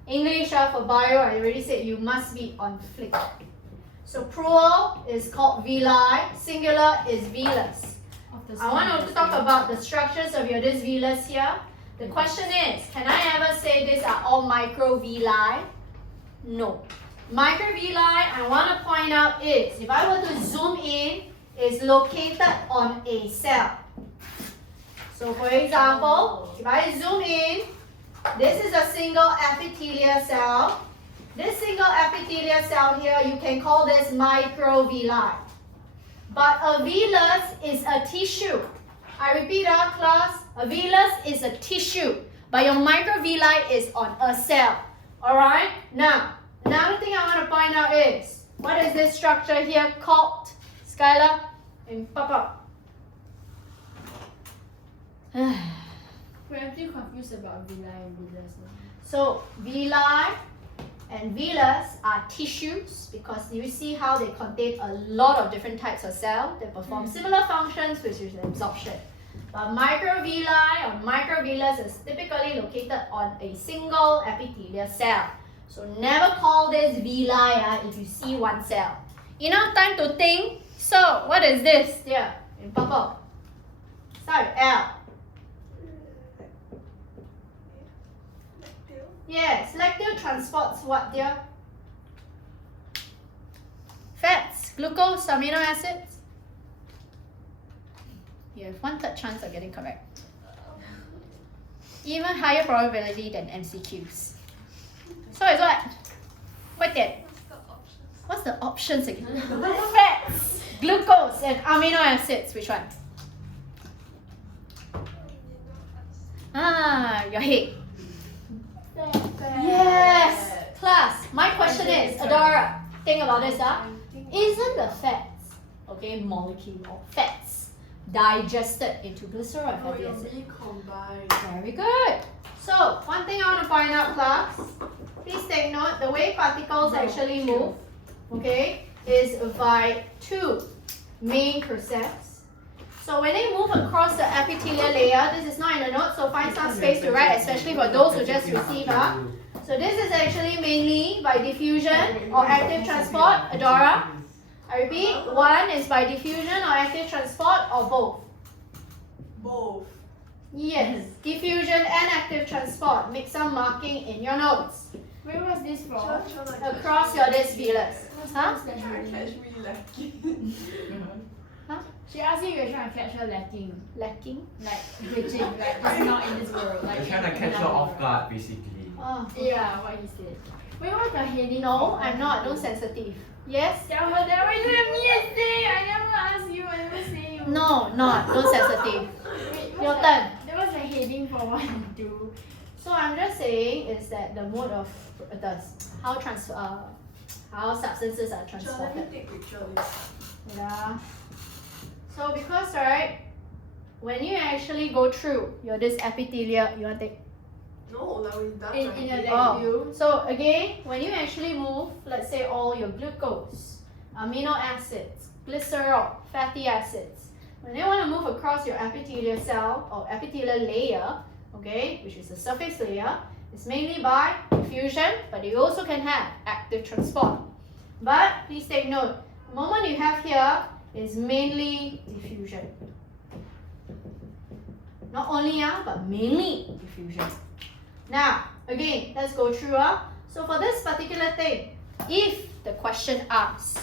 English for bio, I already said you must be on flick. So plural is called villi, singular is villus. I want to talk about the structures of your this villus here. The question is, can I ever say these are all microvilli? No. Microvilli, I want to point out is, if I were to zoom in, is located on a cell. So for example, if I zoom in, this is a single epithelial cell. This single epithelial cell here, you can call this microvilli. But a villus is a tissue. I repeat class, a villus is a tissue, but your microvilli is on a cell. Alright? Now, What is this structure here called? Skylar? And Papa. We're actually confused about villi and villus. So villi and villus are tissues because you see how they contain a lot of different types of cells that perform similar functions, which is absorption. But microvilli or microvillus is typically located on a single epithelial cell. So never call this villi if you see one cell. Enough time to think. So what is this? Here in purple. Start with L. Yes, lactose transports what, dear? Fats, glucose, amino acids. You have 1/3 chance of getting correct. Even higher probability than MCQs. So it's what? What's that? What's the options again? Fats, glucose, and amino acids. Which one? Your head. Yes! Class, my question is, Adora, think about this, isn't the fats, okay, molecule or fats digested into glycerol and No, fatty you're acid? recombined. Very good. So, one thing I want to point out, class, please take note, the way particles actually move, okay, is by two main processes. So when they move across the epithelial layer, this is not in the note, so find some space to write, especially for those who just received. So this is actually mainly by diffusion or active transport, Adora. I repeat, one is by diffusion or active transport or both. Both. Yes, diffusion and active transport. Make some marking in your notes. Where was this from? Across your disc villus. Huh? Try to catch me lacking. She asked you if you're trying to catch her lacking. Lacking? Like glitching, like just not in this world. Like You're trying to catch her off guard, basically. Oh. Yeah, what he said. Wait, what's the heading? No, I'm not. Don't sensitive. Yes? Tell her that way to me yesterday. I never asked you, I never say you. No, not. Don't sensitive. Wait, Your turn. There was a heading for 1 and 2. So I'm just saying is that the mode of how substances are Let me transported. take picture of this. Yeah. So because when you actually go through your this epithelial, you want to take. No, like we done In right a here. like view. So again, when you actually move, let's say all your glucose, amino acids, glycerol, fatty acids, when they want to move across your epithelial cell or epithelial layer, okay, which is the surface layer, it's mainly by diffusion, but you also can have active transport. But please take note, the moment you have here is mainly diffusion. Not only but mainly diffusion. Now, again, let's go through. So for this particular thing, if the question asks,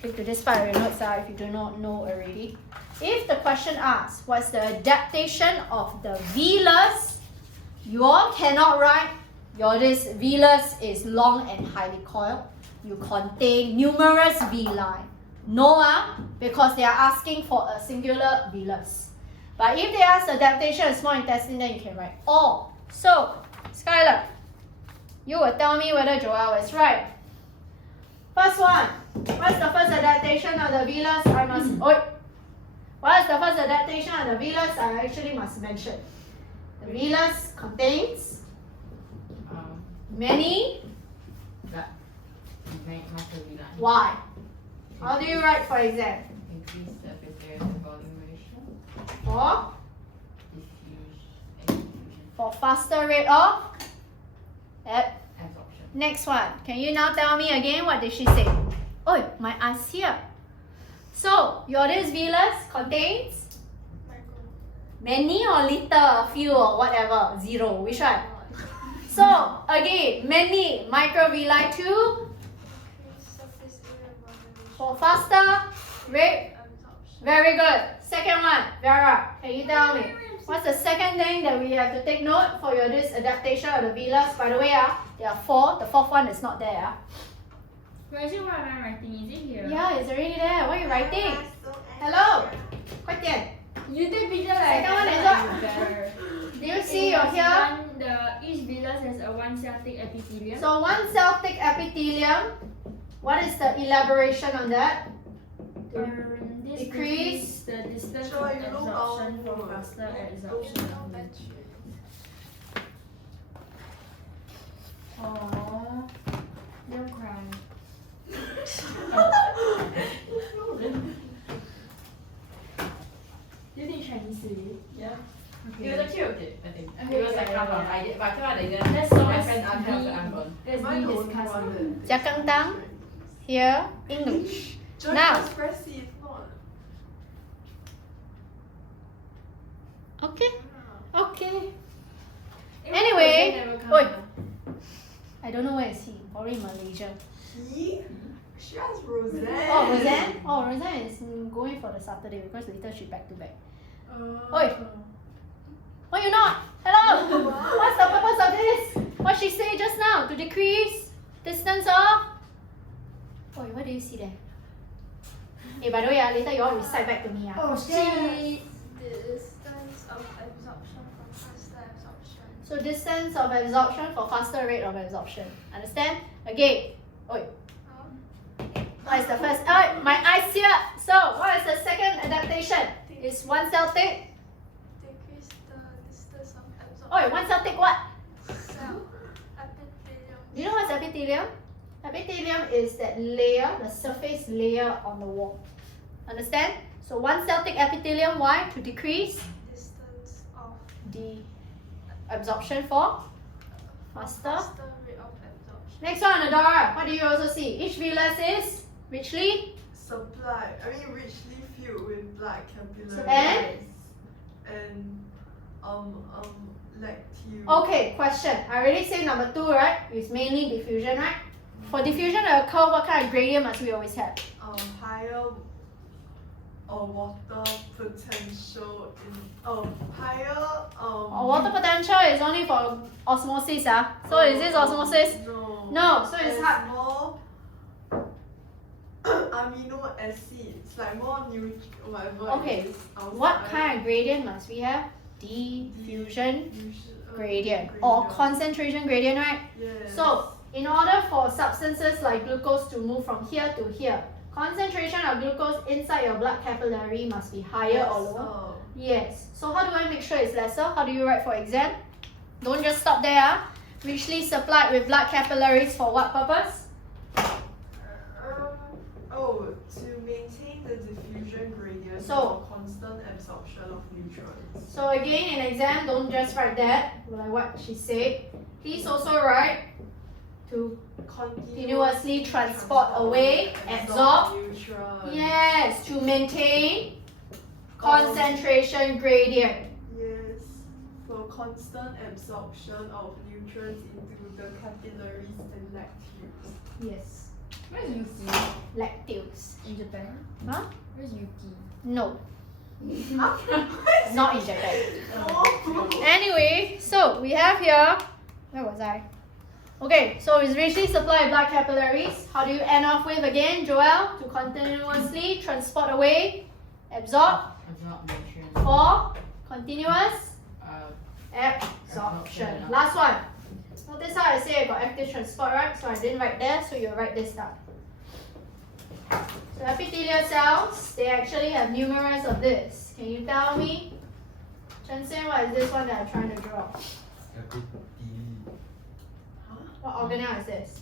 flip to this part of your notes if you do not know already. If the question asks, what's the adaptation of the villus, you all cannot write, your this villus is long and highly coiled. You contain numerous villi. No, because they are asking for a singular villus. But if they ask adaptation of small intestine, then you can write all. So, Skylar, you will tell me whether Joel is right. First one, what's the first adaptation of the villus? What's the first adaptation of the villus? I actually must mention. The villus contains many. Microvilli. Why? How do you write for exam? Increase surface area to volume ratio. For? Diffusion. For faster rate of? Absorption. Next one. Can you now tell me again what did she say? Oh, my eyes here. So, your this villus contains many or little, few or whatever, zero. Which one? So, again, many microvilli to for faster rate. Very good. Second one, Vera, can you tell me? What's the second thing that we have to take note for your this adaptation of the villus? By the way, there are 4. The 4th one is not there. But actually, what am I writing? Is it here? Yeah, it's already there. What are you writing? Hello? 快点. You take picture like Second one is what? Do you see your here? Each villus has a 1 cell thick epithelium. So 1 cell thick epithelium. What is the elaboration on that? This Decrease the distance Sure, of you know absorption how for faster absorption of nutrients. Aww, don't cry. Do you think Chinese today? Yeah. Okay. It was actually okay, I think. Okay, It was like yeah, half yeah, of yeah. I did, but I came out again. Let's So my let's friends are kind of be- I'm gone. Let's Am I be the only discussing. one that- Jakang tang. Here, English. Just Now. express it, not. Okay. Okay. Eh, Anyway, Rosie never come, oi. ah. I don't know where is he. Probably Malaysia. He? She asked Roseanne. Oh, Roseanne? Oh, Roseanne is going for the Saturday because later she back to back. Oi. Why you not? Hello? What's the purpose of this? What she say just now? To decrease distance of? Oh, what do you see there? Hey, by the way, later you all recite back to me. Oh shit! Distance of absorption from faster absorption. So distance of absorption for faster rate of absorption. Understand? Again. Oi. What is the first? Oh, my eyes here. So, what is the second adaptation? Is one cell take? Decrease the distance of absorption. Oi, one cell take what? Cell epithelium. Do you know what's epithelium? Epithelium is that layer, the surface layer on the wall. Understand? So one cell take epithelium. Why? To decrease Distance of the absorption for faster. faster rate of absorption. Next one, Adora. What do you also see? Each villus is richly Richly filled with blood capillaries. And? And lacteal. Okay, question. I already said number 2, right? It's mainly diffusion, right? For diffusion to occur, what kind of gradient must we always have? Higher water potential Water potential is only for osmosis, So is this osmosis? No. No, so it's There's hard. more amino acids, like more whatever Okay, it is outside. What kind of gradient must we have? Diffusion gradient or gradient. concentration gradient, right? Yes. So, in order for substances like glucose to move from here to here, concentration of glucose inside your blood capillary must be higher or lower? Yes. So how do I make sure it's lesser? How do you write for exam? Don't just stop there. Richly supplied with blood capillaries for what purpose? To maintain the diffusion gradient So- for constant absorption of nutrients. So again, in exam, don't just write that, like what she said. Please also write to continuously transport away, absorb. nutrients. Yes, to maintain concentration gradient. Yes, for constant absorption of nutrients into the capillaries and lacteals. Yes. Where's Yuki? Lacteals. In Japan? Huh? Where's Yuki? No. Not in Japan. No. Anyway, so we have here, where was I? Okay, so it's richly supplied blood capillaries. How do you end off with again, Joel? To continuously transport away, absorb Absorb nutrients. for continuous Absorption. absorption. Last one. Notice how I say I got active transport, right? So I didn't write there, so you write this down. So epithelial cells, they actually have numerous of this. Can you tell me, Chen Sen, what is this one that I'm trying to draw? What organelle is this?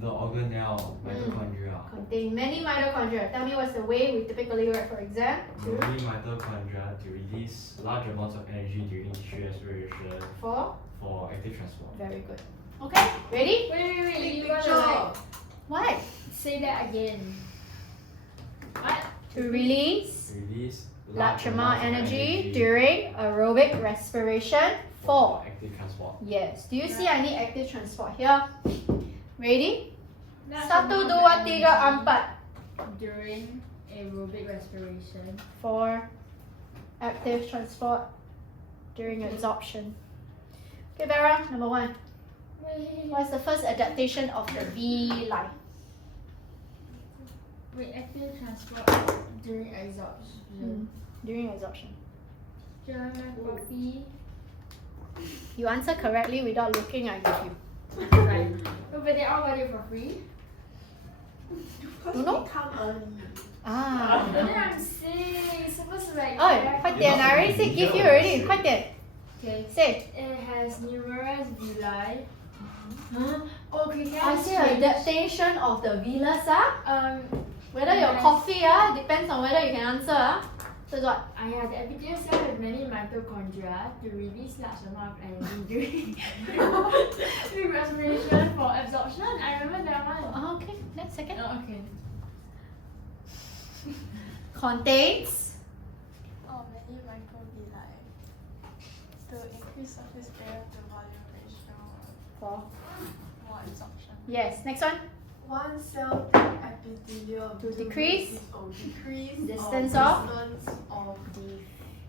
The organelle, mitochondria. Contain many mitochondria. Tell me what's the way we typically write for exam? Many mitochondria to release large amounts of energy during tissue respiration For? for active transport. Very good. Okay, ready? Wait, you Picture. gotta like What? say that again. What? To release Release large amount of energy during aerobic respiration for. active transport. Yes. Do you see I need active transport here? Ready? Large 1, 2, amount of 3, energy 4 during aerobic respiration. for active transport during absorption. Okay, Vera, number 1. What's the first adaptation of the V-line? Wait, active transport during absorption. During absorption. German coffee. You answer correctly without looking, I give you. Right. Oh, but they all got it for free? Because Don't know. we come early. Ah. But then I'm sick. It's supposed to be like 哎，快点 I already say give you already，快点 Okay. say。 It has numerous villi. Huh? Okay, can I I say change? adaptation of the villas whether your Yes. coffee depends on whether you can answer So it's what? I have the epithelial cell with many mitochondria to release large amount of energy during respiration for absorption. I remember that one. Okay, next second. Oh, okay. Contains many microvilli to increase surface area to volume ratio for more absorption. yes. Next one. One cell thick epithelium To decrease decrease distance of of distance of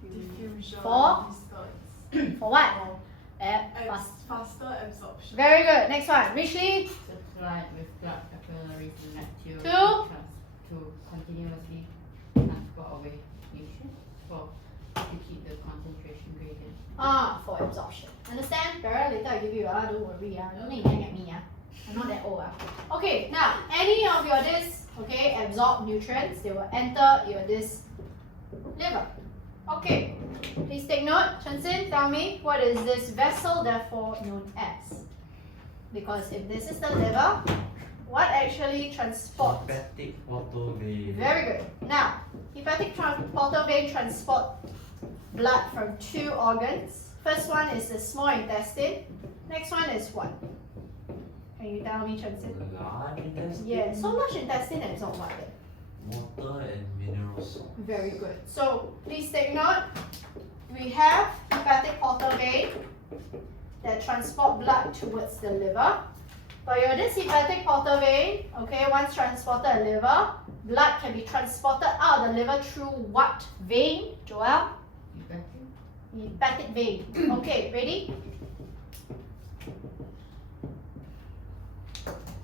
diffusion For? distance For what? for faster absorption. Very good. Next one. Richly. Supplied with blood capillaries in that To? to continuously transport away nutrients to keep the concentration gradient. For absorption. Understand? Vera, later I give you don't worry don't need to hang at me I'm not that old Okay, now any of your this absorb nutrients, they will enter your this liver. Okay, please take note. Chen-Sin, tell me what is this vessel therefore known as? Because if this is the liver, what actually transports? Hepatic portal vein. Very good. Now, hepatic portal vein transport blood from two organs. First one is the small intestine. Next one is what? Can you tell me, Chen-Sin? Large intestine. Yeah, so large intestine absorb what then? Water and minerals. Very good. So please take note. We have hepatic portal vein that transport blood towards the liver. But your this hepatic portal vein, once transported the liver, blood can be transported out of the liver through what vein, Joel? Hepatic vein. Okay, ready?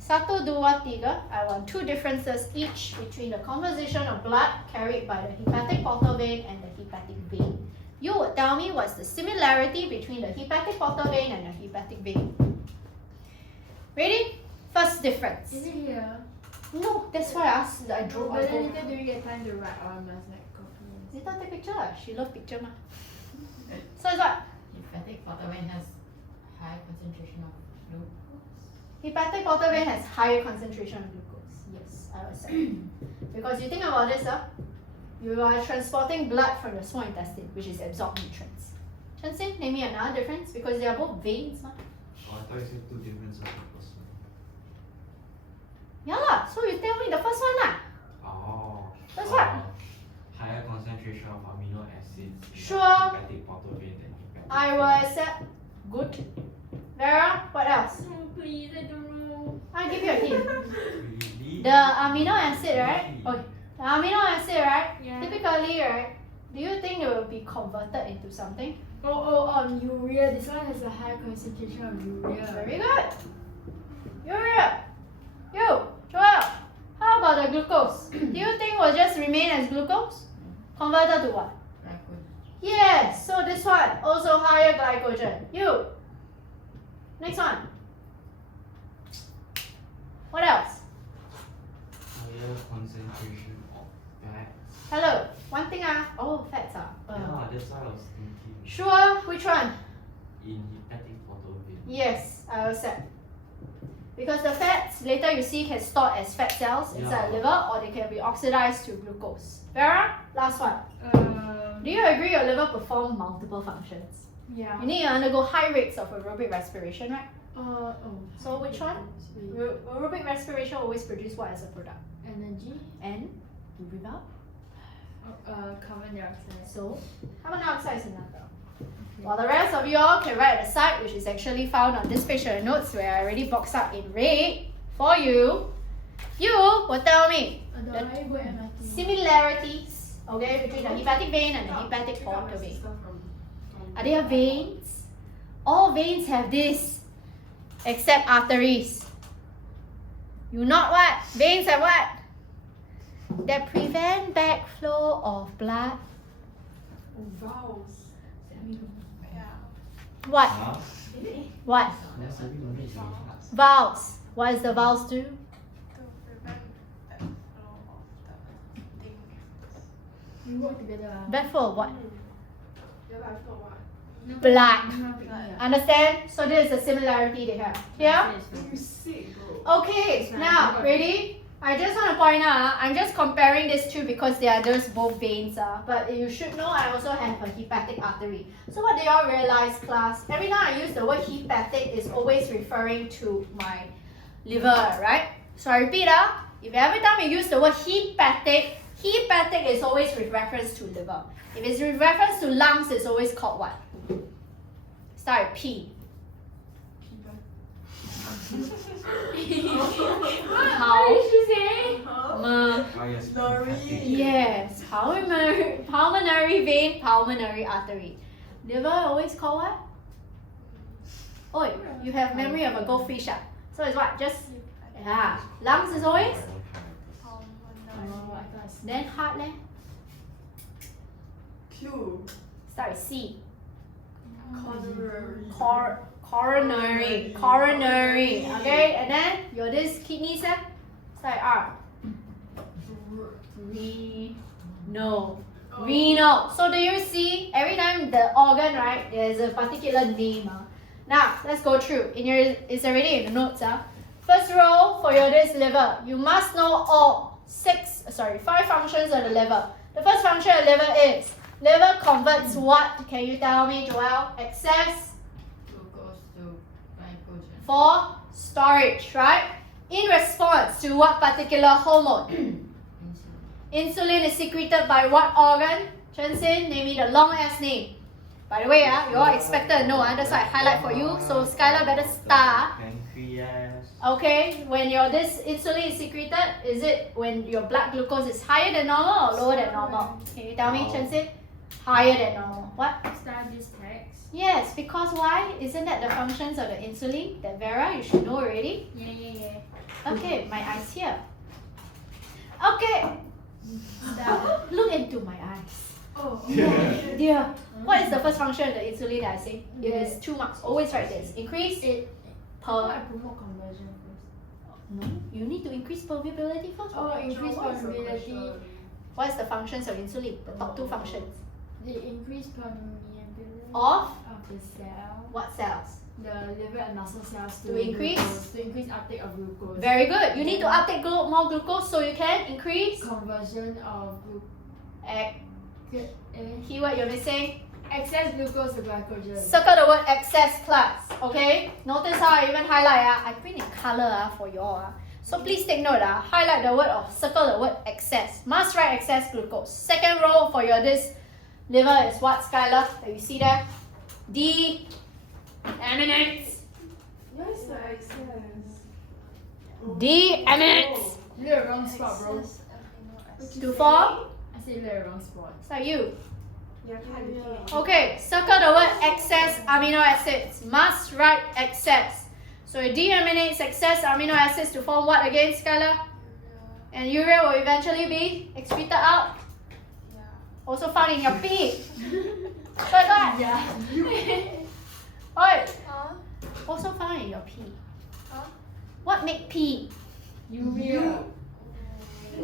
1, 2, 3. I want two differences each between the composition of blood carried by the hepatic portal vein and the hepatic vein. You would tell me what's the similarity between the hepatic portal vein and the hepatic vein. Ready? First difference. Is it here? No, that's why I drew. But then later do we get time to write or must like copy and Later take picture She love picture So it's what? Hepatic portal vein has high concentration of glucose. Hepatic portal vein has higher concentration of glucose. Yes, I will say. Because you think about this, you are transporting blood from the small intestine, which is absorbed nutrients. Chen-Sin, name me another difference because they are both veins. Oh, I thought you said two different sorts of person. Yeah lah. So you tell me the first one lah. Oh. That's what? Higher concentration of amino acids in Sure. hepatic portal vein than hepatic I will accept. Good. Vera, what else? Oh, please, I don't know. I'll give you a hint. Really? The amino acid, right? Oh, the amino acid, right? Yeah. Typically, right? Do you think it will be converted into something? Urea. This one has a high concentration of urea. Very good. Urea. You, Joel. How about the glucose? Do you think will just remain as glucose? Converted to what? Glycogen. Yes. So this one also higher glycogen. You. Next one. What else? Higher concentration of fats. Hello. One thing fats Yeah, that's what I was thinking. Sure. Which one? In hepatic portal vein. Yes, I accept. Because the fats later you see can store as fat cells inside the Yeah. liver or they can be oxidized to glucose. Vera, last one. Do you agree your liver perform multiple functions? Yeah. You need to undergo high rates of aerobic respiration, right? Oh. So which one? Aerobic respiration always produce what as a product? Energy. And to breathe out. Carbon dioxide. So carbon dioxide is another. While the rest of you all can write at the side, which is actually found on this page of the notes where I already boxed up in red for you. You will tell me Do I go MRT? similarities, between the hepatic vein and the hepatic Pick up portal my vein. sister from Are there veins? All veins have this, except arteries. You not what? Veins have what? That prevent backflow of blood. valves. Yeah. What? Huh? What? That's a bit of it. Valves. What is the vowels do? To prevent flow of the thing. We work together. Bad for what? Yeah, I thought what? Blood. Blood. Understand? So this is the similarity they have. Yeah? You sick, bro. Okay, now ready? I just want to point out, I'm just comparing these two because they are just both veins. But you should know I also have a hepatic artery. So what do y'all realize, class? Every time I use the word hepatic, it's always referring to my liver, right? So I repeat, if every time you use the word hepatic, hepatic is always with reference to liver. If it's with reference to lungs, it's always called what? Start with P. How did she say? Yes, pulmonary vein, pulmonary artery. Liver always called what? Oi, you have memory of a goldfish. So it's what? Just yeah. Lungs is always. Then heart leh? Q. Start with C. Coronary. Coronary. Okay, and then your this kidneys start with R. Renal. So do you see every time the organ, right, there's a particular name. Now let's go through. It's already in the notes. First row for your this liver. You must know all 5 functions of the liver. The first function of the liver is liver converts what? Can you tell me, Joel? Excess Glucose to glycogen. for storage, right? In response to what particular hormone? Insulin. Insulin is secreted by what organ? Chen Xin, name me the long ass name. By the way, you all expected to know, that's why I highlight for you. So Skylar better star. Pancreas. Okay, when this insulin is secreted, is it when your blood glucose is higher than normal or lower than normal? Can you tell me, Chen Xin? Higher than normal. What? Start this text. Yes, because why? Isn't that the functions of the insulin? That Vera, you should know already. Yeah. Okay, my eyes here. Okay. Look into my eyes. Oh. Dear, what is the first function of the insulin that I say? It is 2 marks. Always write this. Increase How per. I promote conversion first? No, you need to increase permeability first. Oh, increase permeability. What is the functions of insulin? The top 2 functions. They increase permeability Of the cell, what cells? the liver and muscle cells To increase? glucose, to increase uptake of glucose. Very good. You need to uptake more glucose so you can increase. Conversion of Keyword you're missing. excess glucose to glycogen. Circle the word excess, class. Okay. Notice how I even highlight. I print in color for you all. So please take note. Highlight the word or circle the word excess. Must write excess glucose. Second row for your this liver is what, Skylar? That you see there. D. Eminence. Where's the excess? D. Eminence. You did the wrong spot, bro. 2, 4. I said you did the wrong spot. So you. Yeah, Okay, circle the word excess amino acids. Must write excess. So it deaminates excess amino acids to form what again, Skylar? And urea will eventually be excreted out. Also found in your pee. But what? Yeah. Oi. Also found in your pee. What make pee? Urea.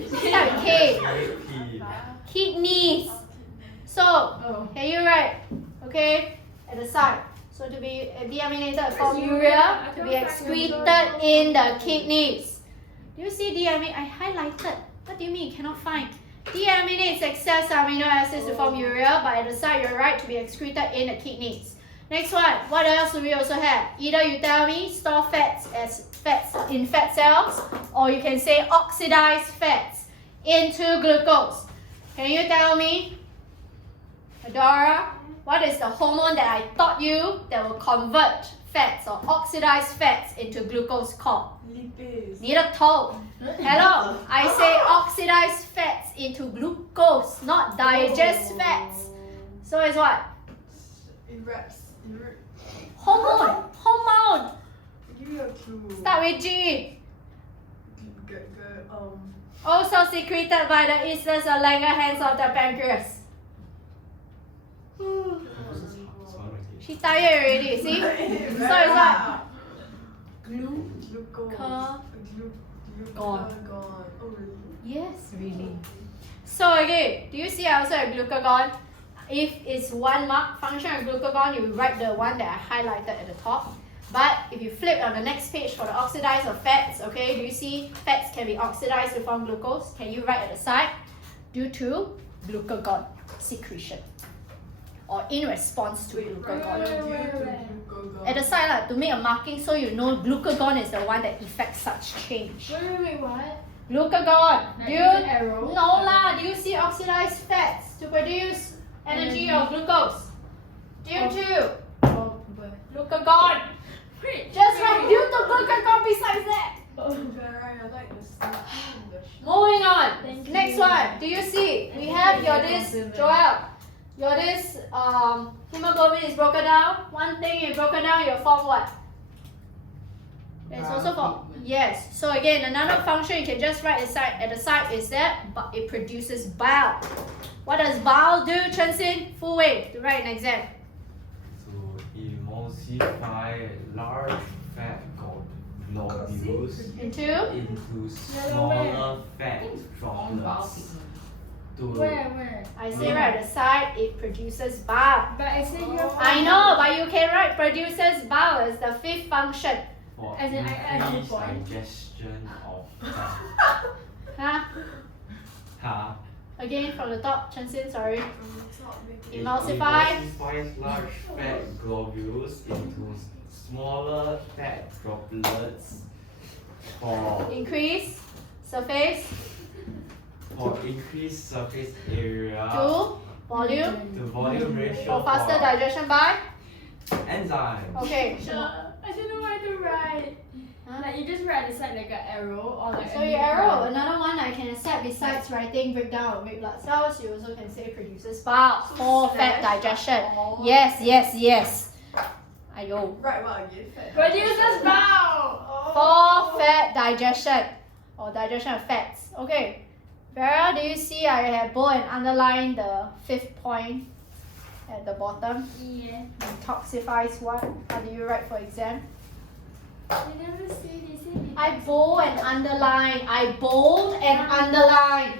Start with K. P. Kidneys. So, can you write, okay, at the side. So to be deaminated from urea to be excreted in the kidneys. Do you see deaminate? I highlighted. What do you mean you cannot find? Deaminates excess amino acids to form urea, but at the side you're right, to be excreted in the kidneys. Next one, what else do we also have? Either you tell me store fats as fats in fat cells, or you can say oxidize fats into glucose. Can you tell me, Adora, what is the hormone that I taught you that will convert fats or oxidize fats into glucose called? Lipase. 你的头. Hello, I say oxidize fats into glucose, not digest fats. So it's what? Hormone. Hormone. Give me a clue. Start with G. Good. Also secreted by the Eastern or Langerhans of the pancreas. She tired already, see? So it's what? Glucagon. Glucagon. Oh really? Yes, really. So again, do you see I also have glucagon? If it's 1 mark function of glucagon, you will write the one that I highlighted at the top. But if you flip on the next page for the oxidized of fats, okay, do you see fats can be oxidized to form glucose? Can you write at the side? Due to glucagon secretion or in response to glucagon. Glucagon. At the side, to make a marking so you know glucagon is the one that effects such change. Wait, what? Glucagon. Like Do use you an arrow? no lah? Do you see oxidized fats to produce energy of glucose? Due to Oh, but glucagon. wait. Just write due to glucagon besides that. Very, I like the stuff in the shop. Moving on. Thank you. Next one. Do you see? We have your this Joel. Your this hemoglobin is broken down. One thing you broken down, you form what? There's also for yes. So again, another function you can just write at the side is that but it produces bile. What does bile do, Chen Xin? Full way to write an exam. To emulsify large fat globules Into into smaller fat droplets. To Where? I say right at the side, it produces bile. But I say here. I know, but you can write produces bile as the 5th function. for As in, I add the increased point. digestion of fat. Huh? Huh? Again from the top, Chen Xin, sorry. From the top, make it- It Emulsify. emulsifies large fat globules into smaller fat droplets for Increase surface increased surface area to volume to volume ratio for faster digestion by. enzymes. Okay. I don't know what to write. Huh? Like you just write beside like an arrow or like. So your arrow, another one I can accept besides writing breakdown of red blood cells, you also can say produces bile for fat digestion. all. Yes. Ayo. Right, what again? Fat Produces bile. For fat digestion or digestion of fats. Okay. Vera, do you see I have bold and underlined the 5th point at the bottom? Yeah. Detoxifies what? How do you write for exam? They never say. They say. I bold and underline.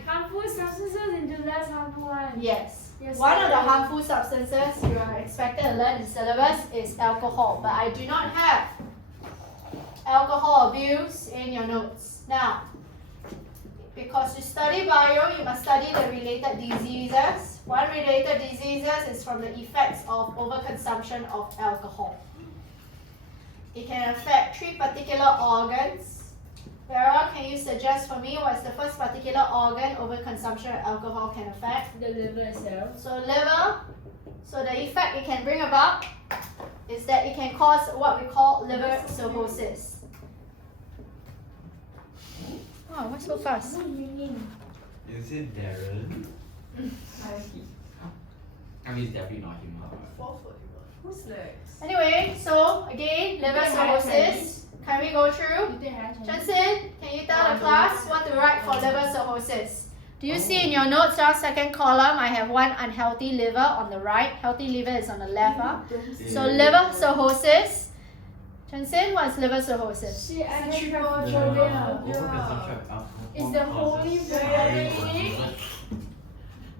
Harmful substances into less harmful ones. Yes. Yes, One of the sorry. harmful substances you are expected to learn in syllabus is alcohol, but I do not have alcohol abuse in your notes. Now, because you study bio, you must study the related diseases. One related diseases is from the effects of overconsumption of alcohol. It can affect 3 particular organs. Vera, can you suggest for me what's the first particular organ overconsumption of alcohol can affect? The liver itself. So liver, so the effect it can bring about is that it can cause what we call liver cirrhosis. Oh, why so fast? What do you mean? Is it Darren? I mean, it's definitely not him. 441. Who's next? Anyway, so again, liver cirrhosis. Can we go through? You take higher Chinese. Johnson, can you tell the class what to write for liver cirrhosis? Do you see in your notes, our second column, I have one unhealthy liver on the right. Healthy liver is on the left. So liver cirrhosis. Johnson, what's liver cirrhosis? Shit, I have Citric trypophobia. overconsumption of alcohol It's the holy causes water.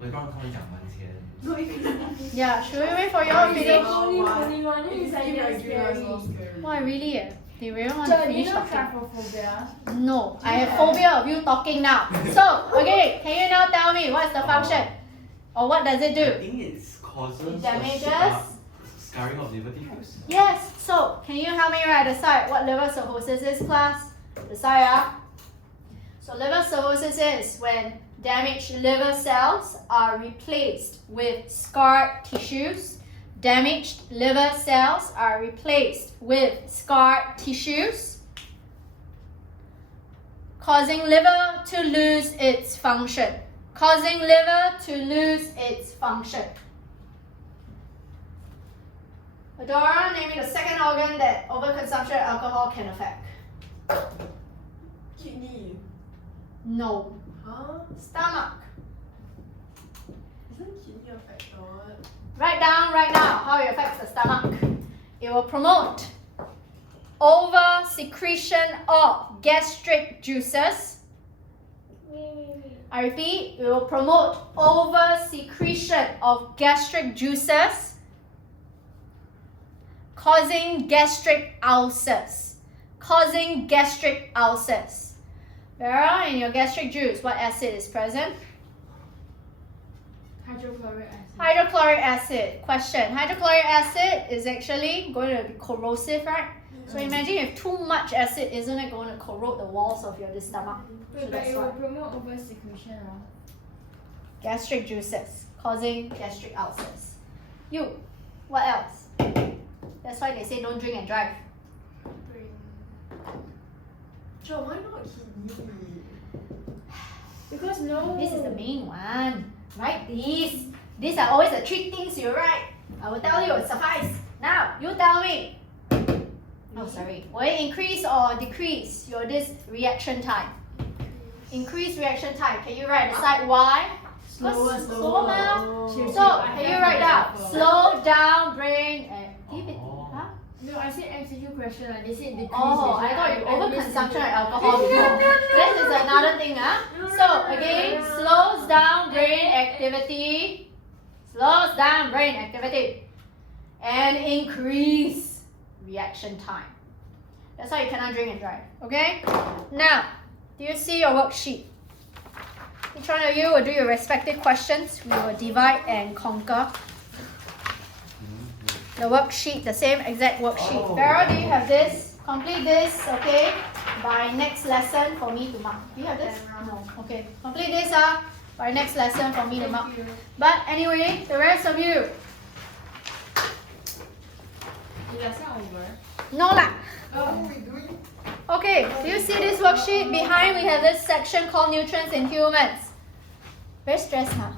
我刚他们讲完先。 No, if it's Yeah, should we wait for you all to It's the finish? holy one. Then it's like damn irregular, scary. so scary. Why really? They really want to So, do you finish know talking. trypophobia? No, I have phobia of you talking now. So, okay, can you now tell me what's the function? Or what does it I do? think it causes It damages? scarring of liver tissues. Yes, so can you help me write at the side what liver cirrhosis is, class? The side, So liver cirrhosis is when damaged liver cells are replaced with scarred tissues. Damaged liver cells are replaced with scarred tissues, causing liver to lose its function. Causing liver to lose its function. Adora, name me the second organ that overconsumption of alcohol can affect. Kidney. No. Huh? Stomach. Isn't kidney affected? Write down right now how it affects the stomach. It will promote over secretion of gastric juices. I repeat, it will promote over secretion of gastric juices, causing gastric ulcers. Causing gastric ulcers. Vera, in your gastric juice, what acid is present? Hydrochloric acid. Hydrochloric acid. Question. Hydrochloric acid is actually going to be corrosive, right? So imagine if too much acid, isn't it going to corrode the walls of your stomach? So But that's it will why. promote over secretion, right? Gastric juices causing gastric ulcers. You, what else? That's why they say don't drink and drive. Joe, why not hit me? Because no. This is the main one. Write these. These are always the 3 things you write. I will tell you, it suffice. Now, you tell me. Oh, sorry. Will it increase or decrease your this reaction time? Increase reaction time. Can you write aside why? Slower, Because slower. mah. She- So, I can you have write an down? example. Slow down brain activity. Huh? No, I said MCQ question. They said decrease. Oh, I thought you overconsumption of alcohol before. This is another thing, huh? So again, slows down brain activity. Slows down brain activity. And increase reaction time. That's why you cannot drink and drive. Okay? Now, do you see your worksheet? Each one of you will do your respective questions. We will divide and conquer. The worksheet, the same exact worksheet. Oh. Vera, do you have this? Complete this, okay? By next lesson for me to mark. Do you have this? No. Okay. Complete this by next lesson for me to mark. But anyway, the rest of you. Is that not over? No lah. Oh, we doing? Okay, do you see this worksheet? Behind we have this section called nutrients in humans. Very stressed, huh?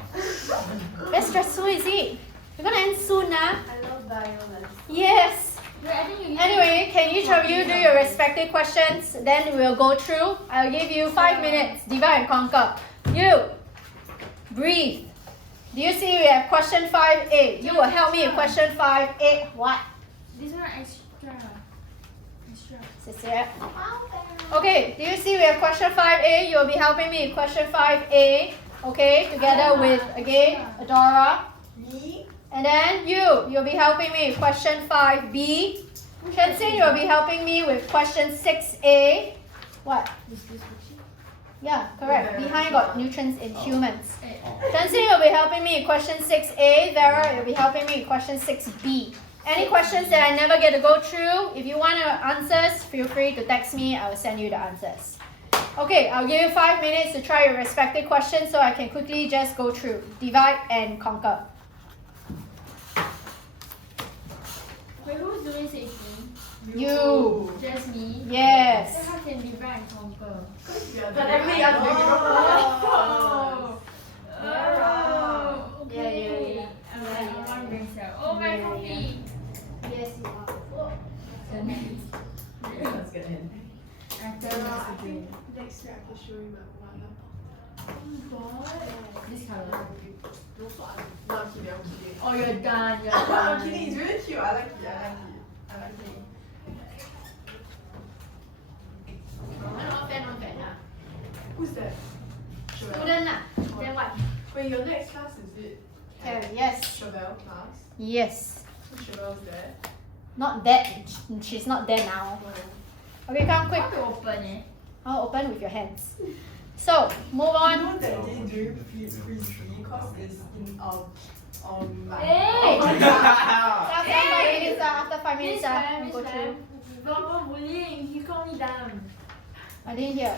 Very stressful, is it? You're gonna end soon, huh? I love biomass. Yes. Wait, I think you need Anyway, can each of you do your respective questions? Then we'll go through. I'll give you 5 minutes. Divide and conquer. You, breathe. Do you see we have question 5A? You will help me with question 5A. What? This one extra. Extra. Cecilia. Okay, do you see we have question 5A? You'll be helping me with question 5A. Okay, together with, again, Adora. Me? And then you'll be helping me with question 5B. Shensin, you'll be helping me with question 6A. What? This worksheet. Yeah, correct. Behind got nutrients in humans. Eh, Shensin, you'll be helping me with question 6A. Vera, you'll be helping me with question 6B. Any questions that I never get to go through, if you want answers, feel free to text me. I will send you the answers. Okay, I'll give you 5 minutes to try your respective questions so I can quickly just go through. Divide and conquer. Wait, who's doing 16? You. Just me? Yes. Then how can divide and conquer? But every other Oh. Vera. Okay. Yeah. I'm like on one brain cell. Oh, my Yeah. coffee. Yes, you are. Let's get in. I Vera, tell I you think next week I can show you my water bottle. this color. No fun. No, I'm kidding, I'm kidding. Oh, you're done. You're I'm done. kidding, it's really cute. I like it, I like it. I like it. Who's that? Chevelle. Student lah. Then what? Wait, your next class is it? Carrie, yes. Chevelle class? Yes. So Chevelle's there? Not that. She's not there now. Okay, come quick. How to open it? I'll open with your hands. So, move You on. know that day during frisbee, cause it's in like. Hey! Oh my god! After 5 minutes, after 5 minutes, we go through. Verbal bullying. He called me dumb. I didn't hear.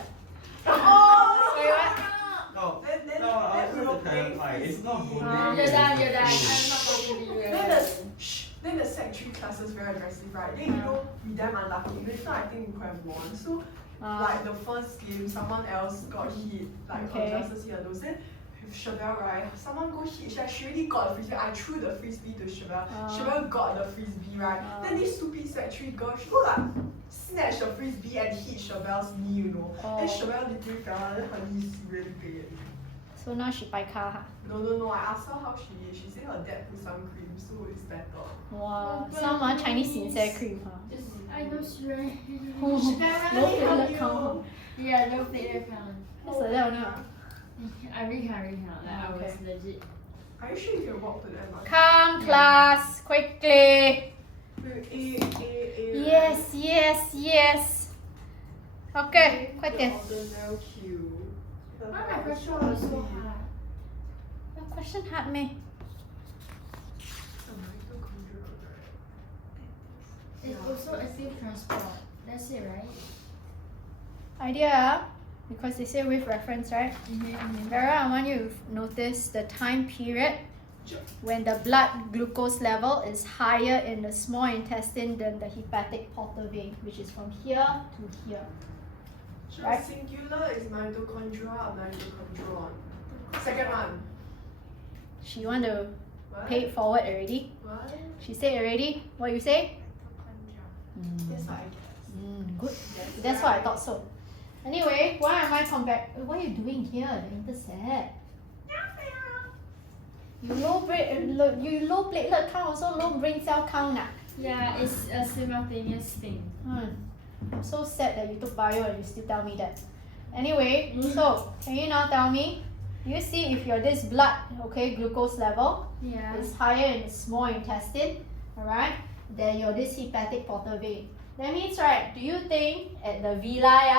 Oh! Sorry, what? No, Then no, I we was were to playing clarify. It's not frisbee. bullying. You're done. You're done. I'm not talking to you. Then the sec 3 classes very aggressive, right? Then you know we damn unlucky. If not, I think we could have won. So like the first game, someone else got hit, like Okay. justice here those. Then with Chevelle, right? Someone go hit. She already got the frisbee. I threw the frisbee to Chevelle. Chevelle got the frisbee, right? Then this stupid sec 3 girl, she go like snatch the frisbee and hit Chevelle's knee, you know. Then Chevelle literally fell down. Then her knee is really big. So now she paika ha. No, I asked her how she is. She said her dad put some cream, so it's better. Wow, Oh, some Chinese please. sincere cream huh? Just I know strength. Oh, no platelet count huh? Yeah, no platelet count. Just like that only huh? I really can't. Like, I was Okay. legit. Are you sure you can walk to the MRT? Come class, quickly. A. Yes. Okay, 快点。 Organelle queue. Why my question was so hard? Your question hard meh? The mitochondria, right? It's also active transport. That's it, right? Idea ah? Because they say with reference, right? Vera, I want you to notice the time period when the blood glucose level is higher in the small intestine than the hepatic portal vein, which is from here to here. Sure, Right. singular is mitochondria or mitochondrion. Second one. She want to What? pay it forward already. What? She said already. What you say? That's what I guess. Good. That's what I thought so. Anyway, why am I what are you doing here? The intercept. You low platelet count also low brain cell count ah. Yeah, it's a simultaneous thing. I'm so sad that you took bio and you still tell me that. Anyway, so can you now tell me? You see if your this blood, okay, glucose level Yeah. is higher in the small intestine, alright, than your this hepatic portal vein. That means right, do you think at the villi,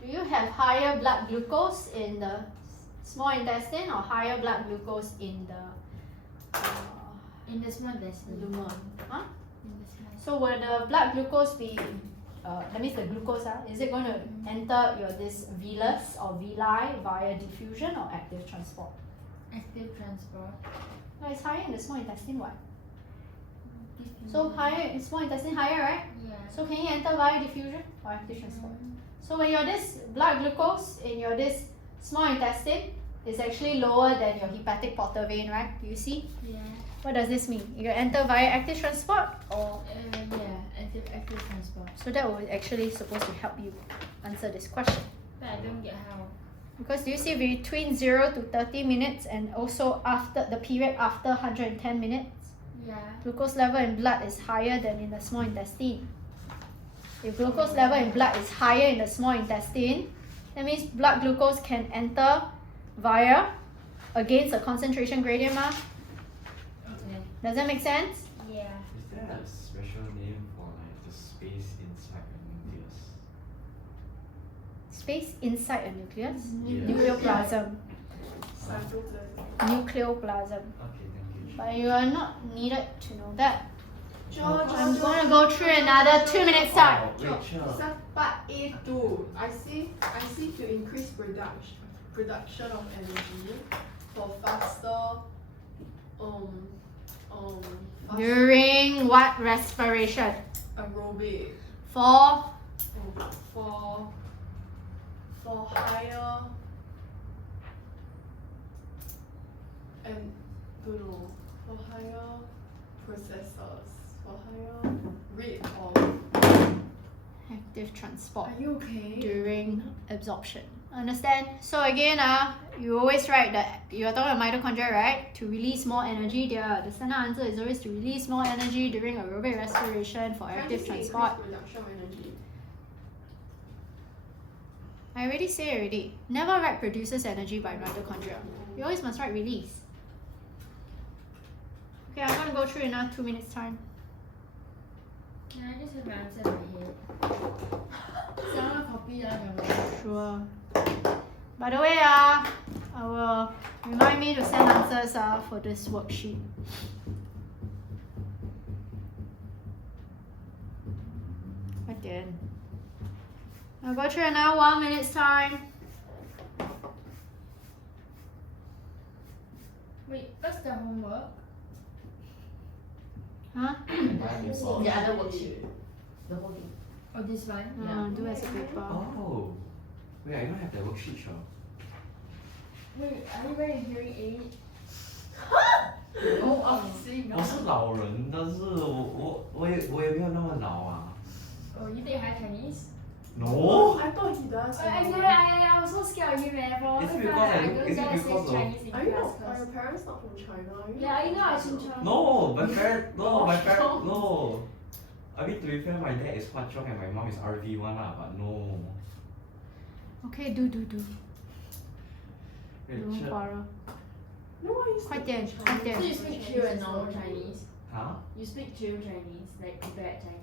do you have higher blood glucose in the small intestine or higher blood glucose in the In the small intestine. lumen? Huh? In the small. So will the blood glucose be, that means the glucose, is it going to enter your this villus or villi via diffusion or active transport? Active transport. No, it's higher in the small intestine, what? Diffusion. So higher in small intestine higher, right? Yeah. So can you enter via diffusion or active transport? So when your this blood glucose in your this small intestine is actually lower than your hepatic portal vein, right? Do you see? Yeah. What does this mean? You enter via active transport or Yeah. Active transport. so that was actually supposed to help you answer this question. But I don't get how. Because do you see between 0 to 30 minutes and also after the period after 110 minutes, Yeah. glucose level in blood is higher than in the small intestine. If glucose level in blood is higher in the small intestine, that means blood glucose can enter via against a concentration gradient ma. Okay. Does that make sense? Yeah. Is there a special name for like the space inside a nucleus? Space inside a nucleus? Yeah. Nucleoplasm. Cytoplasm. Nucleoplasm. Okay, thank you. But you are not needed to know that. George, I'm going to go through another 2 minutes time. Rachel. Part A2. I see to increase production of energy for faster fast During what respiration? aerobic For for higher and don't know for higher processors for higher rate of active transport are you okay? during absorption. Understand? So again, you always write that you are talking about mitochondria, right? To release more energy. The standard answer is always to release more energy during aerobic respiration for active transport. Production of energy. I already say already. Never write produces energy by mitochondria. You always must write release. Okay, I'm gonna go through in another 2 minutes time. Can I just have the answer in my head? Someone copy that from me. Sure. By the way, I will remind me to send answers for this worksheet. Again. I'll go through another 1 minute's time. Wait, what's the homework? Huh? The other worksheet. The whole thing. Oh, this one? No, do as a paper. Oh. Wait, I don't have the worksheet, sure. Wait, are you wearing hearing aid? Oh, obviously 我是老人，但是我也没有那么老啊。 Oh, you take high Chinese? No. I thought he does. I was so scared of you, man. For Is it one because time, I I look- don't is it dare say because of- Chinese in Are you class not? Are your cause. parents not from China? Are you Yeah, not you from know I China? China. No, my parents. No, my parents. No. I mean, to be fair, my dad is Hwa Chong and my mom is RV1 lah, but no. Okay, do. Don't Richard. quarrel. No, I used to 快点 speak 快点 So you Chinese. speak chill and normal Chinese. Huh? You speak chill Chinese, like bad Chinese.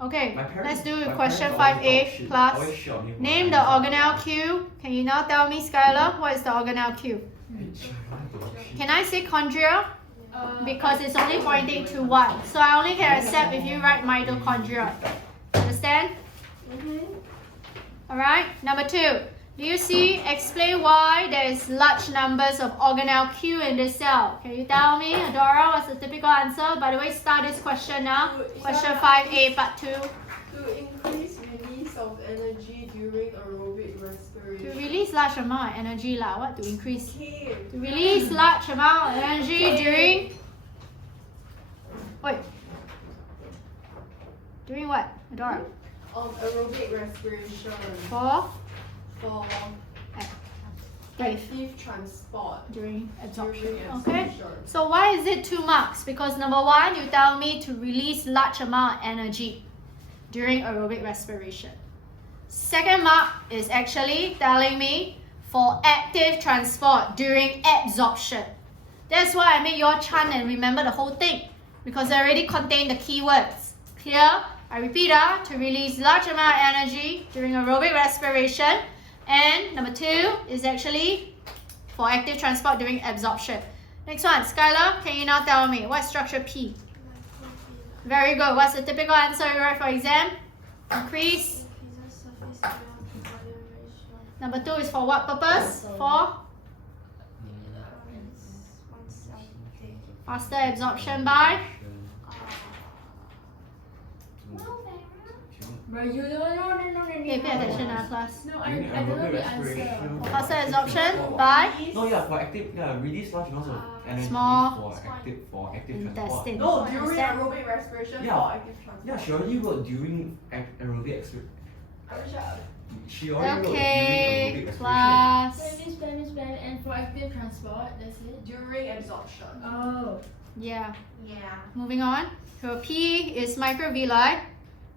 Okay, My parents, let's do my question parents always 5A talk shit, class. always shit on me for Name the Chinese, organelle Q. Can you now tell me, Skylar, what is the organelle Q? Richard, I want to talk shit. Can I say chondria? Because it's only pointing to one. So I only can accept if you write mitochondria. Understand? Alright, number 2. Do you see? Explain why there is large numbers of organelle Q in this cell. Can you tell me, Adora, what's the typical answer? By the way, start this question now. Question 5A, part 2. To increase release of energy during aerobic To respiration. release large amount of energy lah. What to increase? Okay. To release large amount of energy during... Wait. During what, Adora? Aerobic respiration For? for Dave. active transport During absorption. during Okay. absorption. So why is it 2 marks? Because number 1, you tell me to release large amount of energy during aerobic respiration. Second mark is actually telling me for active transport during absorption. That's why I made your chant and remember the whole thing, because they already contain the keywords. Clear? I repeat, to release large amount of energy during aerobic respiration. And number 2 is actually for active transport during absorption. Next one, Skylar, can you now tell me what structure P? Very good. What's the typical answer you write for exam? Increase. Number 2 is for what purpose? For faster absorption by? But you don't know. Okay, pay attention class. No, I During don't know aerobic the answer. respiration. Faster absorption by No, yeah, for active, release large amounts of energy Small for active transport. intestine. No, during Understand? aerobic respiration Yeah. for active transport. Yeah, she already wrote during aerobic respiration. She already wrote during Okay, aerobic respiration. class. Spam, and for active transport, that's it. During absorption. Oh. Yeah. Yeah. Moving on. So P is microvilli.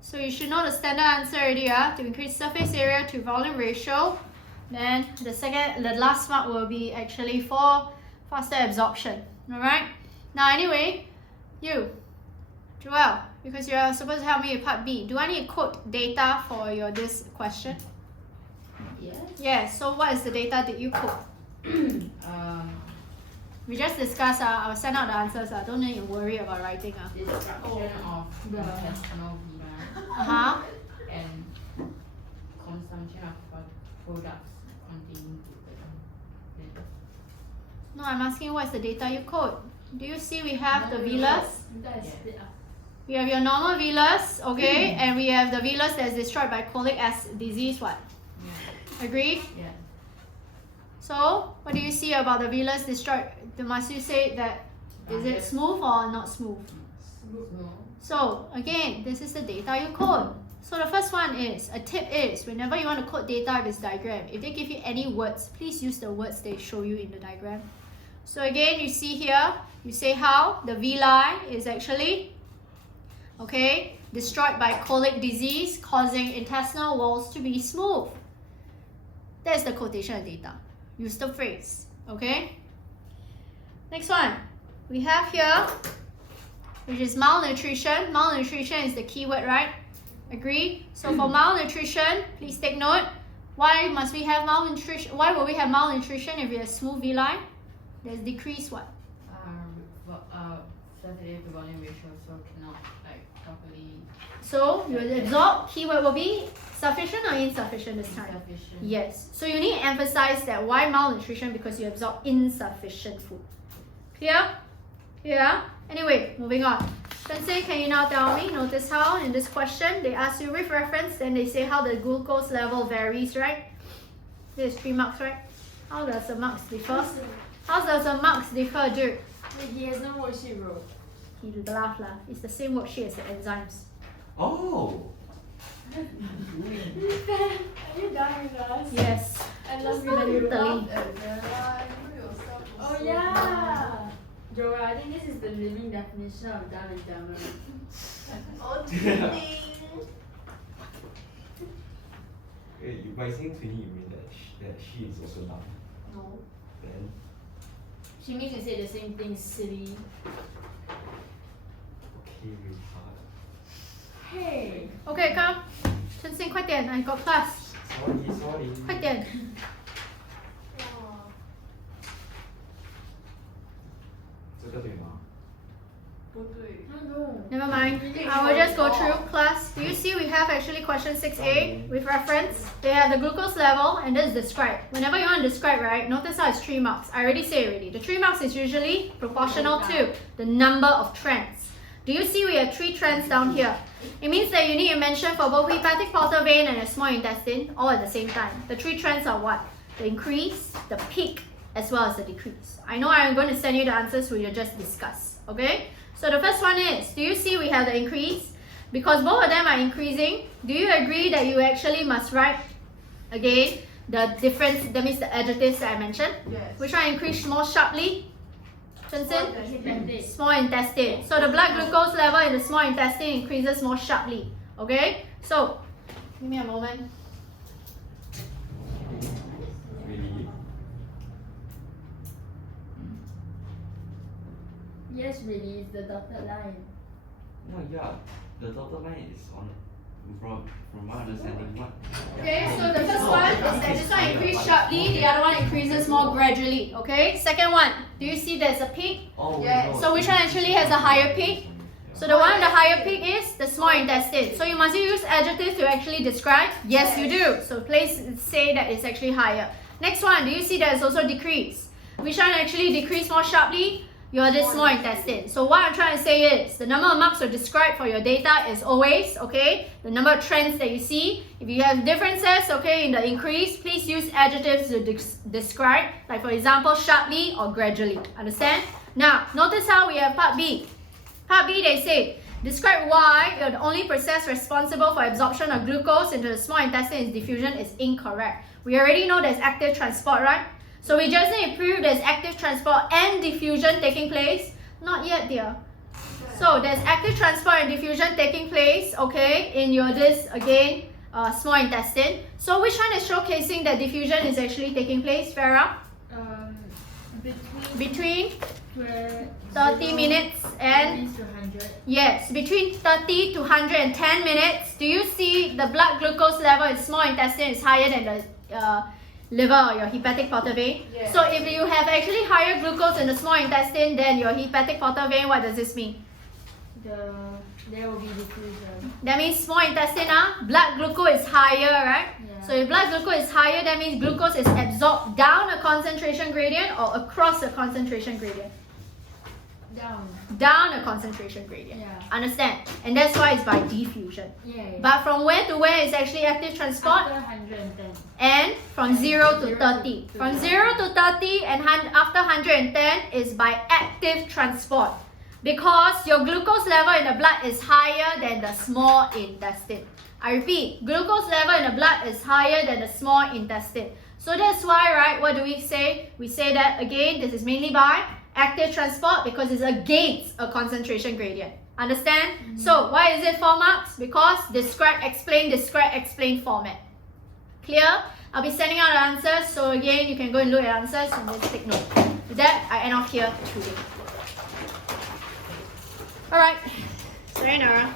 So you should know the standard answer already, to increase surface area to volume ratio. Then the last mark will be actually for faster absorption. Alright? Now anyway, you, Joel, because you're supposed to help me with part B, do I need to quote data for this question? Yes. Yes, so what is the data that you quote? We just discussed, I'll send out the answers, don't need to worry about writing. Destruction of the intestinal villi Uh-huh. and consumption of products containing gluten. No, I'm asking what's the data you quote. Do you see we have the villus? That's split up. We have your normal villus, okay? And we have the villus that's destroyed by colic acid disease, what? Yeah. Agree? Yeah. So, what do you see about the villus destroyed? Must you say that, is it smooth or not smooth? Small. So, again, this is the data you quote. So the first one is, a tip is, whenever you want to quote data of this diagram, if they give you any words, please use the words they show you in the diagram. So again, you see here, you say how the villi is actually, okay, destroyed by colic disease, causing intestinal walls to be smooth. That's the quotation of data. Use the phrase, okay? Next one, we have here, which is malnutrition. Malnutrition is the keyword, right? Agree? So for malnutrition, please take note. Why must we have malnutrition? Why will we have malnutrition if we have smooth villi? There's decreased what? Surface area to volume ratio, so cannot properly. So you will absorb. Keyword will be sufficient or insufficient this time? Insufficient. Yes. So you need to emphasize that why malnutrition, because you absorb insufficient food. Clear? Yeah. Anyway, moving on. Sensei, can you now tell me? Notice how in this question they ask you with reference, then they say how the glucose level varies, right? There's 3 marks, right? How does the marks differ? How does the marks differ, dude? Wait, he has no worksheet, bro. He laughed lah. It's the same worksheet as the enzymes. Oh! Are you done with us? Yes. love Just you, now love you you. laughed at Bella, you yourself Oh also. yeah. Joel, I think this is the living definition of dumb and dumber. Oh, cheating. By saying 20, you mean that she is also dumb. No. Then She means you say the same thing, silly. okay, retard. Hey. Okay, come. 陈星，快点 I got class. Sorry. 快点。哇，这个对吗？不对。 No. Never mind. I will just go through class. Do you see we have actually question 6a with reference? They have the glucose level and this is describe. Whenever you want to describe, right, notice how it's 3 marks. I already say already. The 3 marks is usually proportional to the number of trends. Do you see we have 3 trends down here? It means that you need to mention for both hepatic portal vein and the small intestine all at the same time. The 3 trends are what? The increase, the peak, as well as the decrease. I know I'm going to send you the answers we will just discuss. Okay? So the first one is, do you see we have the increase? Because both of them are increasing, do you agree that you actually must write, again, the difference, that means the adjectives that I mentioned? Yes. Which one increase more sharply? Jensen? Hepatic. Small intestine. So the blood glucose level in the small intestine increases more sharply. Okay? So, give me a moment. Really? Yes, really, it's the dotted line. No, yeah. The dotted line is on from my understanding what. Okay, so the first one is that this one increases sharply, the other one increases more gradually. Okay? Second one, do you see there's a peak? Oh, Yes. no, So which one actually has a higher peak? So the one with the higher peak is the small intestine. So you must use adjectives to actually describe? Yes, you do. So please say that it's actually higher. Next one, do you see there's also decrease? Which one actually decrease more sharply? Your this small intestine. So what I'm trying to say is the number of marks to describe for your data is always, okay, the number of trends that you see. If you have differences, okay, in the increase, please use adjectives to describe, like for example, sharply or gradually. Understand? Now, notice how we have part B. Part B, they say, describe why the only process responsible for absorption of glucose into the small intestine is diffusion is incorrect. We already know there's active transport, right? So we just need to prove there's active transport and diffusion taking place. Not yet, dear. So there's active transport and diffusion taking place, okay, in your this, again, small intestine. So which one is showcasing that diffusion is actually taking place, Farah? Between 30 minutes and... to 100. Yes, between 30 to 110 minutes. Do you see the blood glucose level in small intestine is higher than the liver or your hepatic portal vein? Yes. So if you have actually higher glucose in the small intestine than your hepatic portal vein, what does this mean? There will be diffusion. That means small intestine, blood glucose is higher, right? Yeah. So if blood glucose is higher, that means glucose is absorbed down a concentration gradient or across a concentration gradient? Down. Down a concentration gradient. Yeah. Understand? And that's why it's by diffusion. Yeah. But from where to where is actually active transport? After 110. And from 0 to 0 30. to From 30. 0 to 30 and after 110 is by active transport. Because your glucose level in the blood is higher than the small intestine. I repeat, glucose level in the blood is higher than the small intestine. So that's why, right, what do we say? We say that, again, this is mainly by active transport because it's against a concentration gradient. Understand? Mm-hmm. So why is it 4 marks? Because describe, explain format. Clear? I'll be sending out the answers. So again, you can go and look at answers and then take note. With that, I end off here today. Alright. Sayonara.